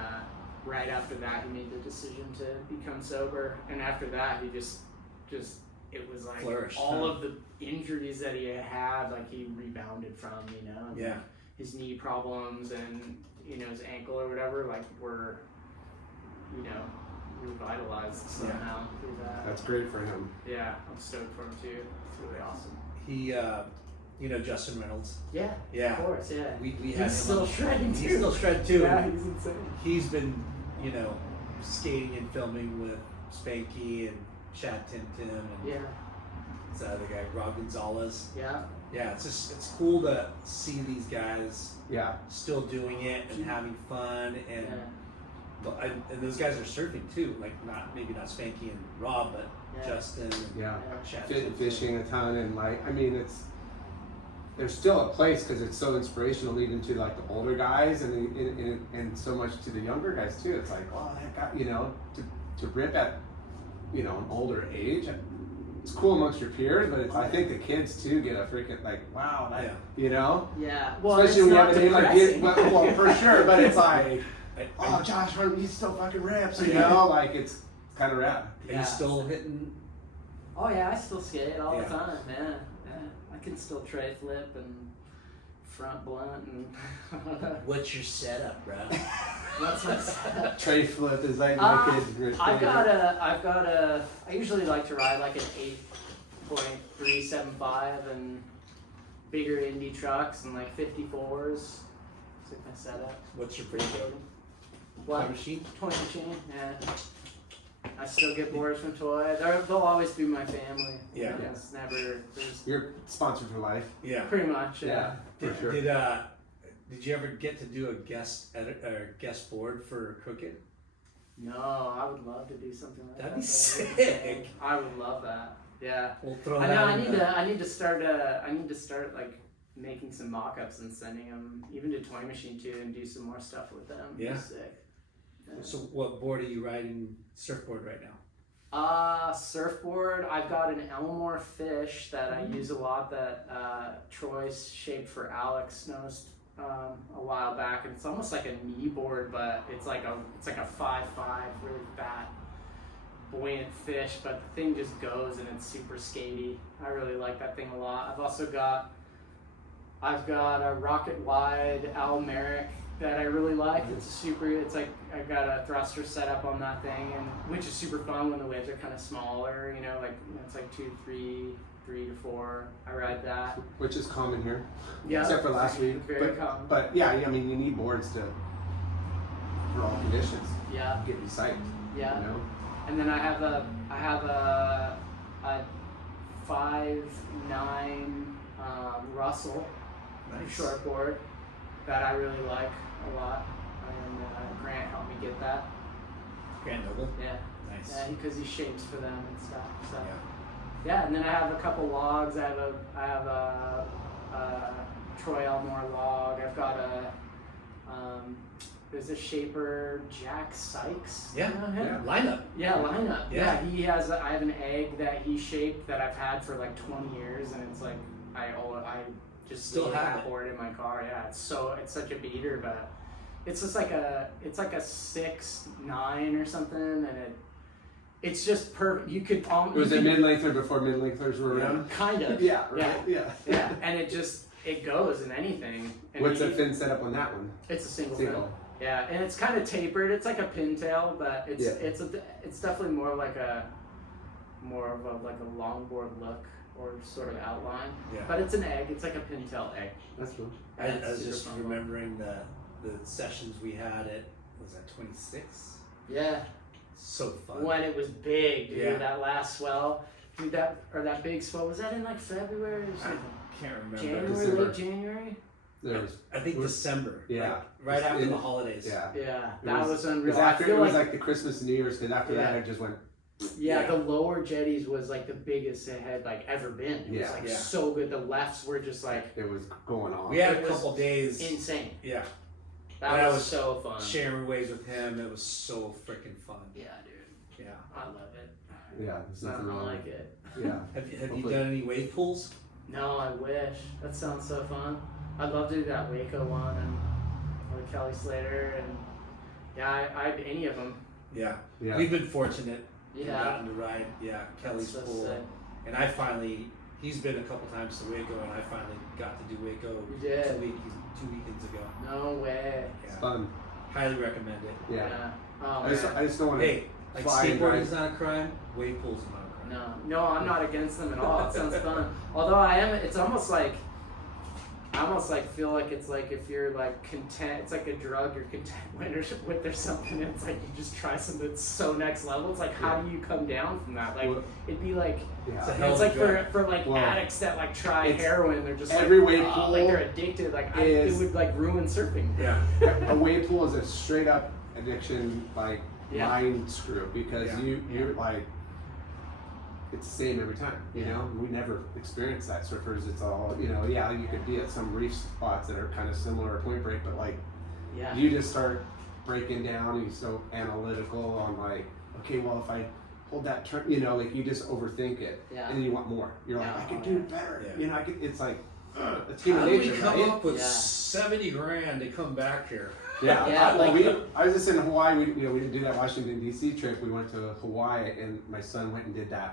Right after that, he made the decision to become sober, and after that, he just it was like flourished, all of the injuries that he had, like he rebounded from, you know. And his knee problems and, you know, his ankle or whatever, like, were, you know, revitalized somehow through that. That's great for him. Yeah, I'm stoked for him too. It's really awesome. He, you know, Justin Reynolds. Yeah, of course, yeah. We he's still shredding too. He's still shredding too. Yeah, he's insane. He's been, you know, skating and filming with Spanky and Chad Tintin and this other guy, Rob Gonzalez. Yeah, it's cool to see these guys still doing it and having fun, and and those guys are surfing too, like maybe not Spanky and Rob, but Justin and Chad fishing a ton, and like, I mean, there's still a place because it's so inspirational even to like the older guys and so much to the younger guys too. It's like, oh, that guy, you know, to rip at, you know, an older age, it's cool amongst your peers, but it's, I think the kids too get a freaking like, wow, that, you know? Yeah. Well, especially when you have a name like it, depressing. well, for sure, but it's like, oh, Josh Harden, he's still fucking rips, you know? Like, it's kind of rad. Are you still hitting? Oh yeah, I still skate all Yeah. the time. Yeah. I can still tray flip and front blunt and. What's your setup, bro? What's my setup? Tray flip is like my kid's I've got a. I usually like to ride like an 8.375 and bigger Indy trucks and like 54s. That's like my setup. What's your pre-code? What? Toy machine? Toy machine. Yeah. I still get boards from Toy. They'll always be my family. Yeah. You know, it's never. There's You're sponsored for life. Yeah. pretty much. Yeah. For sure. Did you ever get to do a guest board for Crooked? No, I would love to do something like That'd that. be sick. I would love that. Yeah. We'll throw I that know. in I need to start like making some mock-ups and sending them even to Toy Machine too, and do some more stuff with them. Yeah. Be sick. Yeah. So what board are you riding? Surfboard right now? Surfboard. I've got an Elmore Fish that I use a lot that Troy shaped for Alex Snost a while back, and it's almost like a knee board, but it's like a 5.5, really fat, buoyant fish. But the thing just goes and it's super skatey. I really like that thing a lot. I've got a Rocket Wide Al Merrick that I really like. It's like I've got a thruster set up on that thing, and which is super fun when the waves are kind of smaller, you know, like it's like 2 to 3 to 4. I ride that. Which is common here. Yeah. Except for last week. Very common. But yeah, I mean, you need boards for all conditions. Yeah. Get you psyched. Yeah. You know? And then I have a 5.9 Russell shortboard that I really like a lot, and Grant helped me get that. Grand Noble? Yeah. Nice. Yeah, because he shapes for them and stuff. So yeah, and then I have a couple logs. I have a Troy Elmore log. I've got there's a shaper, Jack Sykes. Yeah. You know him? Yeah. Lineup. Yeah, lineup. Yeah. He has. I have an egg that he shaped that I've had for like 20 years, and it's like I just Still have it. board in my car. Yeah, it's such a beater, but it's just like a 6.9 or something, and it's just perfect. You could Was it mid-lengther before mid-lengthers were around? Kind of. Yeah, right? Yeah. And it goes in anything. And What's the fin setup on that one? It's a single fin. Yeah, and it's kind of tapered. It's like a pintail, but it's definitely more of a longboard look or sort of outline. Yeah. But it's an egg. It's like a pintail egg. That's cool. I was just remembering the sessions we had at, was that 26? Yeah. So fun. When it was big, dude. Yeah. That last swell. Dude, that big swell, was that in like February or something? I can't remember. January, late January? I think December. Yeah. Like, right after the holidays. Yeah. Yeah, that was unreal. It was like the Christmas and New Year's, because after that it just went. Yeah, the lower jetties was like the biggest it had like ever been. It was like so good. The lefts were just like it was going on. We had a couple days. Insane. Yeah. That was so fun. Sharing waves with him, it was so freaking fun. Yeah, dude. Yeah. I love it. Yeah, there's nothing wrong like it. Yeah. Have you done any wave pools? No, I wish. That sounds so fun. I'd love to do that Waco one or Kelly Slater and I'd any of them. Yeah. Yeah. We've been fortunate. Yeah. Gotten to ride. Yeah. Kelly's so pool. sick. And he's been a couple times to Waco, and I finally got to do Waco You did? 2 weekends ago. No way. It's Yeah. fun. Highly recommend it. Yeah. Oh, I just don't want to. Hey, like fly and skateboarding's drive. not a crime, wave pool's not a crime. No, I'm not against them at all. It sounds fun. Although it's almost like I feel like it's like if you're like content, it's like a drug, you're content with there's something, and it's like you just try something that's so next level. It's like how do you come down from that? Like it'd be like it's like for like addicts that like try heroin, they're just every like wave pool like they're addicted. Like it would like ruin surfing. Yeah. A wave pool is a straight up addiction, like mind screw, because you're like. It's the same every time, you know? We never experience that. Surfers, it's all, you could be at some reef spots that are kind of similar to Point Break, but like, you just start breaking down, and you're so analytical on like, okay, well, if I hold that turn, you know, like you just overthink it, Yeah. and you want more. You're like, I could do it better. Yeah. You know, I could. It's like it's human How did nature, we come right? up with Yeah. 70 grand to come back here? Yeah, Yeah, I was just in Hawaii. We didn't do that Washington D.C. trip. We went to Hawaii, and my son went and did the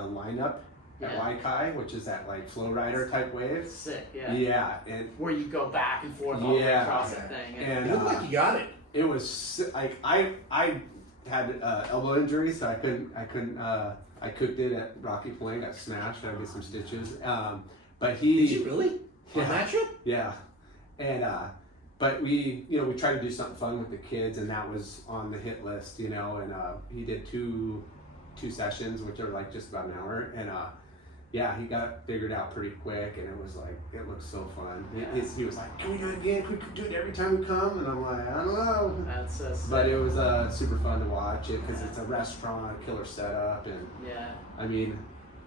lineup at Yeah. Waikai, which is that like flow rider type wave. Sick, yeah. Yeah, and Where you go back and forth all the way Yeah. across the thing. And You look like you got it. it was like I had elbow injury, so I couldn't. I cooked it at Rocky Point. Got smashed. Had to get some stitches. But he Did you really? Yeah. On that trip? Yeah, and but we tried to do something fun with the kids, and that was on the hit list, and he did two sessions, which are like just about an hour, and yeah, he got it figured out pretty quick, and it was like, it looked so fun. He was like, can we do it again? Can we do it every time we come? And I'm like, I don't know. That's so sick. But it was super fun to watch it because it's a restaurant, killer setup, and Yeah. I mean,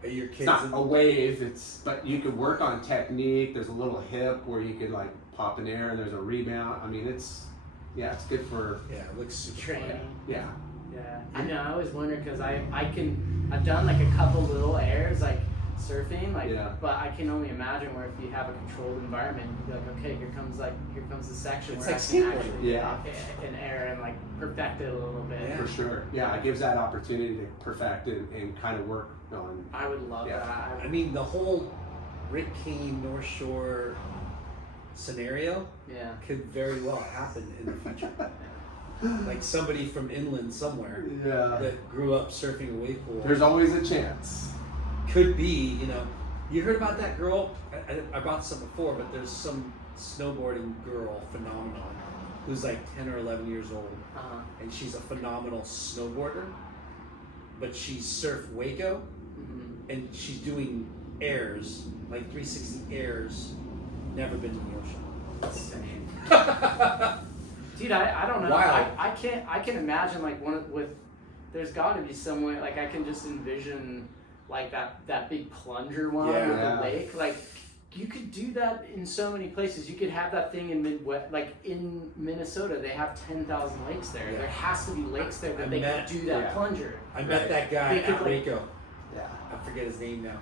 Are your it's kids not in- a wave. But you could work on technique. There's a little hip where you could like pop in air, and there's a rebound. I mean, it's good for Yeah, it looks super Training. yeah. Yeah. I always wonder because I've done like a couple little airs like surfing, like, Yeah. but I can only imagine where if you have a controlled environment, you'd be like, okay, here comes the section It's where like I can skateboarding. actually Yeah. an air and like perfect it a little bit. Yeah. For sure. Yeah, it gives that opportunity to perfect it and kind of work on. I would love Yeah. that. I mean, the whole Rick Kane North Shore scenario Yeah. could very well happen in the future. Like somebody from inland somewhere Yeah. that grew up surfing a wave pool There's always a chance. could be, you heard about that girl? I brought this up before, but there's some snowboarding girl, phenomenon, who's like 10 or 11 years old, Uh-huh. and she's a phenomenal snowboarder, but she's surf Waco, Mhm. and she's doing airs, like 360 airs, never been to the ocean. Insane. Dude, I don't know. Wild. I can imagine like there's got to be some way, like I can just envision like that big plunger one with Yeah. the lake. Like you could do that in so many places. You could have that thing in Midwest, like in Minnesota, they have 10,000 lakes there. Yeah. There has to be lakes there that I they met- could do that yeah. plunger. I met that guy They could, at like- Waco. Yeah. I forget his name now.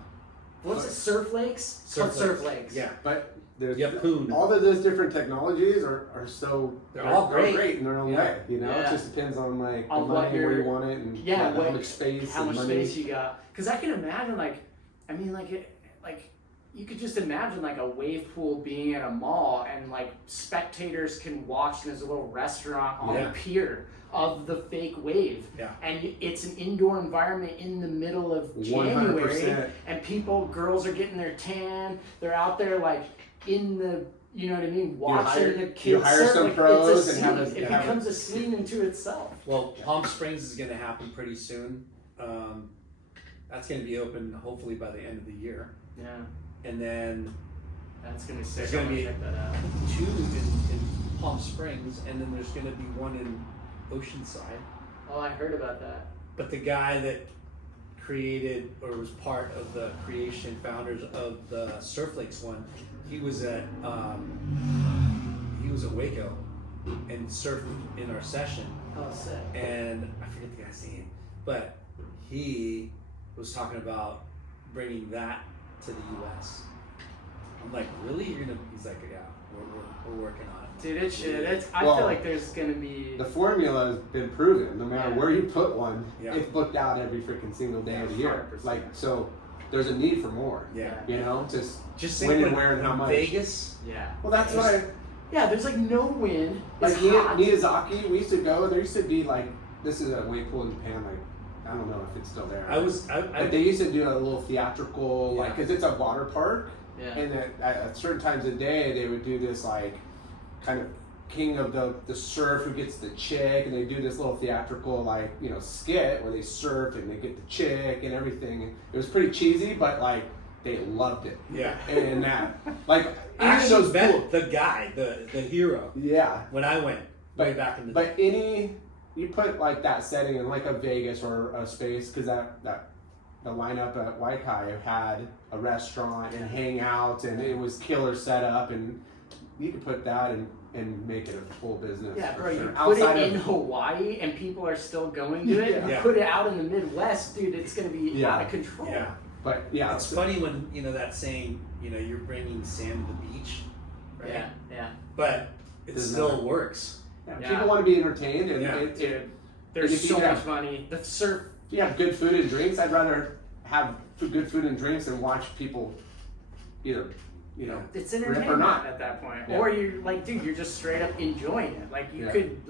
What's it? Surf lakes? It's called surf lakes. Yeah. But there's Yep, Poon. all of those different technologies are so They're all great. in their own Yeah. way. Yeah. It just depends on like On the what money where you're- you want it and Yeah, how much space how and much money. space you got. Because I can imagine, like you could just imagine like a wave pool being at a mall and like spectators can watch. And there's a little restaurant on Yeah. the pier of the fake wave. Yeah. And it's an indoor environment in the middle of January. 100%. And girls are getting their tan. They're out there like in the, you know what I mean, watching the kids hire surf. some Like, pros it's a and have scene. a- It have a- becomes a scene into itself. Well, Palm Springs is going to happen pretty soon. That's going to be open hopefully by the end of the year. Yeah. And then That's gonna be sick. There's gonna I'm gonna be- check that out. 2 in Palm Springs, and then there's going to be 1 in Oceanside. Oh, I heard about that. But the guy that created or was part of the creation founders of the Surf Lakes one, he was at Waco and surfed in our session, Oh, sick. and I forget the guy's name, but he was talking about bringing that to the U.S. I'm like, really? He's like, yeah, we're working on it. Dude, it should. I Well, feel like there's gonna be. The formula has been proven. No matter where you put one, Yeah. it's booked out every freaking single day of the year. 100%. Like so, there's a need for more. Yeah. Just think when and when where and how much. Vegas. Yeah. Well, that's what I Yeah, there's like no wind. like. It's hot. Miyazaki, we used to go. There used to be like this is a wave pool in Japan. Like I don't know if it's still there. Like they used to do a little theatrical, like Yeah. because it's a water park. Yeah. And at certain times of the day, they would do this like kind of king of the surf who gets the chick, and they do this little theatrical like skit where they surf and they get the chick and everything. It was pretty cheesy, but like they loved it. Yeah. And that like I actually those met cool- the guy, the hero, yeah. when I went way back in the day. But you put like that setting in like a Vegas or a space because the lineup at Waikai had a restaurant and hangouts and it was killer setup and you could put that and make it a full business. Yeah, for bro, sure. you put Outside it in of- Hawaii and people are still going to it. Yeah. You Yeah. put it out in the Midwest, dude, it's gonna be Yeah. out of control. Yeah. But yeah, It's funny when, that saying, you're bringing sand to the beach, right? Yeah, yeah. But it Doesn't still matter. works. yeah, Yeah. people want to be entertained, and Yeah. Dude, there's if you so have- much money. The surf. if you have good food and drinks, I'd rather have good food and drinks than watch people either, It's rip or entertainment not. at that point. Yeah. Or you're like, dude, you're just straight up enjoying it. Like you Yeah. could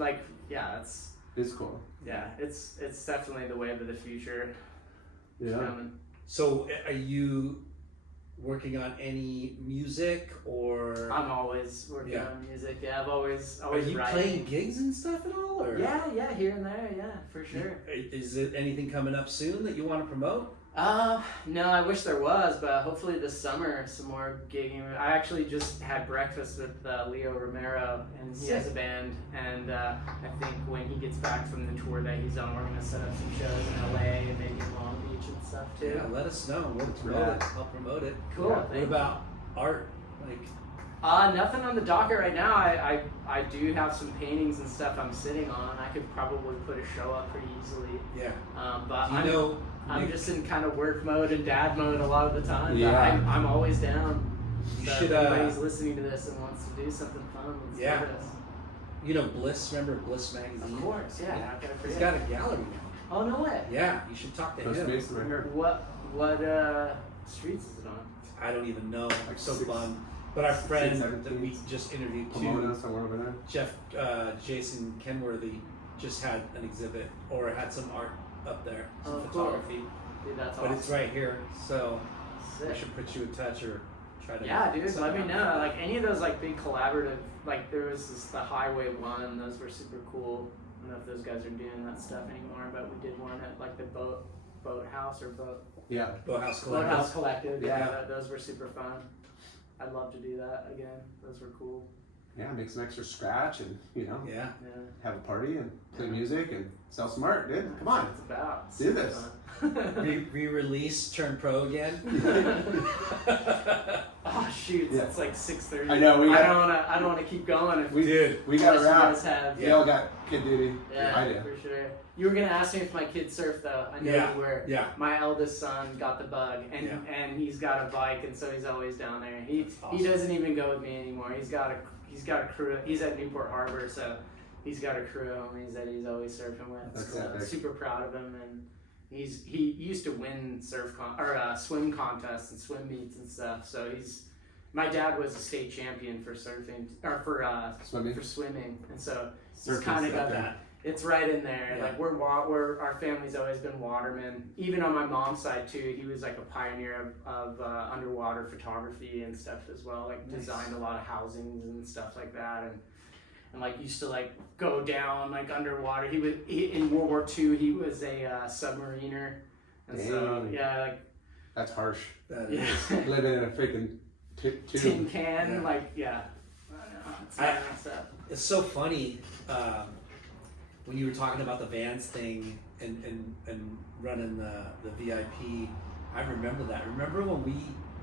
It's cool. it's definitely the wave of the future. Yeah. Coming. So are you working on any music or I'm always working Yeah. on music. Yeah, I've always are you writing. playing gigs and stuff at all? Or Yeah, here and there, yeah, for sure. Is it anything coming up soon that you want to promote? No, I wish there was, but hopefully this summer some more gigging. I actually just had breakfast with Leo Romero, and he has a band, and I think when he gets back from the tour that he's on, we're gonna set up some shows in LA and maybe in Long Beach and stuff too. Yeah, let us know. We'll promote Yeah. it. I'll promote it. Cool. Yeah. What thank you. about art? Like Nothing on the docket right now. I do have some paintings and stuff I'm sitting on. I could probably put a show up pretty easily. yeah. But Do you know I'm Nick, just in kind of work mode and dad mode a lot of the time. But Yeah. I'm always down. You So should, if anybody's listening to this and wants to do something fun, let's Yeah. do this. Bliss, remember Bliss magazine? Of course, yeah. How can I He's forget? got a gallery now. Oh, no way. Yeah, you should talk to Post him. Mason right here. What streets is it on? I don't even know. I'm Like so six- bummed. But our friend 17. that we just interviewed Pomona, too, somewhere over there. Jeff, Jason Kenworthy, just had an exhibit or had some art up there, some Oh, cool. photography. Dude, that's But awesome. it's right here, so Sick. I should put you in touch or try to. Yeah, dude, set let me up. know. Like any of those like big collaborative, like there was the Highway one, those were super cool. I don't know if those guys are doing that stuff anymore, but we did one at like the boathouse or Yeah. Boathouse Collective. Boathouse Collective. Yeah, Yeah. those were super fun. I'd love to do that again. Those were cool. Yeah, make some extra scratch and, Yeah. Yeah. have a party and play music and sell some art, dude. Come on. It's about. Do Super this. fun. Re-release, turn pro again. Oh shoot! Yeah. It's like 6:30. I know, I don't wanna keep going. If Dude, We got unless a you wrap. guys have. We all got kid duty. Yeah, I do. for sure. You were gonna ask me if my kids surf though. I know Yeah. you were. Yeah. My eldest son got the bug, and Yeah. and he's got a bike, and so he's always down there. He awesome. he doesn't even go with me anymore. He's got a crew. He's at Newport Harbor, so he's got a crew of homies that he's always surfing with. That's so epic. super proud of him, and he used to win swim contests and swim meets and stuff. So my dad was a state champion for surfing or Swimming. for swimming, and so he's Surfing's kind of got up there. that. It's right in there. Yeah. Like we're our family's always been watermen. Even on my mom's side too, he was like a pioneer of underwater photography and stuff as well. Like Nice. designed a lot of housings and stuff like that, and like used to like go down like underwater. In World War II. He was a submariner, and so Dang. yeah, like That's harsh. That yeah, is. Living in a freaking tube. tin can, Yeah. like yeah. I know. It's I- messed up. It's so funny when you were talking about the Vans thing and running the VIP. I remember that. Remember when we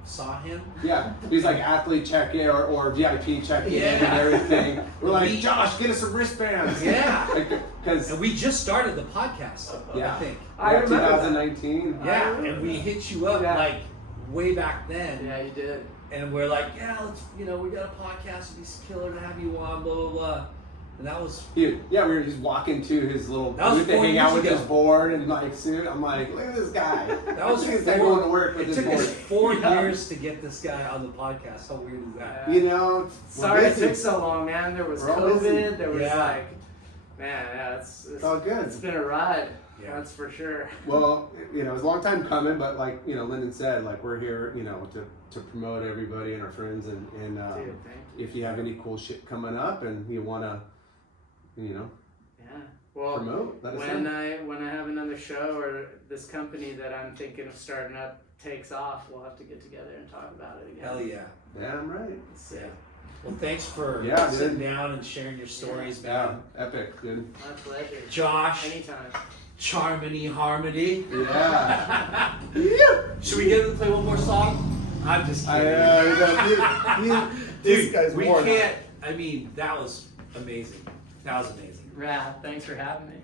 saw him? Yeah, he's like athlete check in or VIP check in Yeah. and everything. We're like, We- Josh, get us some wristbands. Yeah. Because And we just started the podcast, Yeah. I think. I remember that. 2019. Yeah, remember and we hit you up Yeah. like way back then. Yeah, you did. And we're like, yeah, let's, we got a podcast. It'd be killer to have you on, blah, blah, blah. And that was, Dude, yeah, we were just walking to his little That was booth to 4 hang out years with ago. his board and like suit. I'm like, look at this guy. that was Look at this guy going to work it with his took us board. 4 Yeah. years to get this guy on the podcast. How weird is that? You know, Sorry we're it busy. took so long, man. There was We're all COVID. busy. There was Yeah. like, man, yeah, it's all good. It's been a ride. Yeah. That's for sure. Well, it was a long time coming, but like, Lyndon said, like we're here, to promote everybody and our friends and Dude, thank you. if you have any cool shit coming up and you want to, Yeah. Well, promote, let us when know. I have another show or this company that I'm thinking of starting up takes off, we'll have to get together and talk about it again. Hell yeah. Damn right. Sick. Yeah. Well, thanks for Yeah, sitting dude. down and sharing your stories, Yeah, man. epic, dude. My pleasure. Josh, Anytime. Charmony, Harmony. Yeah. Should we get him to play one more song? I'm just I kidding. know. This Dude, guy's we worn out. can't. I mean, that was amazing. That was amazing. Rad. Thanks for having me.